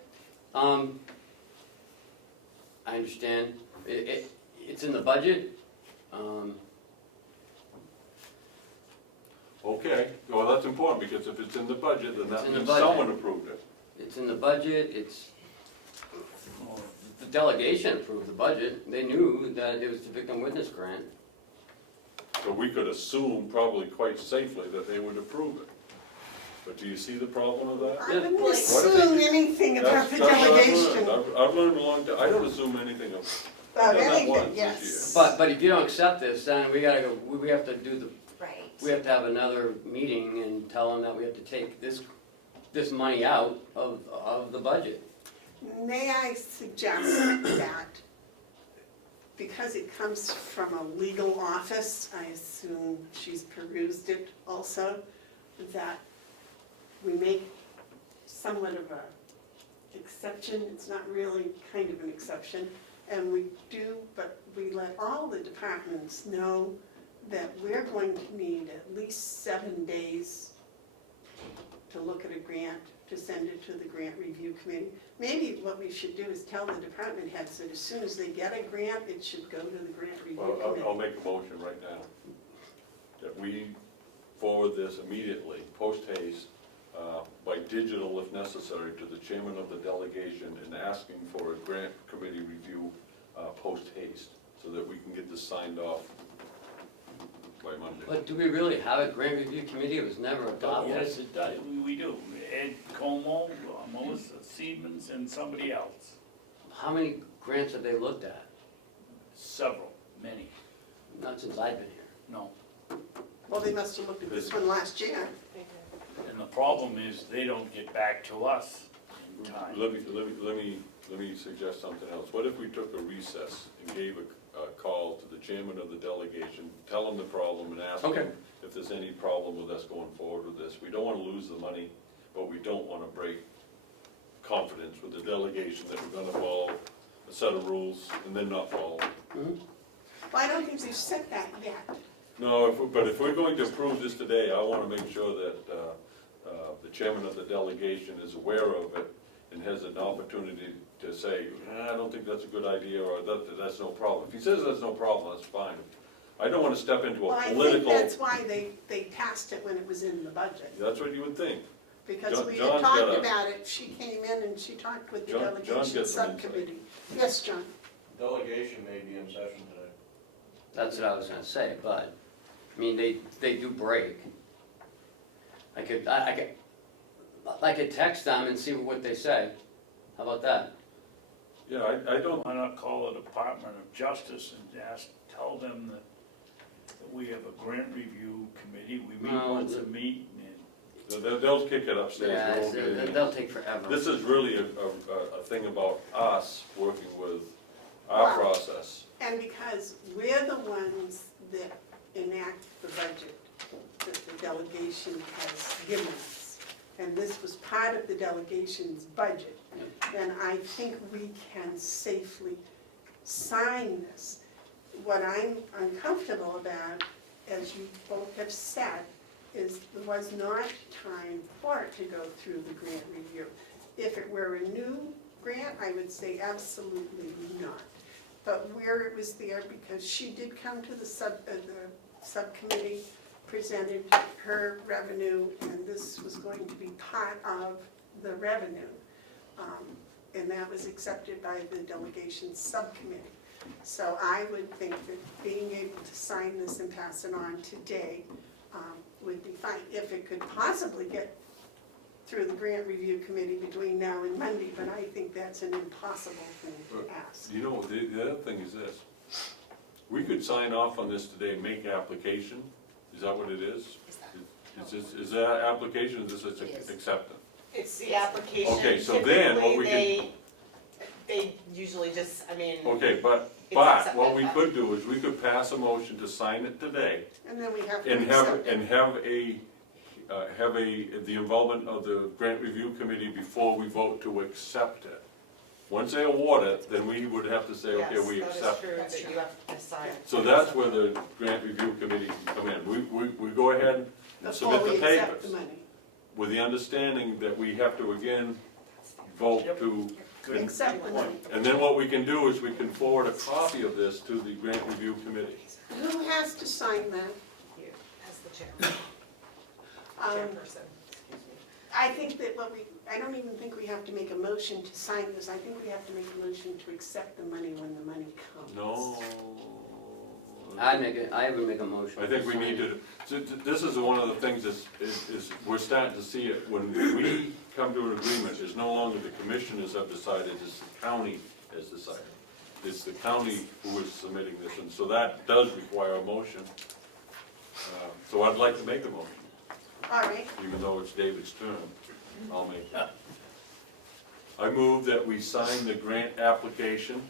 I understand. It's in the budget. Okay, well, that's important, because if it's in the budget, then It's that in the means budget. someone approved it. It's in the budget, the delegation approved the budget. They knew that it was the victim witness grant. So we could assume probably quite safely that they would approve it. But do you see the problem with that? I wouldn't What if they assume do- anything about the That's what I've delegation. learned. I've learned a long time. I don't assume anything of About Done that anything, once this yes. But if you don't accept this, then we gotta go, we have to do the, Right. we have to have another meeting and tell them that we have to take this money out of the budget. May I suggest that, because it comes from a legal office, I assume she's perused it also, that we make somewhat of a exception, it's not really kind of an exception, and we do, but we let all the departments know that we're going to need at least 7 days to look at a grant, to send it to the grant review committee. Maybe what we should do is tell the department heads that as soon as they get a grant, it should go to the grant review Well, I'll committee. make a motion right now, that we forward this immediately, post haste, by digital if necessary, to the chairman of the delegation and asking for a grant committee review, post haste, so that we can get this signed off by Monday. But do we really have a grant review committee? It was never adopted. Yes, it does, we do. Ed Comeau, Melissa Siemens, and somebody else. How many grants have they looked at? Several, many, Not since I've been here. no. Well, they must have looked at this one last year. And the problem is, they don't get back to us in time. Let me suggest something else. What if we took a recess and gave a call to the chairman of the delegation, tell him the problem and ask Okay. him if there's any problem with us going forward with this? We don't wanna lose the money, but we don't wanna break confidence with the delegation that we're gonna follow a set of rules and then not follow them. Well, I don't think they've said that yet. No, but if we're going to approve this today, I wanna make sure that the chairman of the delegation is aware of it and has an opportunity to say, I don't think that's a good idea, or that's no problem. If he says that's no problem, that's fine. I don't wanna step into Well, a I think political, that's why they passed it when it was in the budget. that's what you would think. Because we had John's got talked a- about it, she came in and she talked with the John delegation gets some insight. subcommittee. Yes, John? Delegation may be in session today. That's what I was gonna say, but, I mean, they do break. I could text them and see what they say. How about that? Yeah, I don't, Why not call the Department of Justice and tell them that we have a grant review committee, we meet No, once a the- meet, and they'll kick it upstairs. Yeah, They won't get anything. they'll take forever. This is really a thing about us working with our Wow. process. And because we're the ones that enact the budget that the delegation has given us, and this was part of the delegation's budget, then I think we can safely sign this. What I'm uncomfortable about, as you both have said, is there was not time for it to go through the grant review. If it were a new grant, I would say absolutely not. But where it was there, because she did come to the subcommittee, presented her revenue, and this was going to be part of the revenue. And that was accepted by the delegation subcommittee. So I would think that being able to sign this and pass it on today would be fine, if it could possibly get through the grant review committee between now and Monday, but I think that's an impossible thing to ask. You know, the other thing is this, we could sign off on this today, make application, is that what it is? Is that application, is this It is. acceptance? It's the application. Okay, so then what we Typically, they usually just, I mean, Okay, but It's what accepted. we could do is we could pass a motion to sign it today And then we have to and accept it. have the involvement of the grant review committee before we vote to accept it. Once they award it, then we would have to say, okay, we accept it. That is true, that you have to sign. So that's where the grant review committee can come in. We go ahead and submit the Before we accept the papers money. with the understanding that we have to again vote Yep. to, good. Accept the money. and then what we can do is we can forward a copy of this to the grant review committee. Who has to sign that? You, as the chairman, chairperson, excuse me. I think that I don't even think we have to make a motion to sign this, I think we have to make a motion to accept the money when the money comes. No. I would make a motion. I think we need to, this is one of the things is we're starting to see it, when we come to an agreement, it's no longer the commissioners have decided, it's the county has decided. it's the county who is submitting this, and so that does require a motion. So I'd like to make a motion, All right, even though it's David's turn, I'll make it. I move that we sign the grant application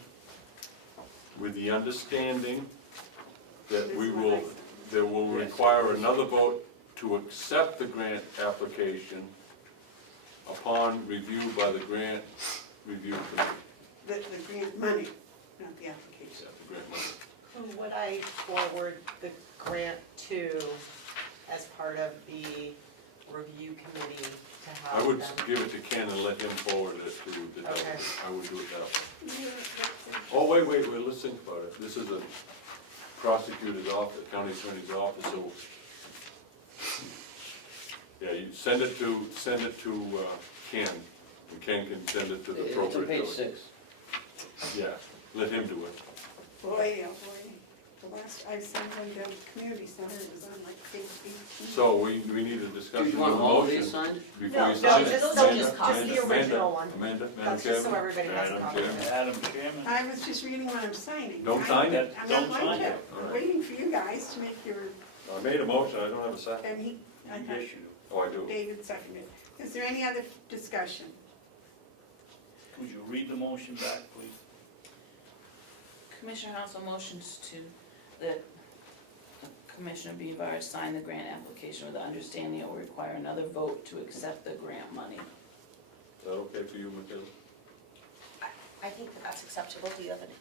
with the understanding that that will require another vote to accept the grant application upon review by the grant review committee. the grant money, not the application. Accept the grant money. Who would I forward the grant to as part of the review committee to I have would them? give it to Ken and let him forward it to the Okay. delegate. I would do it that way. Oh, wait, let's think about it. This is a prosecutor's office, county attorney's office, so. Yeah, you send it to Ken, and Ken can send it to the It's on appropriate page delegate. 6. Yeah, let him do it. Boy, oh boy, the last I sent one down to the community center, it was on like page 18. So we need a Do discussion you of want the all motion these signed? before No, you no, sign it. just Amanda, the Amanda, original one. Amanda, Madam That's just so Chairman? everybody has a Madam copy. Chairman. Madam Chairman? I was just reading what I'm signing. Don't sign it. I'm Don't not sign going to. it. All I'm right. waiting for you guys to make your, I made a motion, I don't have a second. and I thought Yes, you do. Oh, I do. David seconded. Is there any other discussion? Could you read the motion back, please? Commissioner Hounsell motions to that Commissioner Bevard sign the grant application with the understanding it will require another vote to accept the grant money. Is that okay for you, Michaela? I think that's acceptable, do you have any?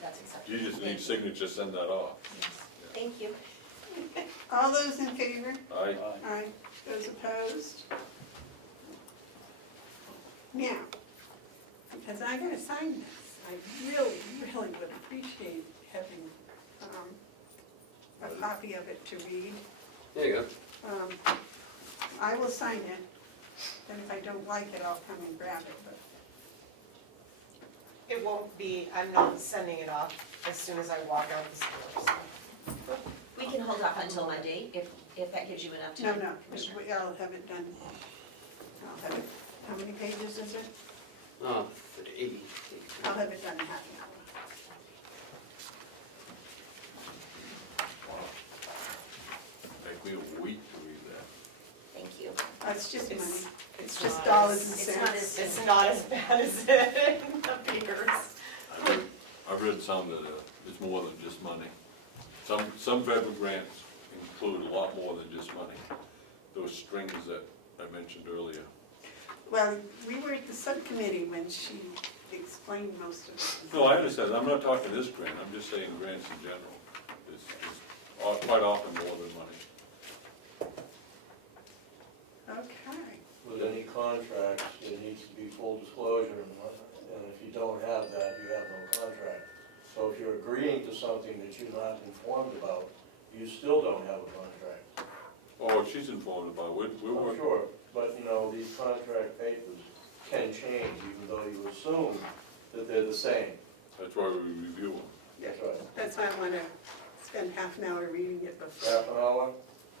That's acceptable. You just need Thank you. signature, send that off. Yes. Thank you. All those in favor? Aye. Aye. Those opposed? Now, because I gotta sign this, I really would appreciate having a copy of it to read. There you go. I will sign it, and if I don't like it, I'll come and grab it, but It won't be, I'm not sending it off as soon as I walk out the door, so. We can hold off until Monday, if that gives you enough no, time. no, Commissioner. I'll have it done. I'll have it, how many pages is it? Oh, 80. I'll have it done in half an hour. Take me a week to read that. Thank you. It's just money, It's- it's it's just not dollars as- and It's not cents. as, It's not as bad as it appears. I've read some that it's more than just money. Some federal grants include a lot more than just money. Those strings that I mentioned earlier. Well, we were at the subcommittee when she explained most of it. No, I understand, I'm not talking this grant, I'm just saying grants in general. It's quite often more than money. Okay, With any contracts, there needs to be full disclosure, and if you don't have that, you have no contract. So if you're agreeing to something that you're not informed about, you still don't have a contract. Oh, she's informed about it, we're I'm working. sure, but you know, these contract papers can change, even though you assume that they're the same. That's why we review them. That's right. that's why I want to spend half an hour reading it Half an hour,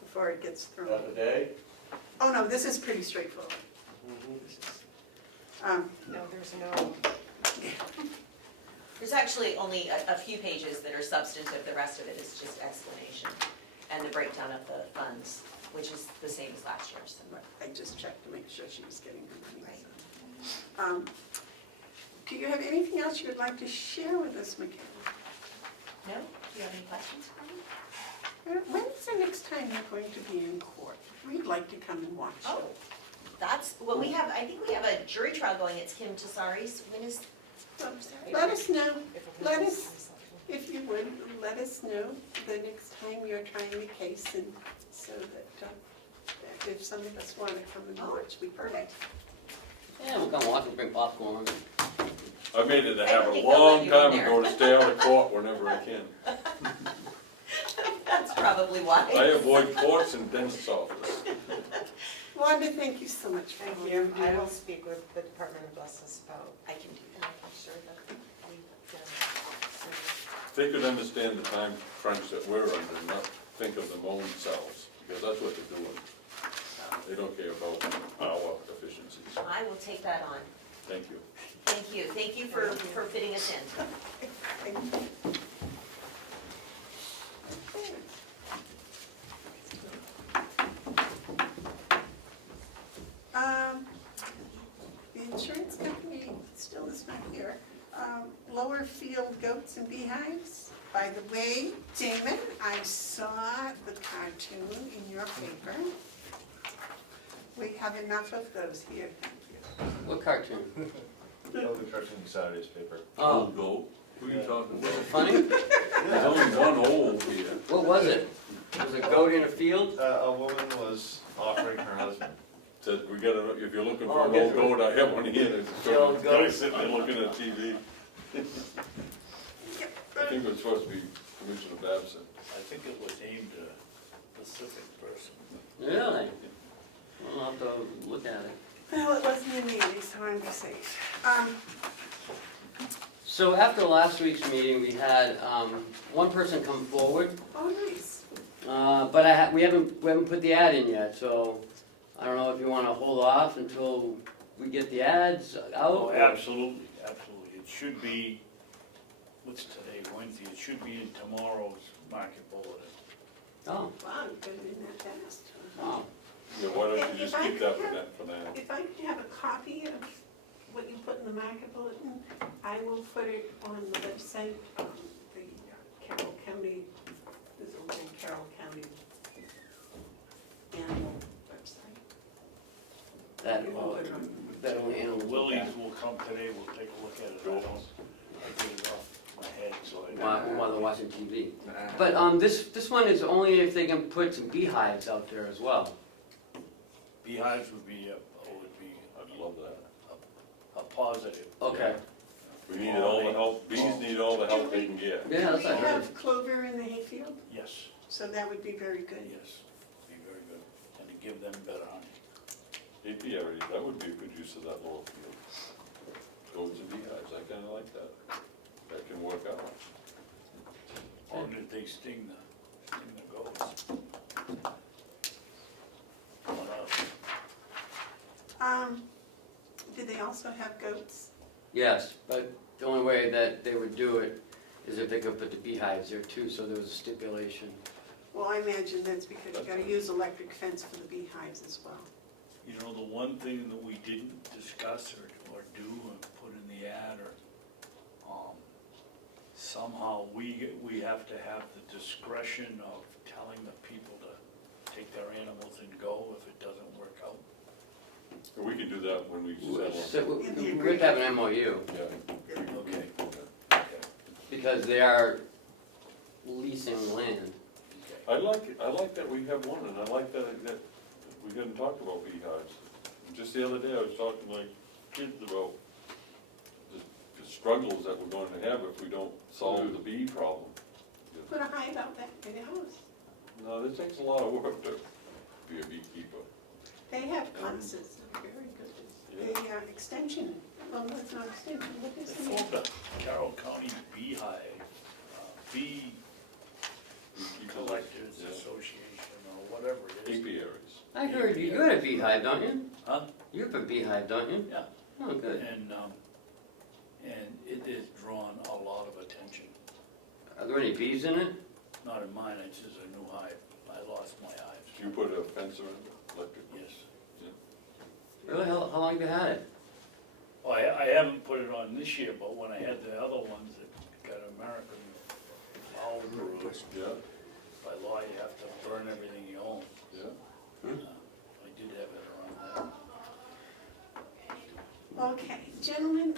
before it gets thrown. half a day? Oh, no, this is pretty straightforward. No, there's no, there's actually only a few pages that are substantive, the rest of it is just explanation. And the breakdown of the funds, which is the same as last year's. I just checked to make sure she was getting her money. Right. So. Do you have anything else you would like to share with us, Michaela? No? Do you have any questions for me? When's the next time you're going to be in court? We'd like to come and watch you. Oh, that's, well, we have, I think we have a jury trial going, it's Kim Tassari's, when is? Let us know, if it Let was- us- if you would, let us know the next time you're trying the case, and so that if some of us want to come and watch, we perfect. Yeah, we'll come walk and bring popcorn. I made it a I habit don't a think they'll let long you time in there. ago to stay out of court whenever I can. That's probably why. I avoid courts and dentist's office. Wanda, thank you so much for all Thank you you. I do. will speak with the Department of Justice about, I can do that. I'm sure that we can. If they could understand the time crunch that we're under, and not think of their own selves, because that's what they're doing. They don't care about our efficiencies. I will take that on. Thank you. Thank you for fitting us in. The insurance company still is not here. Lower Field Goats and Beehives. By the way, Damon, I saw the cartoon in your paper. We have enough of those here. What cartoon? Oh, the cartoon Saturday's paper. Oh, Goat, who are you talking was it about? funny? There's only one old here. What was it? Was it a goat in a field? A woman was offering her husband. Said, we got a, if you're looking for Oh, an get old goat, I have one here, there's The a old guy goat. sitting there looking at TV. I think it was supposed to be Commissioner Babson. I think it was aimed at a specific person. Really? We'll have to look at it. Well, it wasn't in the 80s, so I'm safe. So after last week's meeting, we had one person come forward, Oh, nice. but we haven't put the ad in yet, so I don't know if you want to hold off until we get the ads out. Oh, absolutely, absolutely. It should be, what's today, Wednesday? It should be in tomorrow's market bulletin. Oh, Wow, you put it in that fast. wow. Yeah, why don't you just keep that for now? If I could have a copy of what you put in the market bulletin, I will put it on the website, the Carroll County, there's a little Carroll County animal website. That, You will put it on. that only animals. will Willie's have. will come today, we'll take a look at it. I get it off my head, so I. While they're watching TV. But this one is only if they can put some beehives out there as well. Beehives would be I'd love that. a positive. Okay. We need all the help, bees need all the help they can get. Yeah, that's Do what I we heard. have clover in the hayfield? Yes, So that would be very good. yes, be very good, and to give them better honey. Apiary, that would be a good use of that little field. Goats and beehives, I kinda like that. That can work out. Only if they sting the goats. What else? Do they also have goats? Yes, but the only way that they would do it is if they could put the beehives there too, so there was a stipulation. Well, I imagine that's because you gotta use electric fence for the beehives as well. You know, the one thing that we didn't discuss or do and put in the ad or, somehow we have to have the discretion of telling the people to take their animals and go if it doesn't work out. We can do that when we So settle. we have to have an MOU, Yeah. Okay, okay, because they are leasing land. okay. I like that we have one, and I like that we didn't talk about beehives. Just the other day, I was talking to my kids about the struggles that we're going to have if we don't solve the bee problem. Put a hive out back in the house. No, this takes a lot of work to be a beekeeper. They have classes, they're very good. The extension, well, that's not extension, what is They it? formed a Carroll County Beehive, bee collectors Yeah. association or whatever it is. Apiaries. I heard you got a beehive, don't you? Huh? You have a beehive, don't you? Yeah. Oh, good. And it has drawn a lot of attention. Are there any bees in it? Not in mine, it's just a new hive. I lost my hives. You put a fence around it, electric? Yes. Really? How long have you had it? Oh, I haven't put it on this year, but when I had the other ones that got American foul rules, Yeah, by law you have to burn everything you own. yeah. I did have it around that. Okay, gentlemen,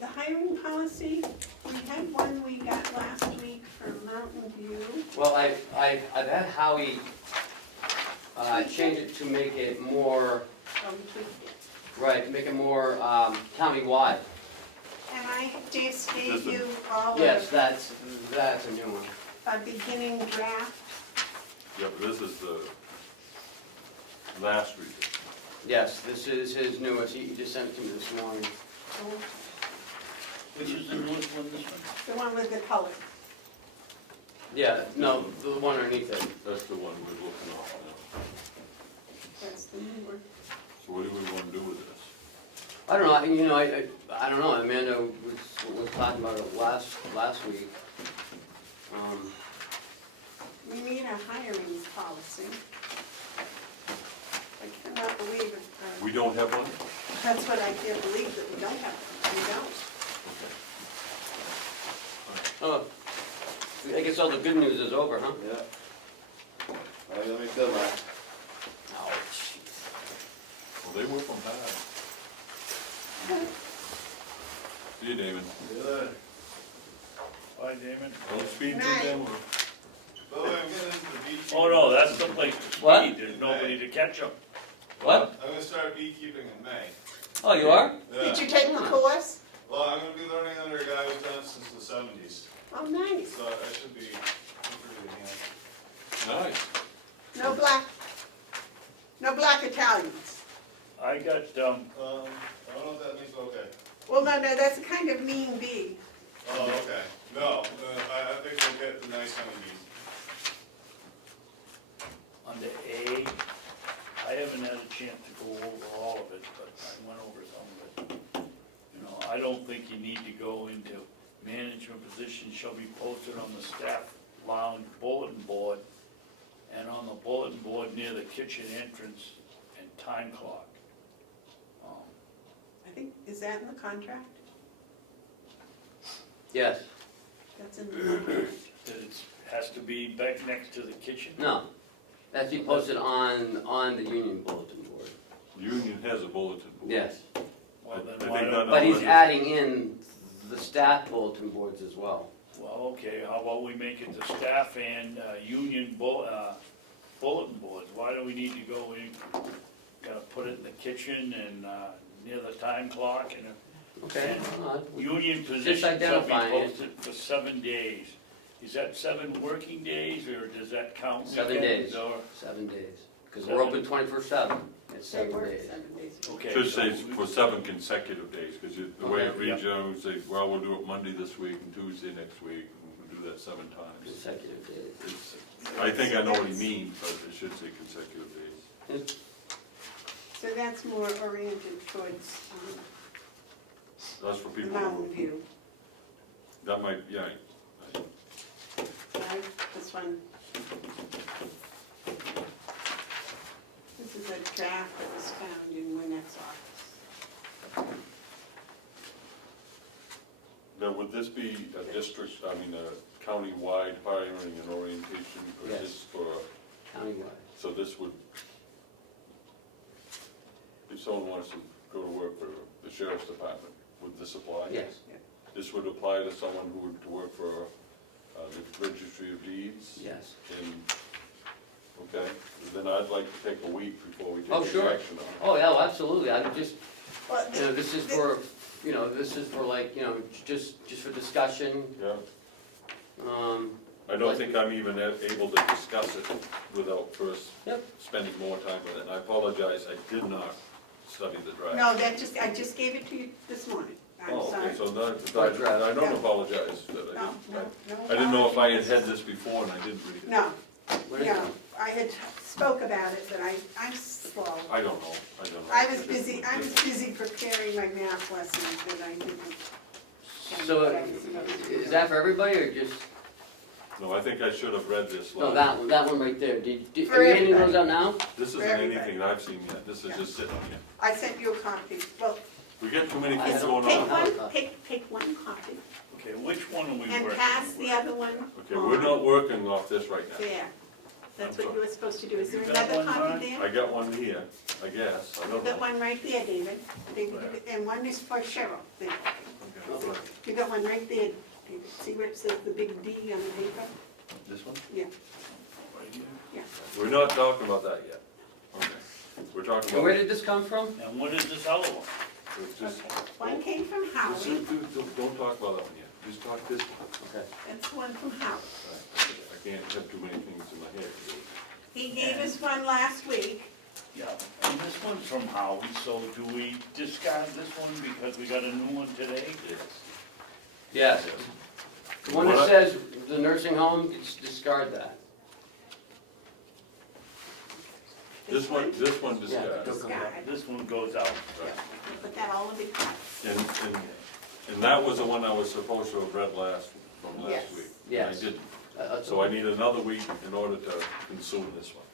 the hiring policy, we had one we got last week from Mountain View. Well, I've had Howie change it to make it more, right, make it more countywide. And I just gave you all Yes, of that's a new one. a beginning draft. Yeah, but this is the last week. Yes, this is his newest, he just sent it to me this morning. Which is the newest one, this one? The one with the color. Yeah, no, the one underneath it. That's the one we're looking at now. That's the new one. So what do we want to do with this? I don't know, I don't know, Amanda was talking about it last week. We need a hiring policy. I cannot believe it. We don't have one? That's what I can't believe, that we don't have one. We don't. Oh, I guess all the good news is over, huh? Yeah. All right, let me fill that. Ouch. Well, they work from hard. See you, Damon. Good. Bye, Damon. Don't speed Night. through them. Well, I'm getting into the beekeeping. Oh, no, that's the place to What? speed, there's nobody to catch them. What? I'm gonna start beekeeping in May. Oh, you are? Yeah. Did you take the course? Well, I'm gonna be learning under a guy who's done it since the 70s, Oh, nice. so I should be pretty handy. Nice. No black Italians. I got, I don't know if that means okay. Well, no, that's a kind of mean bee. Oh, okay. No, I think we'll get the nice honeybees. under A, I haven't had a chance to go over all of it, but I went over some of it. You know, I don't think you need to go into management positions shall be posted on the staff lounge bulletin board and on the bulletin board near the kitchen entrance and time clock. I think, is that in the contract? Yes. That's in the contract. That it has to be back next to the kitchen? No. That's be posted on the union bulletin board. Union has a bulletin board. Yes. Well, I then think why that don't, But he's is- adding in the staff bulletin boards as well. well, okay, how about we make it the staff and union bulletin boards? Why do we need to go in, gotta put it in the kitchen and near the time clock and Okay. union position shall be identifying it. posted for 7 days. Is that 7 working days, or does that count 7 weekends, days. or? 7 days. Because we're open 24/7. It's They 7 work days. 7 days. Okay. Should so say we- for 7 consecutive days, because the way it Okay. reads, you know, we say, well, we'll do it Monday this week and Tuesday next week, and we'll do that 7 times. Consecutive days. It's- I think I know what he means, but it should say consecutive days. So that's more oriented towards That's for people Mountain who, View. that might, yeah, This one. This is a draft that was found in Winnett's office. now would this be a district, I mean, a county-wide hiring and orientation, or Yes. just for, Countywide. so this would, if someone wants to go to work for the sheriff's department, would this apply? Yes. This would apply to someone who would to work for the registry of deeds? Yes. In, okay, then I'd like to take a week before we take Oh, any sure. action on it. Oh, yeah, well, absolutely. I would just, Well, you know, this is for, this is for like, just for discussion. Yeah, I Like- don't think I'm even able to discuss it without first Yep. spending more time with it. And I apologize, I did not study the draft. no, I just gave it to you this morning. I'm Oh, sorry. okay, so not, What draft? I don't No. apologize that I No, no, didn't. no. I didn't know if I had had this before and I didn't read it. No, What is no, it? I had spoke about it, but I'm slow. I don't know, I don't know. I was busy preparing my math lessons that I didn't. So, is that for everybody or just, No, I think I should have read this. no, line. that one right there? For Are you handing everybody. those out now? This isn't for everybody. anything that I've seen yet, this is Yeah. just sitting here. I sent you a copy. Well, We get too many I things don't- going pick on. one, pick one copy Okay, which one are we working and with? pass the other one Okay, we're on. not working off this right now. There. That's what you were supposed to do. Is there You got another one, Mark? copy I there? got one here, I guess, I You don't got know. one right there, David. And one is for Cheryl. There. Okay. You got one right there, David. See where it says the big D on the paper? This one? Yeah. Right here. We're not talking about that yet. Okay. We're talking And where about, did this come from? And what is this other one? it's just, Okay. One came from Howie. don't talk about that one yet, just talk this one. Okay. That's the one from Howie. Right. I can't have too many things in my head. He gave us one last week. Yeah, and this one's from Howie, so do we discard this one because we got a new one today? Yes. The one that says the nursing home, discard that. This one Yeah, discarded. Discard. This one goes out. Right. Put that all in the car. And that was the one I was supposed to have read from last Yes. week. Yes. And I didn't. So I need another week in order to consume this one.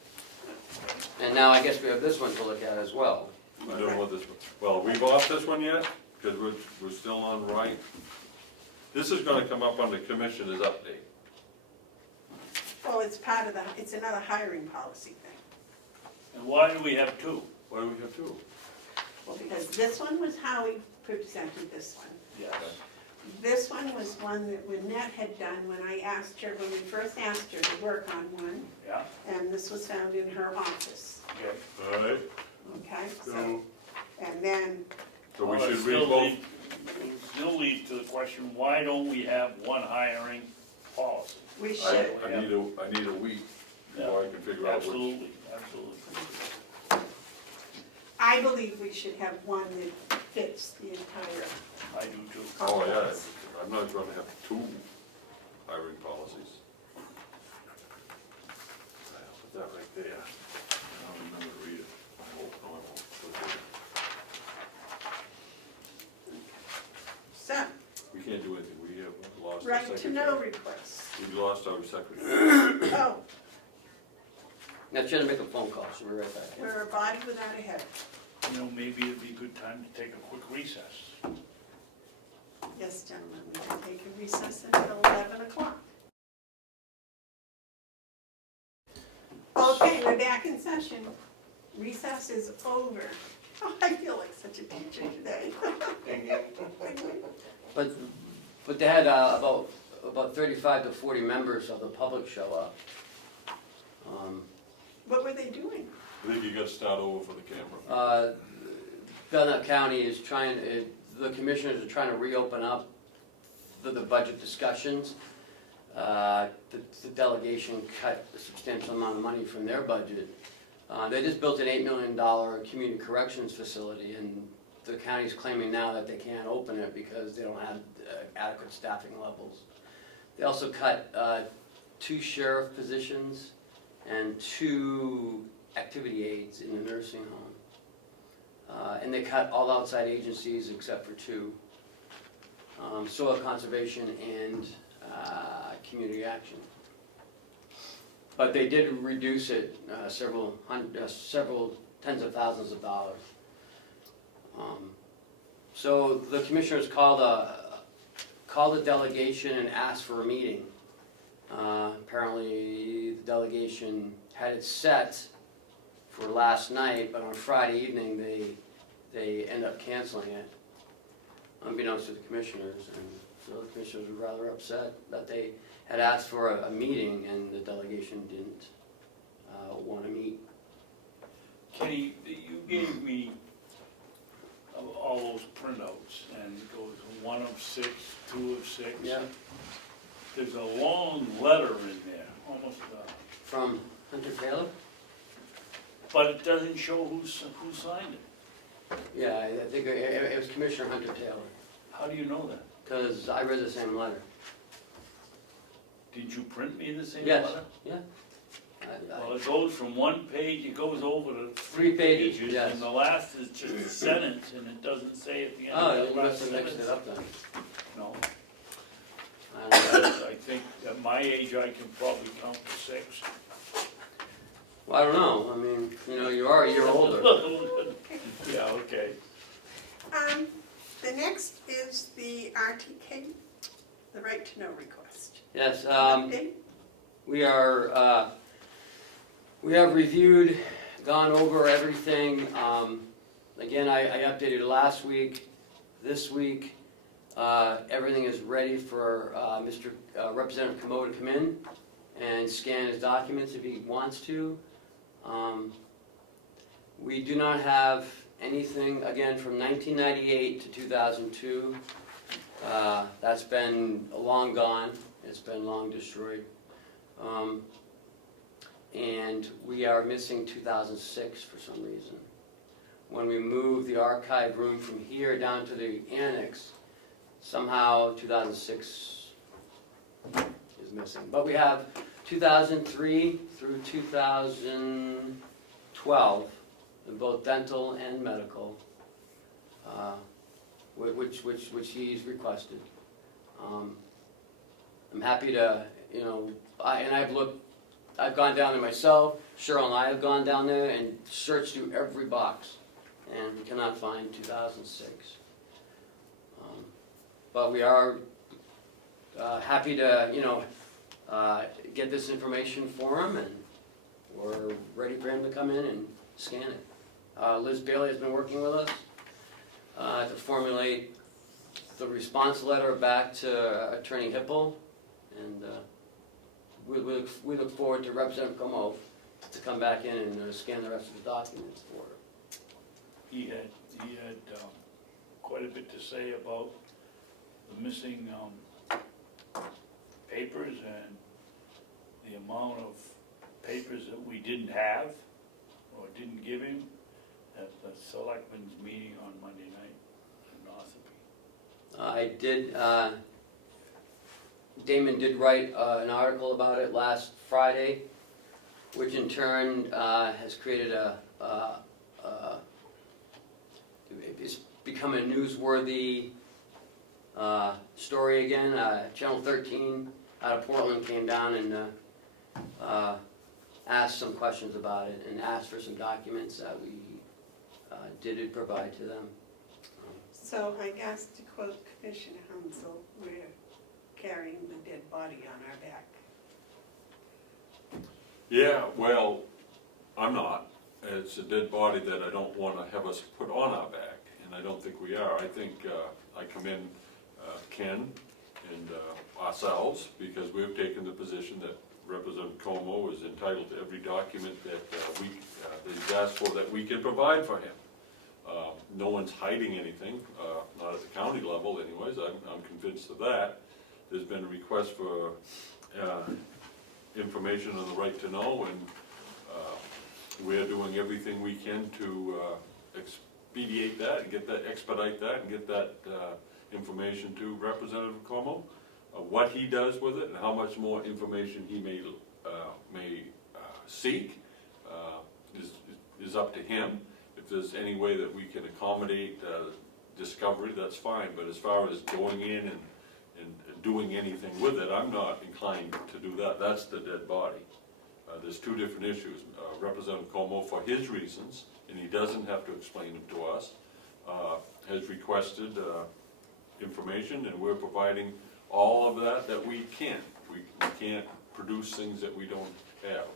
And now I guess we have this one to look at as well. I don't know what this one, well, we've off this one yet, because we're still on right. This is gonna come up on the commissioner's update. Well, it's part of it's another hiring policy thing. And why do we have two? Why do we have two? Well, because this one was how we presented this one. Yes. This one was one that Lynette had done when I asked her, when we first asked her to work on one, Yeah, and this was found in her office, okay. All right, okay? so, And then, so we Well, it should still read both. lead- it still leads to the question, why don't we have one hiring policy? we I should, need a week before I can figure out which. Absolutely, absolutely. I believe we should have one that fits the entire. I do too. Oh, yeah, I'm not gonna have two hiring policies. I'll put that right there. I don't remember to read it. I won't. Put it So, there. We can't do anything, we have lost our right to secretary. know requests. We lost our secretary. Oh, Now, try to make a phone call, so we're right back. we're a body without a head. You know, maybe it'd be a good time to take a quick recess. Yes, gentlemen, we can take a recess until 11 o'clock. Okay, we're back in session. Recess is over. Oh, I feel like such a teacher today. But they had about 35 to 40 members of the public show up. What were they doing? I think you gotta start over for the camera. Belknap County is the commissioners are trying to reopen up the budget discussions. The delegation cut a substantial amount of money from their budget. They just built an $8 million community corrections facility, and the county's claiming now that they can't open it because they don't have adequate staffing levels. They also cut 2 sheriff positions and 2 activity aides in the nursing home. And they cut all outside agencies except for 2, soil conservation and community action. But they did reduce it several tens of thousands of dollars. So the commissioners called a delegation and asked for a meeting. Apparently the delegation had it set for last night, but on Friday evening they end up canceling it, unbeknownst to the commissioners. And so the commissioners were rather upset that they had asked for a meeting and the delegation didn't want to meet. Kenny, you gave me all those printouts, and it goes 1 of 6, 2 of 6. Yeah. There's a long letter in there, almost, From Hunter Taylor? but it doesn't show who signed it. Yeah, I think it was Commissioner Hunter Taylor, How do you know that? because I read the same letter. Did you print me the same Yes. letter? Yeah. Well, it goes from 1 page, it goes over to 3 pages, pages, yes. and the last is just a sentence, and it doesn't say at the end Oh, of you the must last have mixed sentence. it up then. No, I I think at my age, I can probably count to 6. Well, I don't know, I mean, you are a year older. Yeah, okay. The next is the RTK, the right to know request. Yes, Update? we have reviewed, gone over everything. Again, I updated last week, this week. Everything is ready for Mr. Representative Comeau to come in and scan his documents if he wants to. We do not have anything, again, from 1998 to 2002. That's been long gone. It's been long destroyed. And we are missing 2006 for some reason. When we moved the archive room from here down to the annex, somehow 2006 is missing. But we have 2003 through 2012 12 in both dental and medical, which he's requested. I'm happy to, you know, I've gone down there myself, Cheryl and I have gone down there and searched through every box, and we cannot find 2006. But we are happy to, you know, get this information for him, and we're ready for him to come in and scan it. Liz Bailey has been working with us to formulate the response letter back to Attorney Hippel, and we look forward to Representative Comeau to come back in and scan the rest of the documents for her. He had quite a bit to say about the missing papers and the amount of papers that we didn't have or didn't give him at the selectmen's meeting on Monday night in Ossipee. I did, Damon did write an article about it last Friday, which in turn has created it's become a newsworthy story again. Channel 13 out of Portland came down and asked some questions about it and asked for some documents that we did provide to them. So I guess to quote Commissioner Hounsell, we're carrying the dead body on our back. Yeah, well, I'm not. It's a dead body that I don't want to have us put on our back, and I don't think we are. I think I commend Ken and ourselves, because we've taken the position that Representative Comeau is entitled to every document that he's asked for that we can provide for him. No one's hiding anything, not at the county level anyways, I'm convinced of that. There's been a request for information on the right to know, and we're doing everything we can to expedite that and expedite that and get that information to Representative Comeau. What he does with it and how much more information he may seek is up to him. If there's any way that we can accommodate discovery, that's fine, but as far as going in and doing anything with it, I'm not inclined to do that. That's the dead body. There's two different issues. Representative Comeau, for his reasons, and he doesn't have to explain them to us, has requested information, and we're providing all of that we can. We can't produce things that we don't have.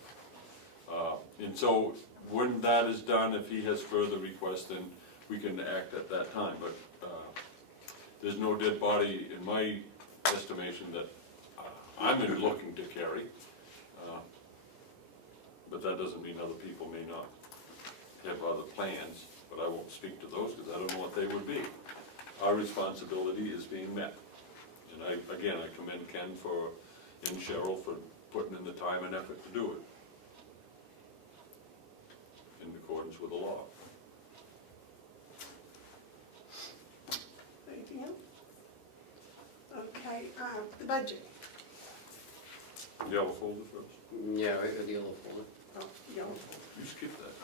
And so when that is done, if he has further requests, then we can act at that time. But there's no dead body, in my estimation, that I'm looking to carry. But that doesn't mean other people may not have other plans, but I won't speak to those because I don't know what they would be. Our responsibility is being met. And I commend Ken and Cheryl for putting in the time and effort to do it in accordance with the law. Anything else? Okay, the budget. Yellow folder first. Yeah, right with the yellow folder. Oh, yellow. You skip that.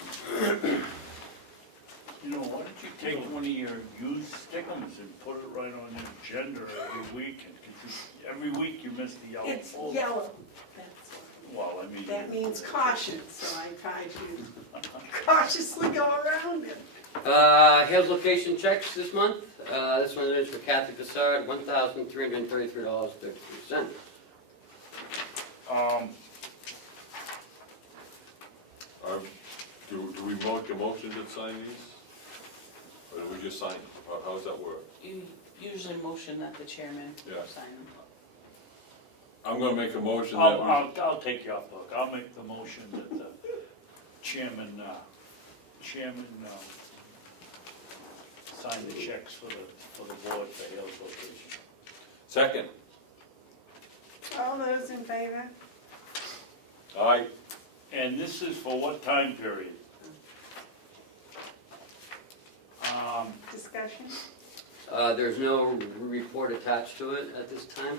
You know, why don't you take one of your used stickums and put it right on the agenda every week? Because every week you miss the yellow It's folder. yellow. That's Well, I mean. that means caution, so I try to cautiously go around it. Here's location checks this month. This one is for Kathy Bevard, $1,333.33. Do we make a motion to sign these? Or do we just sign them? How does that work? You usually motion that the chairman Yeah. sign them. I'm gonna make a motion that we... I'll take you off the hook. I'll make the motion that the chairman sign the checks for the board for Hale's location. Second. All those in favor? Aye. And this is for what time period? Discussion? There's no report attached to it at this time.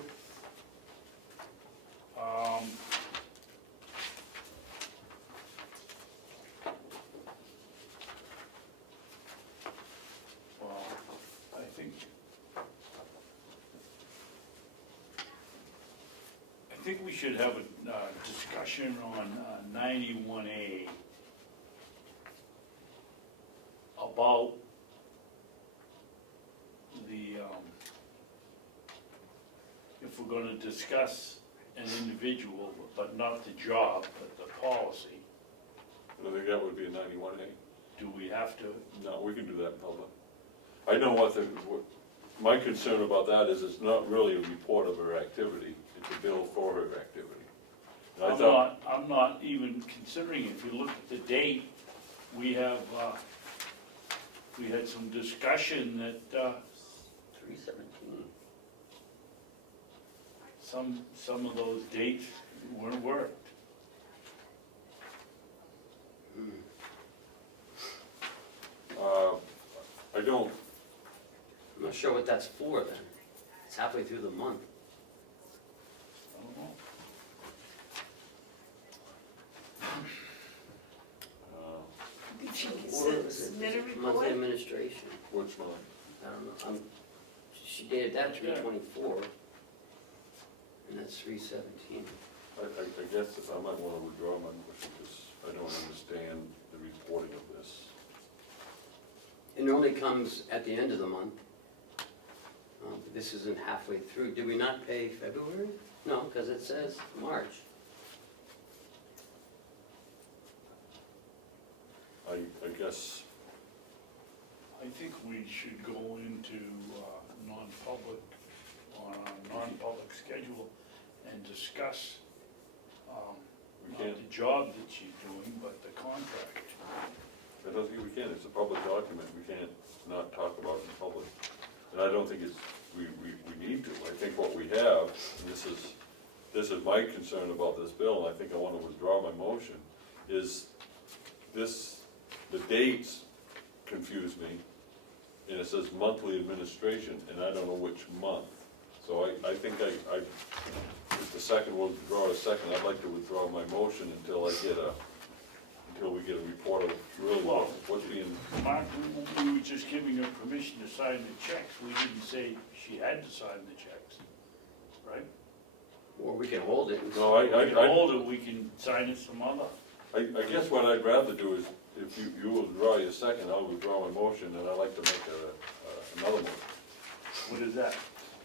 think we should have a discussion on 91A about the, if we're gonna discuss an individual, but not the job, but the policy, I think that would be a 91A. do we have to? No, we can do that in public. I know what my concern about that is it's not really a report of her activity, it's a bill for her activity. And I thought, I'm not even considering, if you look at the date, we have, we had some discussion that, 317. some of those dates weren't worked. I don't, I'm not sure what that's for then. It's halfway through the month. I don't know. Did she Or is it submit a monthly report? administration? which one? I don't know. She dated that 3/24, and that's 3/17. I guess I might want to withdraw my motion because I don't understand the reporting of this. It normally comes at the end of the month. But this isn't halfway through. Did we not pay February? No, because it says March. I guess, I think we should go into non-public, on a non-public schedule and discuss we not can't, the job that she's doing, but the contract. I don't think we can, it's a public document, we can't not talk about it in public. And I don't think it's, we need to, I think what we have, and this is my concern about this bill, and I think I want to withdraw my motion, is this, the dates confuse me, and it says monthly administration, and I don't know which month. So I think if the second will withdraw a second, I'd like to withdraw my motion until we get a report of really what's being. Mark, we were just giving her permission to sign the checks, we didn't say she had to sign the checks, right? Or we can hold it. No, We can hold it, we can sign it some other. I guess what I'd rather do is, if you withdraw your second, I'll withdraw my motion, and I'd like to make another motion. What is that?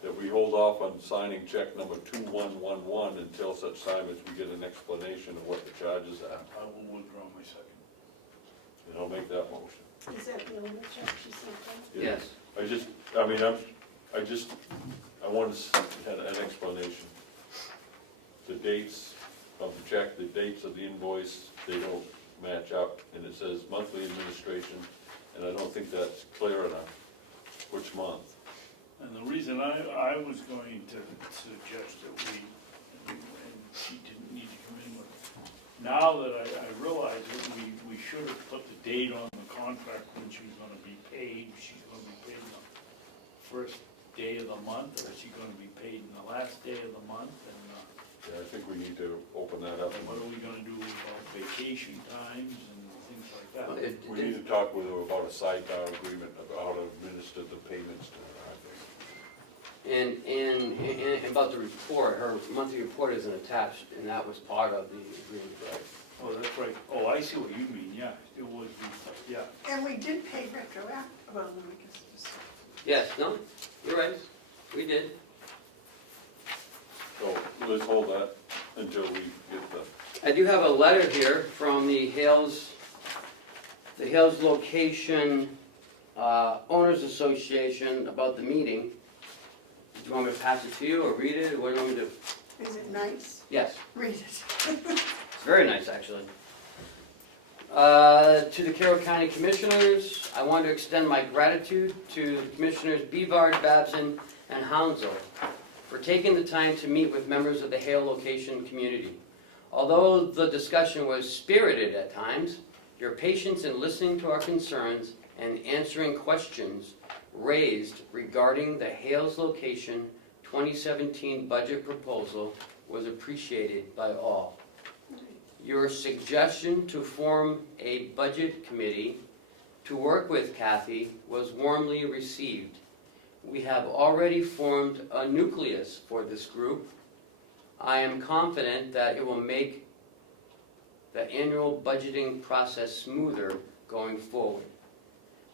That we hold off on signing check number 2111 until such time as we get an explanation of what the charges are. I will withdraw my second. And I'll make that motion. Is that the only check she sent them? Yes. I want to have an explanation. The dates of the check, the dates of the invoice, they don't match up, and it says monthly administration, and I don't think that's clear enough. Which month? And the reason I was going to suggest that and she didn't need to come in with it. Now that I realize that we should have put the date on the contract when she was gonna be paid. She's gonna be paid on the first day of the month, or is she gonna be paid in the last day of the month? And Yeah, I think we need to open that up. what are we gonna do about vacation times and things like that? We need to talk with her about a sidecar agreement about how to administer the payments to her, I think. And about the report, her monthly report isn't attached, and that was part of the agreement. Right. Oh, that's right. Oh, I see what you mean, yeah. It was, yeah. And we did pay retroactive on them, I guess it was. Yes, no, you're right, we did. So let's hold that until we get the. I do have a letter here from the Hales Location Owners Association about the meeting. Do you want me to pass it to you or read it, or what do you want me to do? Is it nice? Yes, Read it. it's very nice, actually. To the Carroll County Commissioners, I want to extend my gratitude to the Commissioners Bevard, Babson, and Hounsell for taking the time to meet with members of the Hale Location community. Although the discussion was spirited at times, your patience in listening to our concerns and answering questions raised regarding the Hales Location 2017 budget proposal was appreciated by all. Your suggestion to form a budget committee to work with Kathy was warmly received. We have already formed a nucleus for this group. I am confident that it will make the annual budgeting process smoother going forward.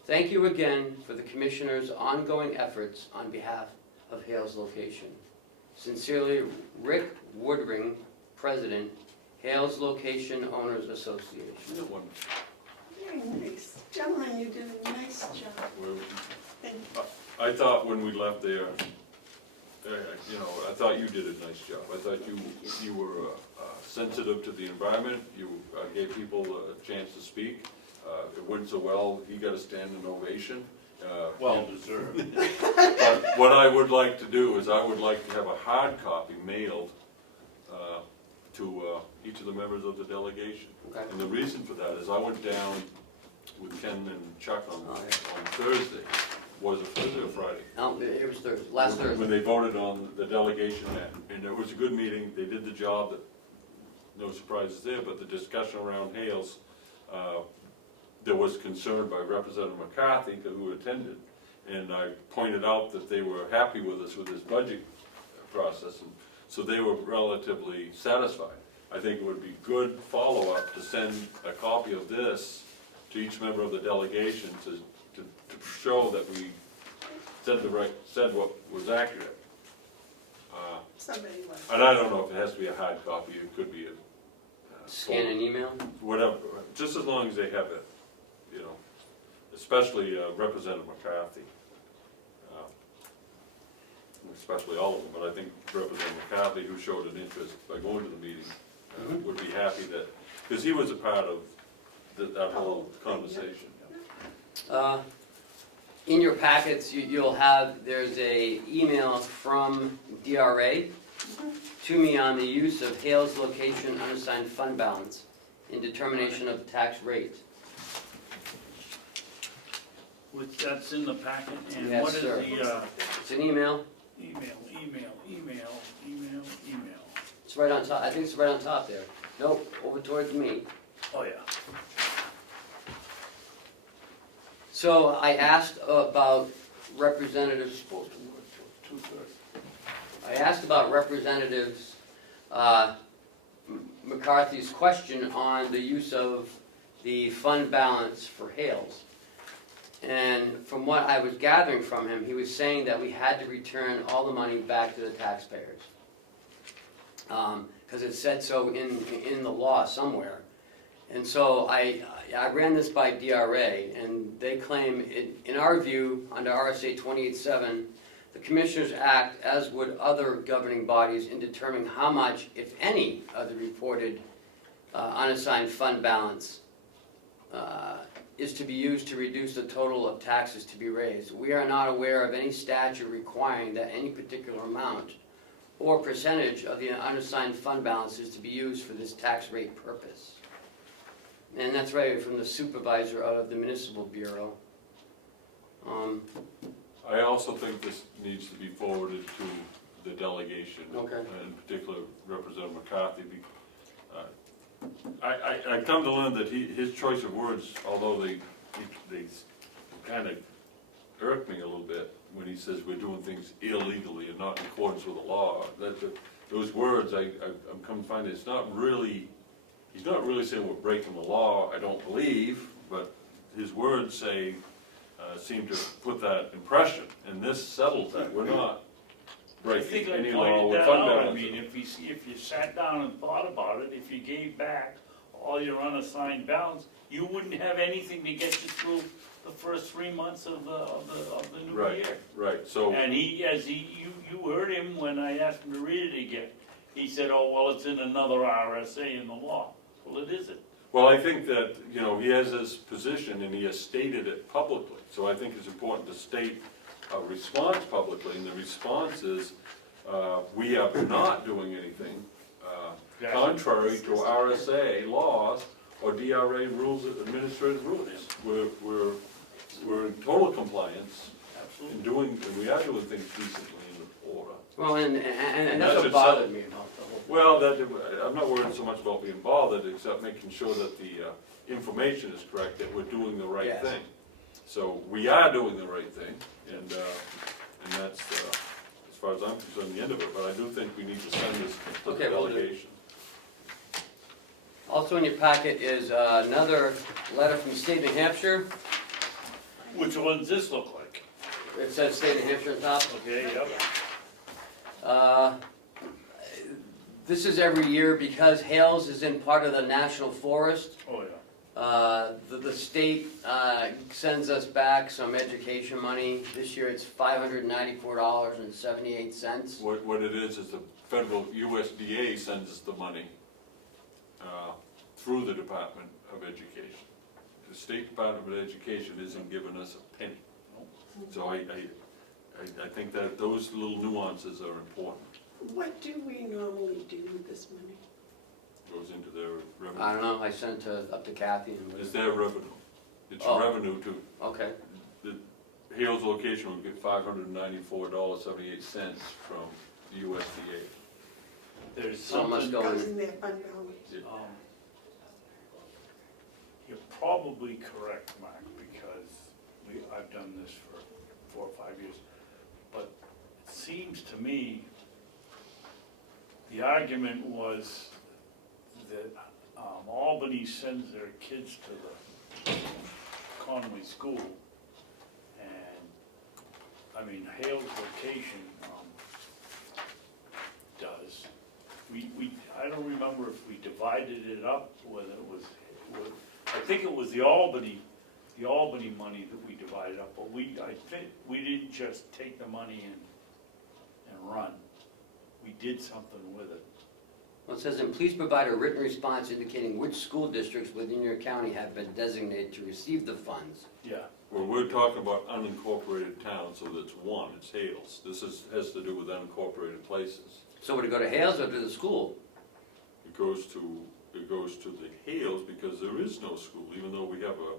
Thank you again for the Commissioner's ongoing efforts on behalf of Hales Location. Sincerely, Rick Woodring, President, Hales Location Owners Association. That one, Very nice. Gentlemen, you did a nice job. where- Thank you. I thought when we left there, you know, I thought you did a nice job. I thought you were sensitive to the environment, you gave people a chance to speak. It went so well, he got a standing ovation. Well deserved. But what I would like to do is I would like to have a hard copy mailed to each of the members of the delegation. Okay. And the reason for that is I went down with Ken and Chuck on Oh, yeah. on Thursday. Was it Thursday or Friday? It was Thursday, last Thursday. When they voted on the delegation, and it was a good meeting, they did the job, no surprises there, but the discussion around Hales, there was concern by Representative McCarthy, who attended, and I pointed out that they were happy with us with this budget process, and so they were relatively satisfied. I think it would be good follow-up to send a copy of this to each member of the delegation to show that we said what was accurate. Somebody was. And I don't know if it has to be a hard copy, it could be a. Scan and email? Whatever, just as long as they have it, you know, especially Representative McCarthy. Especially all of them, but I think Representative McCarthy, who showed an interest by going to the meeting, would be happy that, because he was a part of that whole conversation. In your packets, you'll have, there's a email from DRA to me on the use of Hales Location unassigned fund balance in determination of the tax rate. Which, that's in the packet, and Yes, what is sir. the, It's an email, email? it's right on top, I think it's right on top there. Nope, over towards me. Oh, yeah. So I asked about representatives, I asked about Representatives McCarthy's question on the use of the fund balance for Hales. And from what I was gathering from him, he was saying that we had to return all the money back to the taxpayers. Because it said so in the law somewhere. And so I ran this by DRA, and they claim, in our view, under RSA 28.7, the Commissioners act as would other governing bodies in determining how much, if any, of the reported unassigned fund balance is to be used to reduce the total of taxes to be raised. We are not aware of any statute requiring that any particular amount or percentage of the unassigned fund balance is to be used for this tax rate purpose. And that's right from the supervisor of the Municipal Bureau. I also think this needs to be forwarded to the delegation. Okay. In particular, Representative McCarthy. I come to learn that his choice of words, although they kind of irk me a little bit when he says we're doing things illegally and not in accordance with the law. Those words, I'm come to find it's not really, he's not really saying we're breaking the law, I don't believe, but his words seem to put that impression, and this settles that. We're not I think breaking I any law pointed with that fund out, I balance. mean, if you sat down and thought about it, if you gave back all your unassigned balance, you wouldn't have anything to get you through the first 3 months of the new Right, year. right, so, And you heard him when I asked him to read it again. He said, oh, well, it's in another RSA in the law. Well, it isn't. well, I think that, you know, he has his position and he has stated it publicly. So I think it's important to state a response publicly, and the response is, we are not doing anything contrary to RSA laws or DRA rules, administrative rules. We're in total compliance and we are doing things decently in order. Well, and And that's that what should bothered settle. me about the whole thing. Well, I'm not worried so much about being bothered, except making sure that the information is correct, that we're doing the right Yes. thing. So we are doing the right thing, and that's, as far as I'm concerned, the end of it, but I do think we need to send this to the Okay, will do. delegation. Also in your packet is another letter from the state of New Hampshire. Which one does this look like? It says state of New Hampshire on top. Okay, yep. This is every year because Hales is in part of the national forest. Oh, yeah. The state sends us back some education money. This year it's $594.78. What it is the federal USDA sends us the money through the Department of Education. The State Department of Education isn't giving us a penny. So I think that those little nuances are important. What do we normally do with this money? Goes into their revenue. I don't know, I sent up to Kathy and. It's their revenue. It's Oh. revenue too. Okay, The Hales location will get $594.78 from the USDA. There's so much something, going. Goes in their fund balance. you're probably correct, Mark, because I've done this for 4 or 5 years. But it seems to me, the argument was that Albany sends their kids to the Conway school. And, I mean, Hale's location does. I don't remember if we divided it up, whether it was, I think it was the Albany money that we divided up, but I think we didn't just take the money and run. We did something with it. Well, it says, and please provide a written response indicating which school districts within your county have been designated to receive the funds. Yeah. Well, we're talking about unincorporated towns, so that's one, it's Hales. This has to do with unincorporated places. So would it go to Hales or to the school? It goes to the Hales because there is no school, even though we have a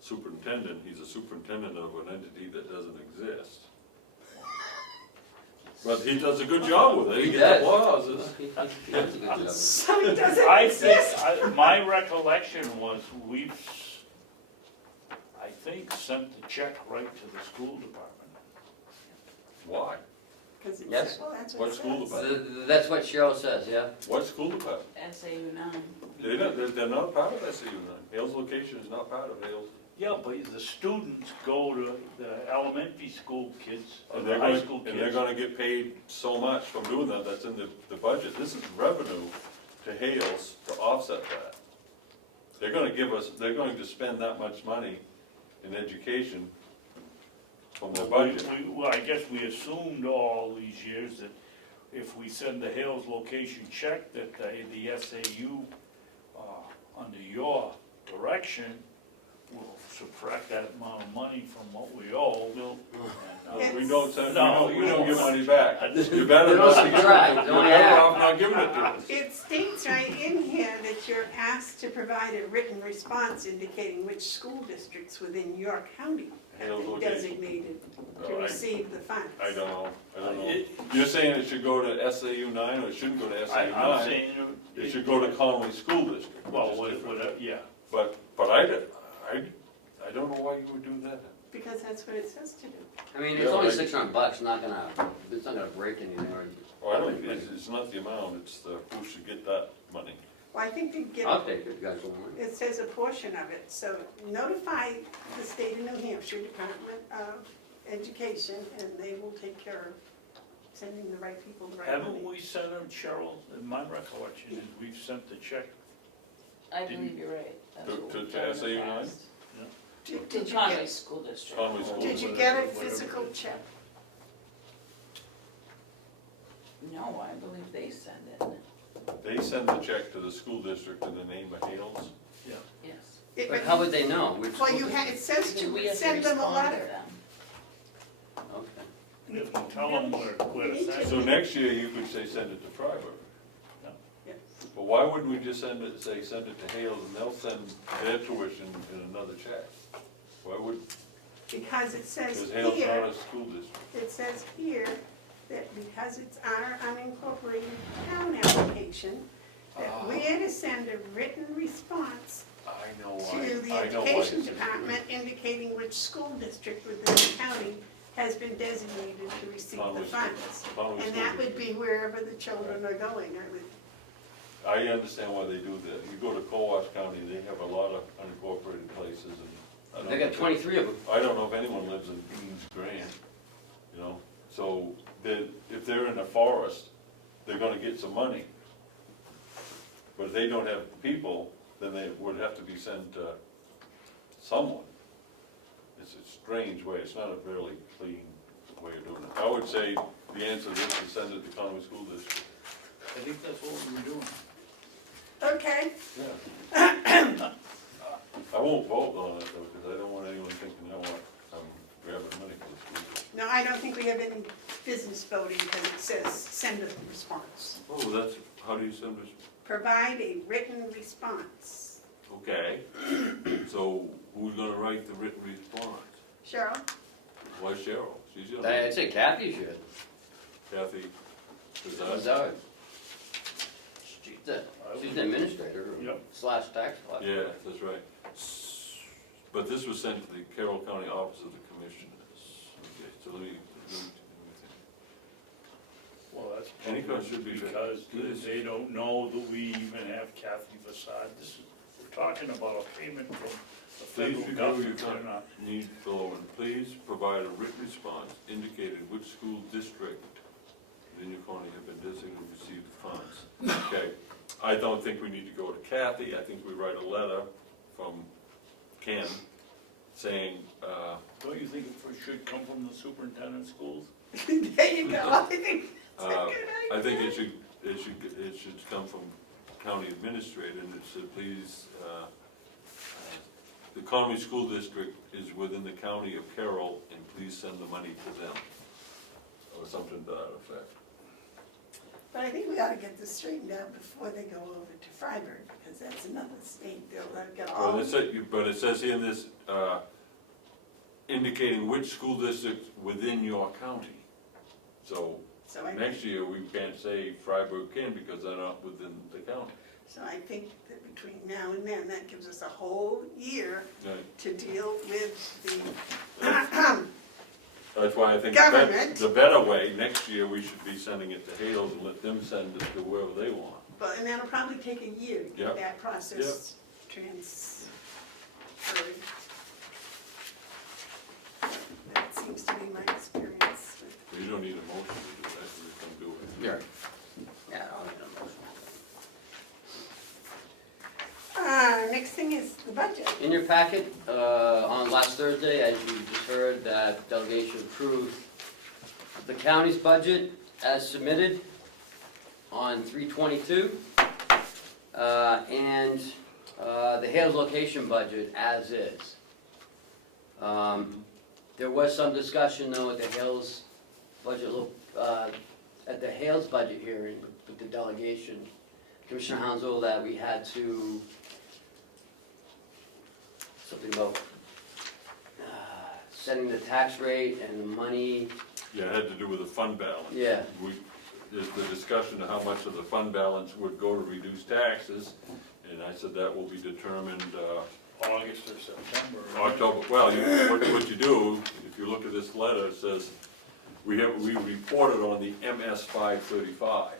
superintendent, he's a superintendent of an entity that doesn't exist. But he does a good job with it, he gets applause. He does a good job. So it doesn't I exist. think, my recollection was we've, I think, sent the check right to the school department. Why? 'Cause it's- Yes. well, that's What it school says. department? That's what Cheryl says, yeah? What school department? SAU 9. They're not part of SAU 9. Hales location is not part of Hales. Yeah, but the students go to the elementary school kids, or And the they're high going, school and they're kids. gonna get paid so much from doing that, that's in the budget. This is revenue to Hales to offset that. They're going to spend that much money in education from their budget. Well, I guess we assumed all these years that if we send the Hales location check, that the SAU, under your direction, will subtract that amount of money from what we owe. We don't send, No, we you don't don't. give money back. You're better Don't not, subtract, you're don't better add. off not giving it to us. It states right in here that you're asked to provide a written response indicating which school districts within your county have Hales been location. designated to No, receive the funds. I don't know. It- You're saying it should go to SAU 9, or it shouldn't go to SAU 9? I'm saying. It should go to Conway School District. which Well, is different. whatever, yeah. But I don't know why you would do that. Because that's what it says to do. I mean, it's Yeah, only right. $600, it's not gonna break anything, or, Well, I don't, it's not the amount, it's the, who should get that money. Well, I think to get, I'll take it, you guys don't want it. it says a portion of it, so notify the state of New Hampshire Department of Education, and they will take care of sending the right people the right money. Haven't we sent them, Cheryl? In my recollection is we've sent the check. I Didn't- believe you're right. That's To- what to we've done in the SAU 9? past. Did To you Conway get, School District. Conway School. did you Whatever- get a whatever. physical check? No, I believe they send it, They send the check to the school district in the name of Hales. yes. But how would they know? Which Well, school you had, it says Do we to have to send them a respond to letter. them? district? Okay. You have to tell them where to send So it. next year, you could say, send it to Freiburg. Yes. But why wouldn't we just send it to Hales, and they'll send their tuition in another check? Why would, Because it says because Hales here, not a school district. it says here that because it's our unincorporated town application, that we're to send a written response I know to the I know why education it's in here. department indicating which school district within the county has been designated to receive the Conway funds. School. Conway And School that would District. be wherever the children are going, I would. I understand why they do that. You go to Cowash County, they have a lot of unincorporated places, and I don't They got know- 23 of them. I don't know if anyone lives in Dean's Grand, you know, so if they're in a forest, they're gonna get some money. But if they don't have people, then they would have to be sent to someone. It's a strange way, it's not a really clean way of doing it. I would say the answer to this is send it to Conway School District. I think that's what we were doing. Okay, Yeah. I won't vote on it though, because I don't want anyone thinking I'm grabbing money for the school. no, I don't think we have any business voting because it says send a response. Oh, that's, how do you send this? Provide a written response. Okay, so who's gonna write the written response? Cheryl? Why Cheryl? She's gonna, I'd say Kathy should. Kathy, is that? Bevard. She's the administrator Yep. slash tax collector. Yeah, that's right. But this was sent to the Carroll County Office of the Commissioners. Okay, so let me think. Well, that's Any cost should be because good. they don't know that we even have Kathy Facade. We're talking about a payment from the Please federal review your government. They're not- need below, and please provide a written response indicating which school district in your county have been designated to receive the funds. Okay, I don't think we need to go to Kathy, I think we write a letter from Ken saying, Don't you think it should come from the superintendent of schools? There you go, I think that's a good I think idea. it should come from county administrator, and it should please, the Conway School District is within the county of Carroll, and please send the money to them, or something to that effect. But I think we ought to get this straightened out before they go over to Freiburg, because that's another state, they'll get all. Well, but it says here in this, indicating which school districts within your county. So So I, next year, we can't say Freiburg can, because they're not within the county. so I think that between now and then, that gives us a whole year Right. to deal with the, That's why I think Government. the better way, next year, we should be sending it to Hales and let them send it to wherever they want. but, and that'll probably take a year to Yep. get that process transferred. That seems to be my experience with. You don't need a motion to do that, you just come do it. Yeah. Yeah, I'll get a motion. Next thing is the budget. In your packet, on last Thursday, as you just heard, that delegation approved the county's budget as submitted on 3/22, and the Hales location budget as is. There was some discussion though at the Hales budget, at the Hales budget hearing with the delegation, Commissioner Hounsell, that we had to, something about setting the tax rate and the money, Yeah, it had to do with the fund balance. yeah. There's the discussion of how much of the fund balance would go to reduce taxes, and I said that will be determined, August or September. October. Well, what you do, if you look at this letter, it says, we reported on the MS 535.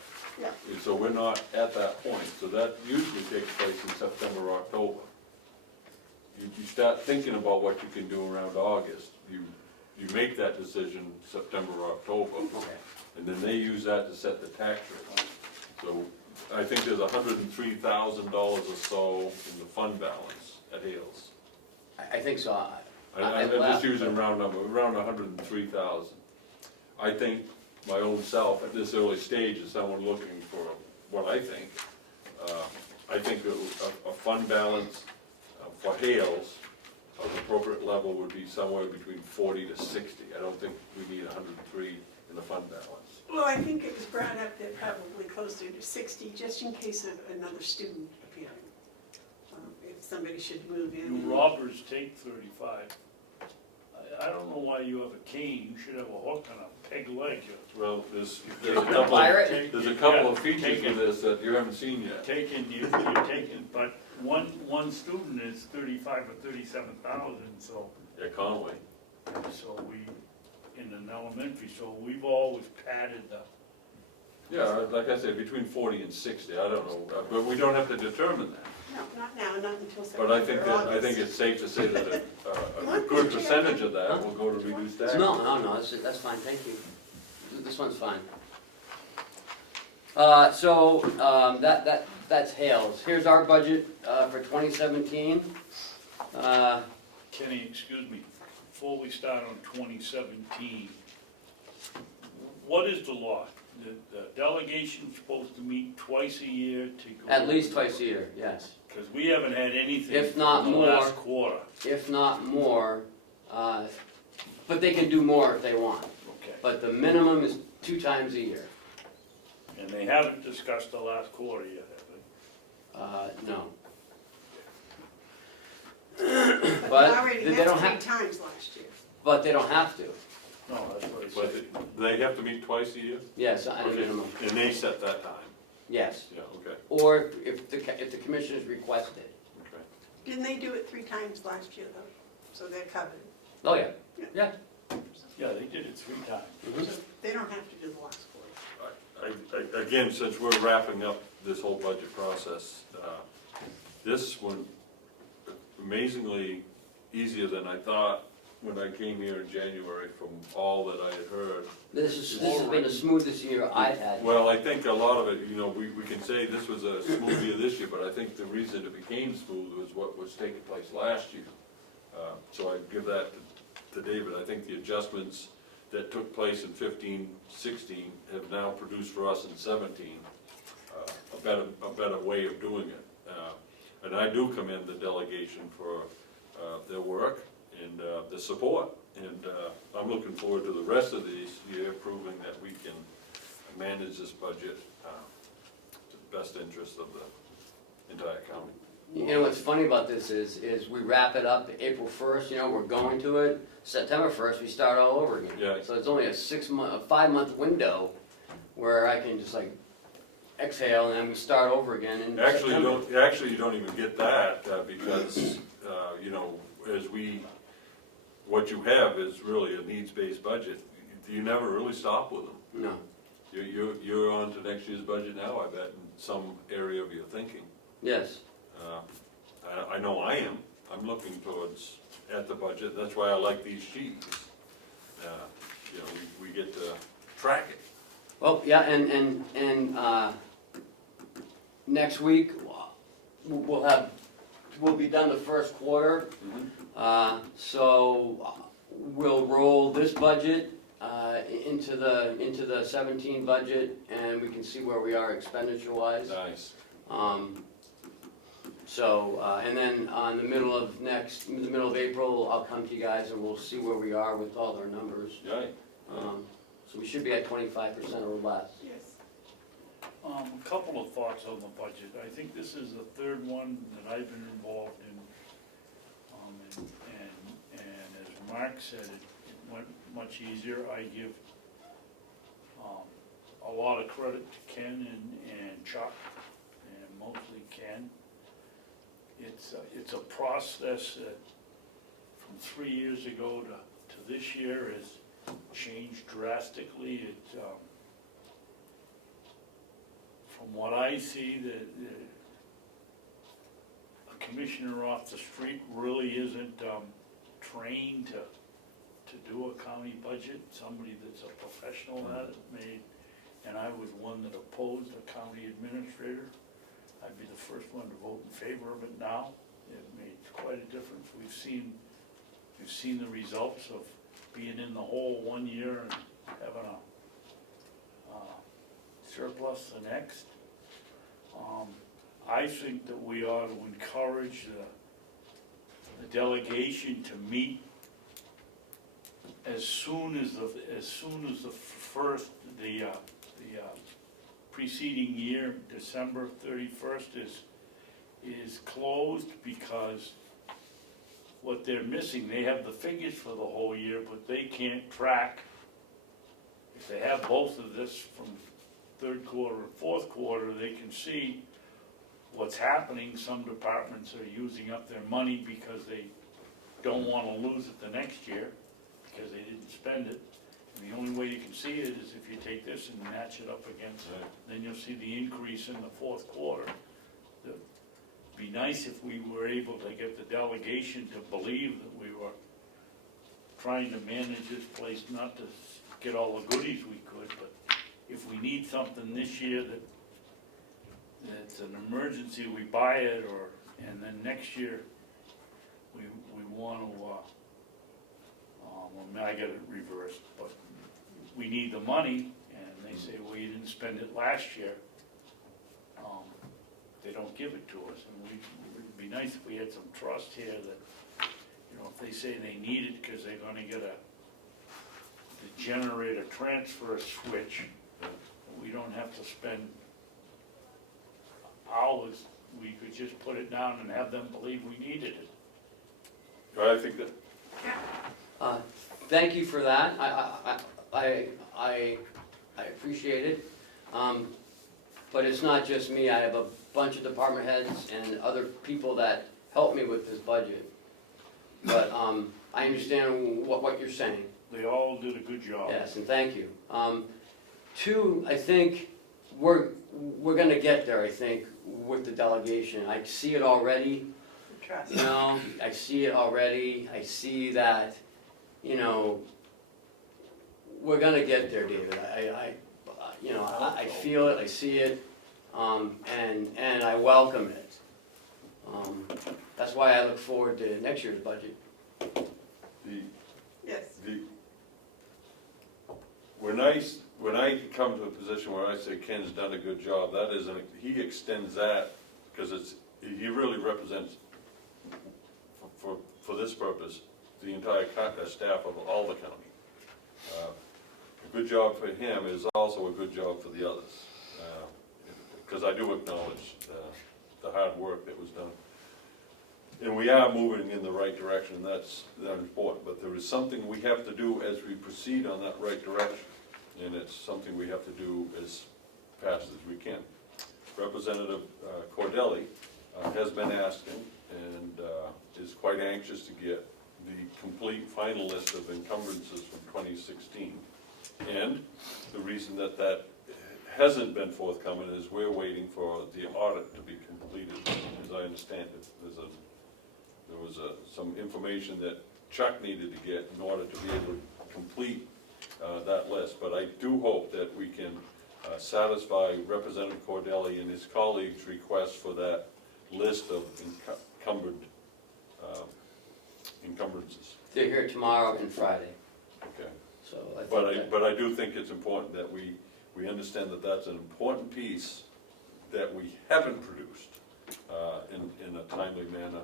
Yeah. And so we're not at that point, so that usually takes place in September or October. You start thinking about what you can do around August, you make that decision September or October, and then they use that to set the tax rate. So I think there's $103,000 or so in the fund balance at Hales. I think so. I'm just using round number, around 103,000. I think my own self, at this early stage, as someone looking for what I think a fund balance for Hales of appropriate level would be somewhere between 40 to 60. I don't think we need 103 in the fund balance. Well, I think it was brought up that probably closer to 60, just in case of another student appearing. If somebody should move in. You robbers take 35. I don't know why you have a cane, you should have a hook and a peg leg. Well, there's Pirate? a couple of features of this that you haven't seen yet. You're taking, but one student is 35 or 37,000, so At Conway. we, in an elementary, so we've always padded the, Yeah, like I said, between 40 and 60, I don't know, but we don't have to determine that. No, not now, not until September But or I think August. it's safe to say that a good percentage of that will go to reduce taxes. No, that's fine, thank you. This one's fine. That's Hales. Here's our budget for 2017. Kenny, excuse me, before we start on 2017, what is the law? The delegation's supposed to meet twice a year to go. At least twice a year, yes. Because we haven't had anything If for not the more. last quarter. If not more, but they can do more if they want. Okay, But the minimum is 2 times a year. and they haven't discussed the last quarter yet, have they? No. But But they already they met don't 3 have, times last year. but they don't have to. No, that's what I But said. they have to meet twice a year? Yes, at a Okay. minimum, And they set that time? yes. Yeah, okay, Or if the commissioners request it. okay. Didn't they do it 3 times last year though? So they're covered. Oh, yeah, yeah. Yeah, they did it 3 times. Mhm. So they don't have to do the last quarter. Again, since we're wrapping up this whole budget process, this one amazingly easier than I thought when I came here in January from all that I had heard. This has been the smoothest year I've had. Well, I think a lot of it, you know, we can say this was a smooth year this year, but I think the reason it became smooth was what was taking place last year. So I give that to David. I think the adjustments that took place in 15, 16 have now produced for us in 17 a better way of doing it. And I do commend the delegation for their work and the support. And I'm looking forward to the rest of this year proving that we can manage this budget to the best interest of the entire county. You know, what's funny about this is we wrap it up April 1st, you know, we're going to it. September 1st, we start all over again. Yeah. So it's only a 5-month window where I can just like exhale and then we start over again in September. Actually, you don't even get that because, you know, what you have is really a needs-based budget. You never really stop with them. No. You're on to next year's budget now, I bet, in some area of your thinking. Yes. I know I am. I'm looking towards at the budget. That's why I like these sheets. You know, we get to track it. Well, yeah, and next week, we'll be done the first quarter. So we'll roll this budget into the 17 budget, and we can see where we are expenditure-wise. Nice. And then on the middle of April, I'll come to you guys and we'll see where we are with all our numbers. Yeah. So we should be at 25% or less. Yes. A couple of thoughts on the budget. I think this is the 3rd one that I've been involved in. And as Mark said, it went much easier. I give a lot of credit to Ken and Chuck, and mostly Ken. It's a process that from 3 years ago to this year has changed drastically. From what I see, a commissioner off the street really isn't trained to do a county budget. Somebody that's a professional at it and I was one that opposed a county administrator. I'd be the first one to vote in favor of it now. It made quite a difference. We've seen the results of being in the hole 1 year and having a surplus the next. I think that we ought to encourage the delegation to meet as soon as the preceding year, December 31st is closed, because what they're missing, they have the figures for the whole year, but they can't track. If they have both of this from 3rd quarter and 4th quarter, they can see what's happening. Some departments are using up their money because they don't want to lose it the next year, because they didn't spend it. And the only way you can see it is if you take this and match it up against, then you'll see the increase in the fourth quarter. It'd be nice if we were able to get the delegation to believe that we were trying to manage this place, not to get all the goodies we could, but if we need something this year that's an emergency, we buy it, or, and then next year, we want to, well, I got it reversed, but we need the money, and they say, well, you didn't spend it last year. They don't give it to us, and it'd be nice if we had some trust here that, you know, if they say they need it because they're gonna get to generate a transfer switch, we don't have to spend hours, we could just put it down and have them believe we needed it. I think that, Thank you for that. I appreciate it. But it's not just me. I have a bunch of department heads and other people that help me with this budget. But I understand what you're saying. They all did a good job. Yes, and thank you. Two, I think we're gonna get there, I think, with the delegation. I see it already. Trust. You know, I see it already. I see that, you know, we're gonna get there, David. I feel it, I see it, and I welcome it. That's why I look forward to next year's budget. Yes. When I come to a position where I say Ken's done a good job, that is, he extends that, because he really represents, for this purpose, the entire staff of all the county. A good job for him is also a good job for the others, because I do acknowledge the hard work that was done. And we are moving in the right direction, and that's important, but there is something we have to do as we proceed on that right direction, and it's something we have to do as fast as we can. Representative Cordelli has been asking and is quite anxious to get the complete final list of encumbrances from 2016. And the reason that hasn't been forthcoming is we're waiting for the audit to be completed, as I understand it. There was some information that Chuck needed to get in order to be able to complete that list. But I do hope that we can satisfy Representative Cordelli and his colleagues' request for that list of encumbrances. They're here tomorrow and Friday, Okay. so I think But I do think it's important that we understand that that's an important piece that we haven't produced in a timely manner.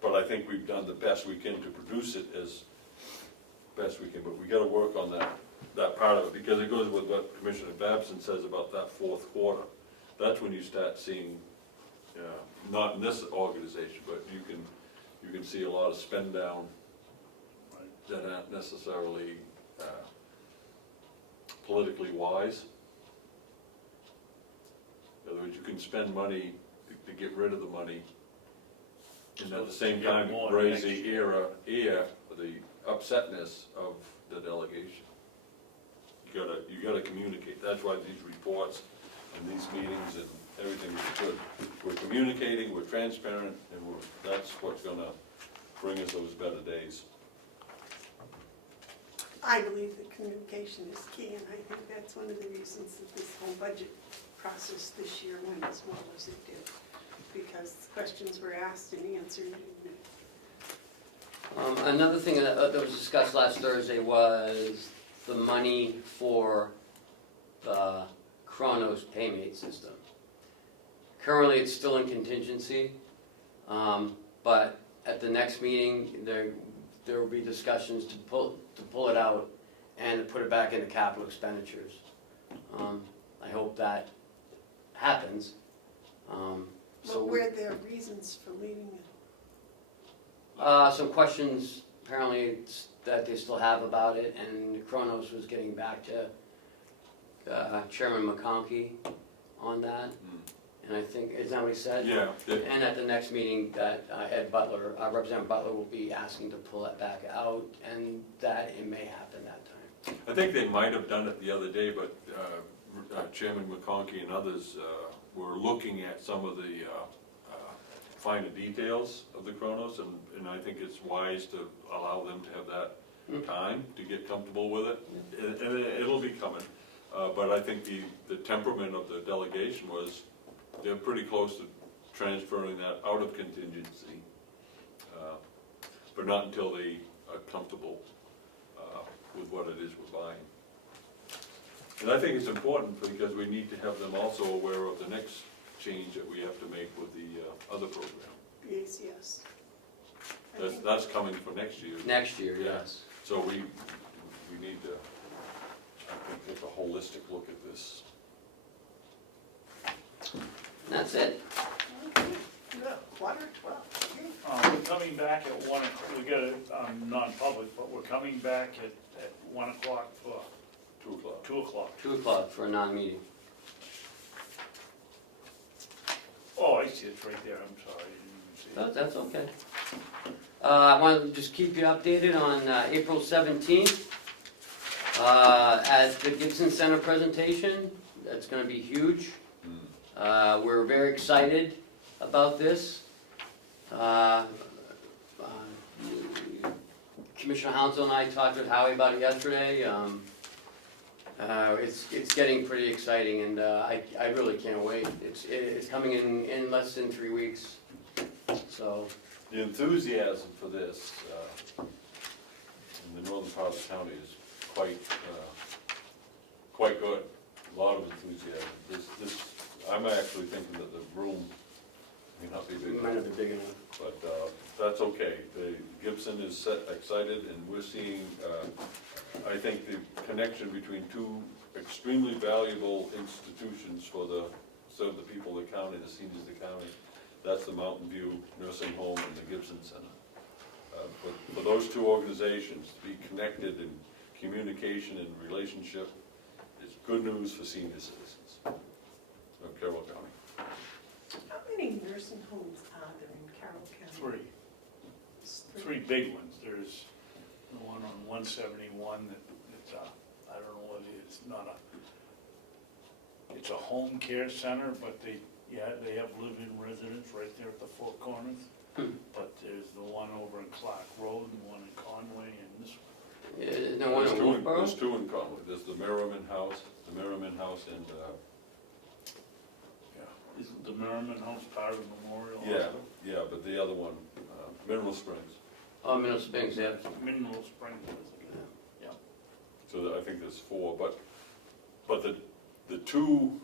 But I think we've done the best we can to produce it as best we can, but we gotta work on that part of it, because it goes with what Commissioner Babson says about that fourth quarter. That's when you start seeing, not in this organization, but you can see a lot of spend down that aren't necessarily politically wise. In other words, you can spend money to get rid of the money, and at the same time raise the the upsetness of the delegation. You gotta communicate. That's why these reports and these meetings and everything is good. We're communicating, we're transparent, and that's what's gonna bring us those better days. I believe that communication is key, and I think that's one of the reasons that this whole budget process this year went as well as it did, because questions were asked and answered. another thing that was discussed last Thursday was the money for the Kronos paymate system. Currently, it's still in contingency, but at the next meeting, there will be discussions to pull it out and to put it back into capital expenditures. I hope that happens. But were there reasons for leaving it? Some questions apparently that they still have about it, and Kronos was getting back to Chairman McConkey on that. and I think, is that what he said? Yeah, And at the next meeting, that Ed Butler, Representative Butler will be asking to pull it back out, and that it may happen that time. I think they might have done it the other day, but Chairman McConkey and others were looking at some of the finer details of the Kronos, and I think it's wise to allow them to have that time to get comfortable with it, and it'll be coming. But I think the temperament of the delegation was, they're pretty close to transferring that out of contingency, but not until they are comfortable with what it is we're buying. And I think it's important because we need to have them also aware of the next change that we have to make with the other program. Yes. I think- That's coming for next year. Next year, Yeah. yes. So we need to, I think, take a holistic look at this. And that's it. Okay, well, 1:12, okay. We're coming back at 1 o'clock, we got it non-public, but we're coming back at 1 o'clock for 2 o'clock. 2 o'clock. 2 o'clock for a non-meeting. Oh, I see, it's right there, I'm sorry, I didn't even see it. That's okay. I want to just keep you updated on April 17th at the Gibson Center presentation. That's going to be huge. We're very excited about this. Commissioner Hounsell and I talked with Howie about it yesterday. It's getting pretty exciting, and I really can't wait. It's coming in less than 3 weeks, so. The enthusiasm for this in the northern part of the county is quite good. A lot of enthusiasm. I'm actually thinking that the room may not be big Might enough, not be big enough. but that's okay. Gibson is excited, and we're seeing, I think, the connection between two extremely valuable institutions for serve the people of the county, the seniors of the county. That's the Mountain View Nursing Home and the Gibson Center. For those two organizations to be connected in communication and relationship is good news for senior citizens of Carroll County. How many nursing homes are there in Carroll County? 3. It's 3 big ones. There's the one on 171 it's I don't know what it is, it's a home care center, but they have live-in residents right there at the Four Corners. But there's the one over in Clark Road and one in Conway and this one. Is there one in Wolfboro? There's 2 in Conway. There's the Merriman House, and, Isn't the Merriman House part of Memorial yeah, Hospital? yeah, but the other one, Mineral Springs. Oh, Middle Springs, yeah. Mineral Springs, yeah. So I think there's 4, but the 2,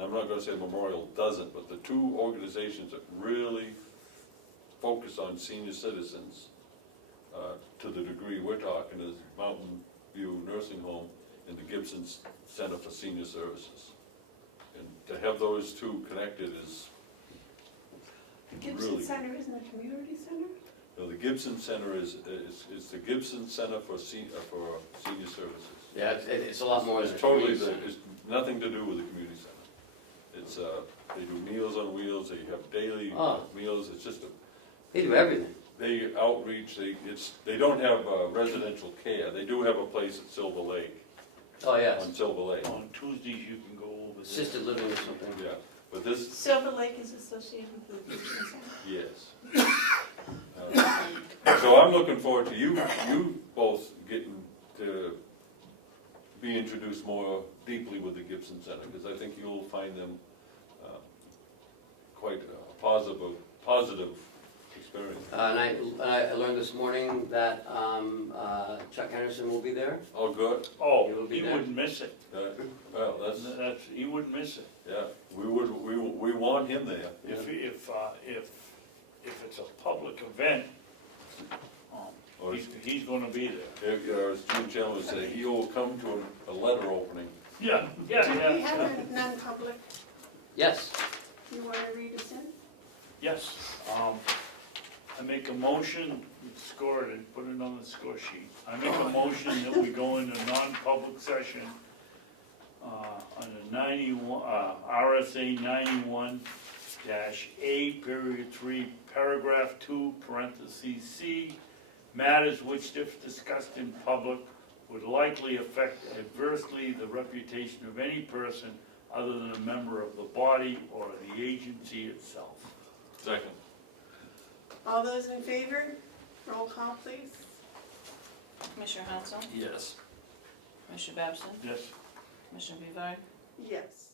I'm not gonna say Memorial doesn't, but the 2 organizations that really focus on senior citizens, to the degree we're talking, is Mountain View Nursing Home and the Gibson Center for Senior Services. And to have those 2 connected is Gibson really. Center isn't a community center? No, the Gibson Center is the Gibson Center for Senior Services. Yeah, it's a lot more than a It's totally, community center. it's nothing to do with the community center. It's, they do Meals on Wheels, they have daily meals, it's just They do everything. they outreach, they don't have residential care, they do have a place at Silver Lake, Oh, yes. on Silver Lake, On Tuesdays, you can go over there. Assisted living or something. yeah, but this, Silver Lake is associated with the Gibson Center? yes. So I'm looking forward to you both getting to be introduced more deeply with the Gibson Center, because I think you'll find them quite a positive experience. And I learned this morning that Chuck Henderson will be there. Oh, good. Oh, You'll be he there? wouldn't miss it. Well, He wouldn't miss it. yeah, we want him there. If it's a public event, Or he's gonna be there. as Jim Chandler would say, he will come to a letter opening. Yeah, Do we have a non-public Yes. you want to read us in? Yes, I make a motion, score it, and put it on the score sheet. I make a motion that we go into non-public session under 91, RSA 91-A, paragraph 2, parentheses C, matters which if discussed in public would likely affect adversely the reputation of any person other than a member of the body or the agency itself. Second. All those in favor? Roll call, please. Commissioner Hounsell, Yes. Commissioner Babson, Yes. Commissioner Bevard, Yes.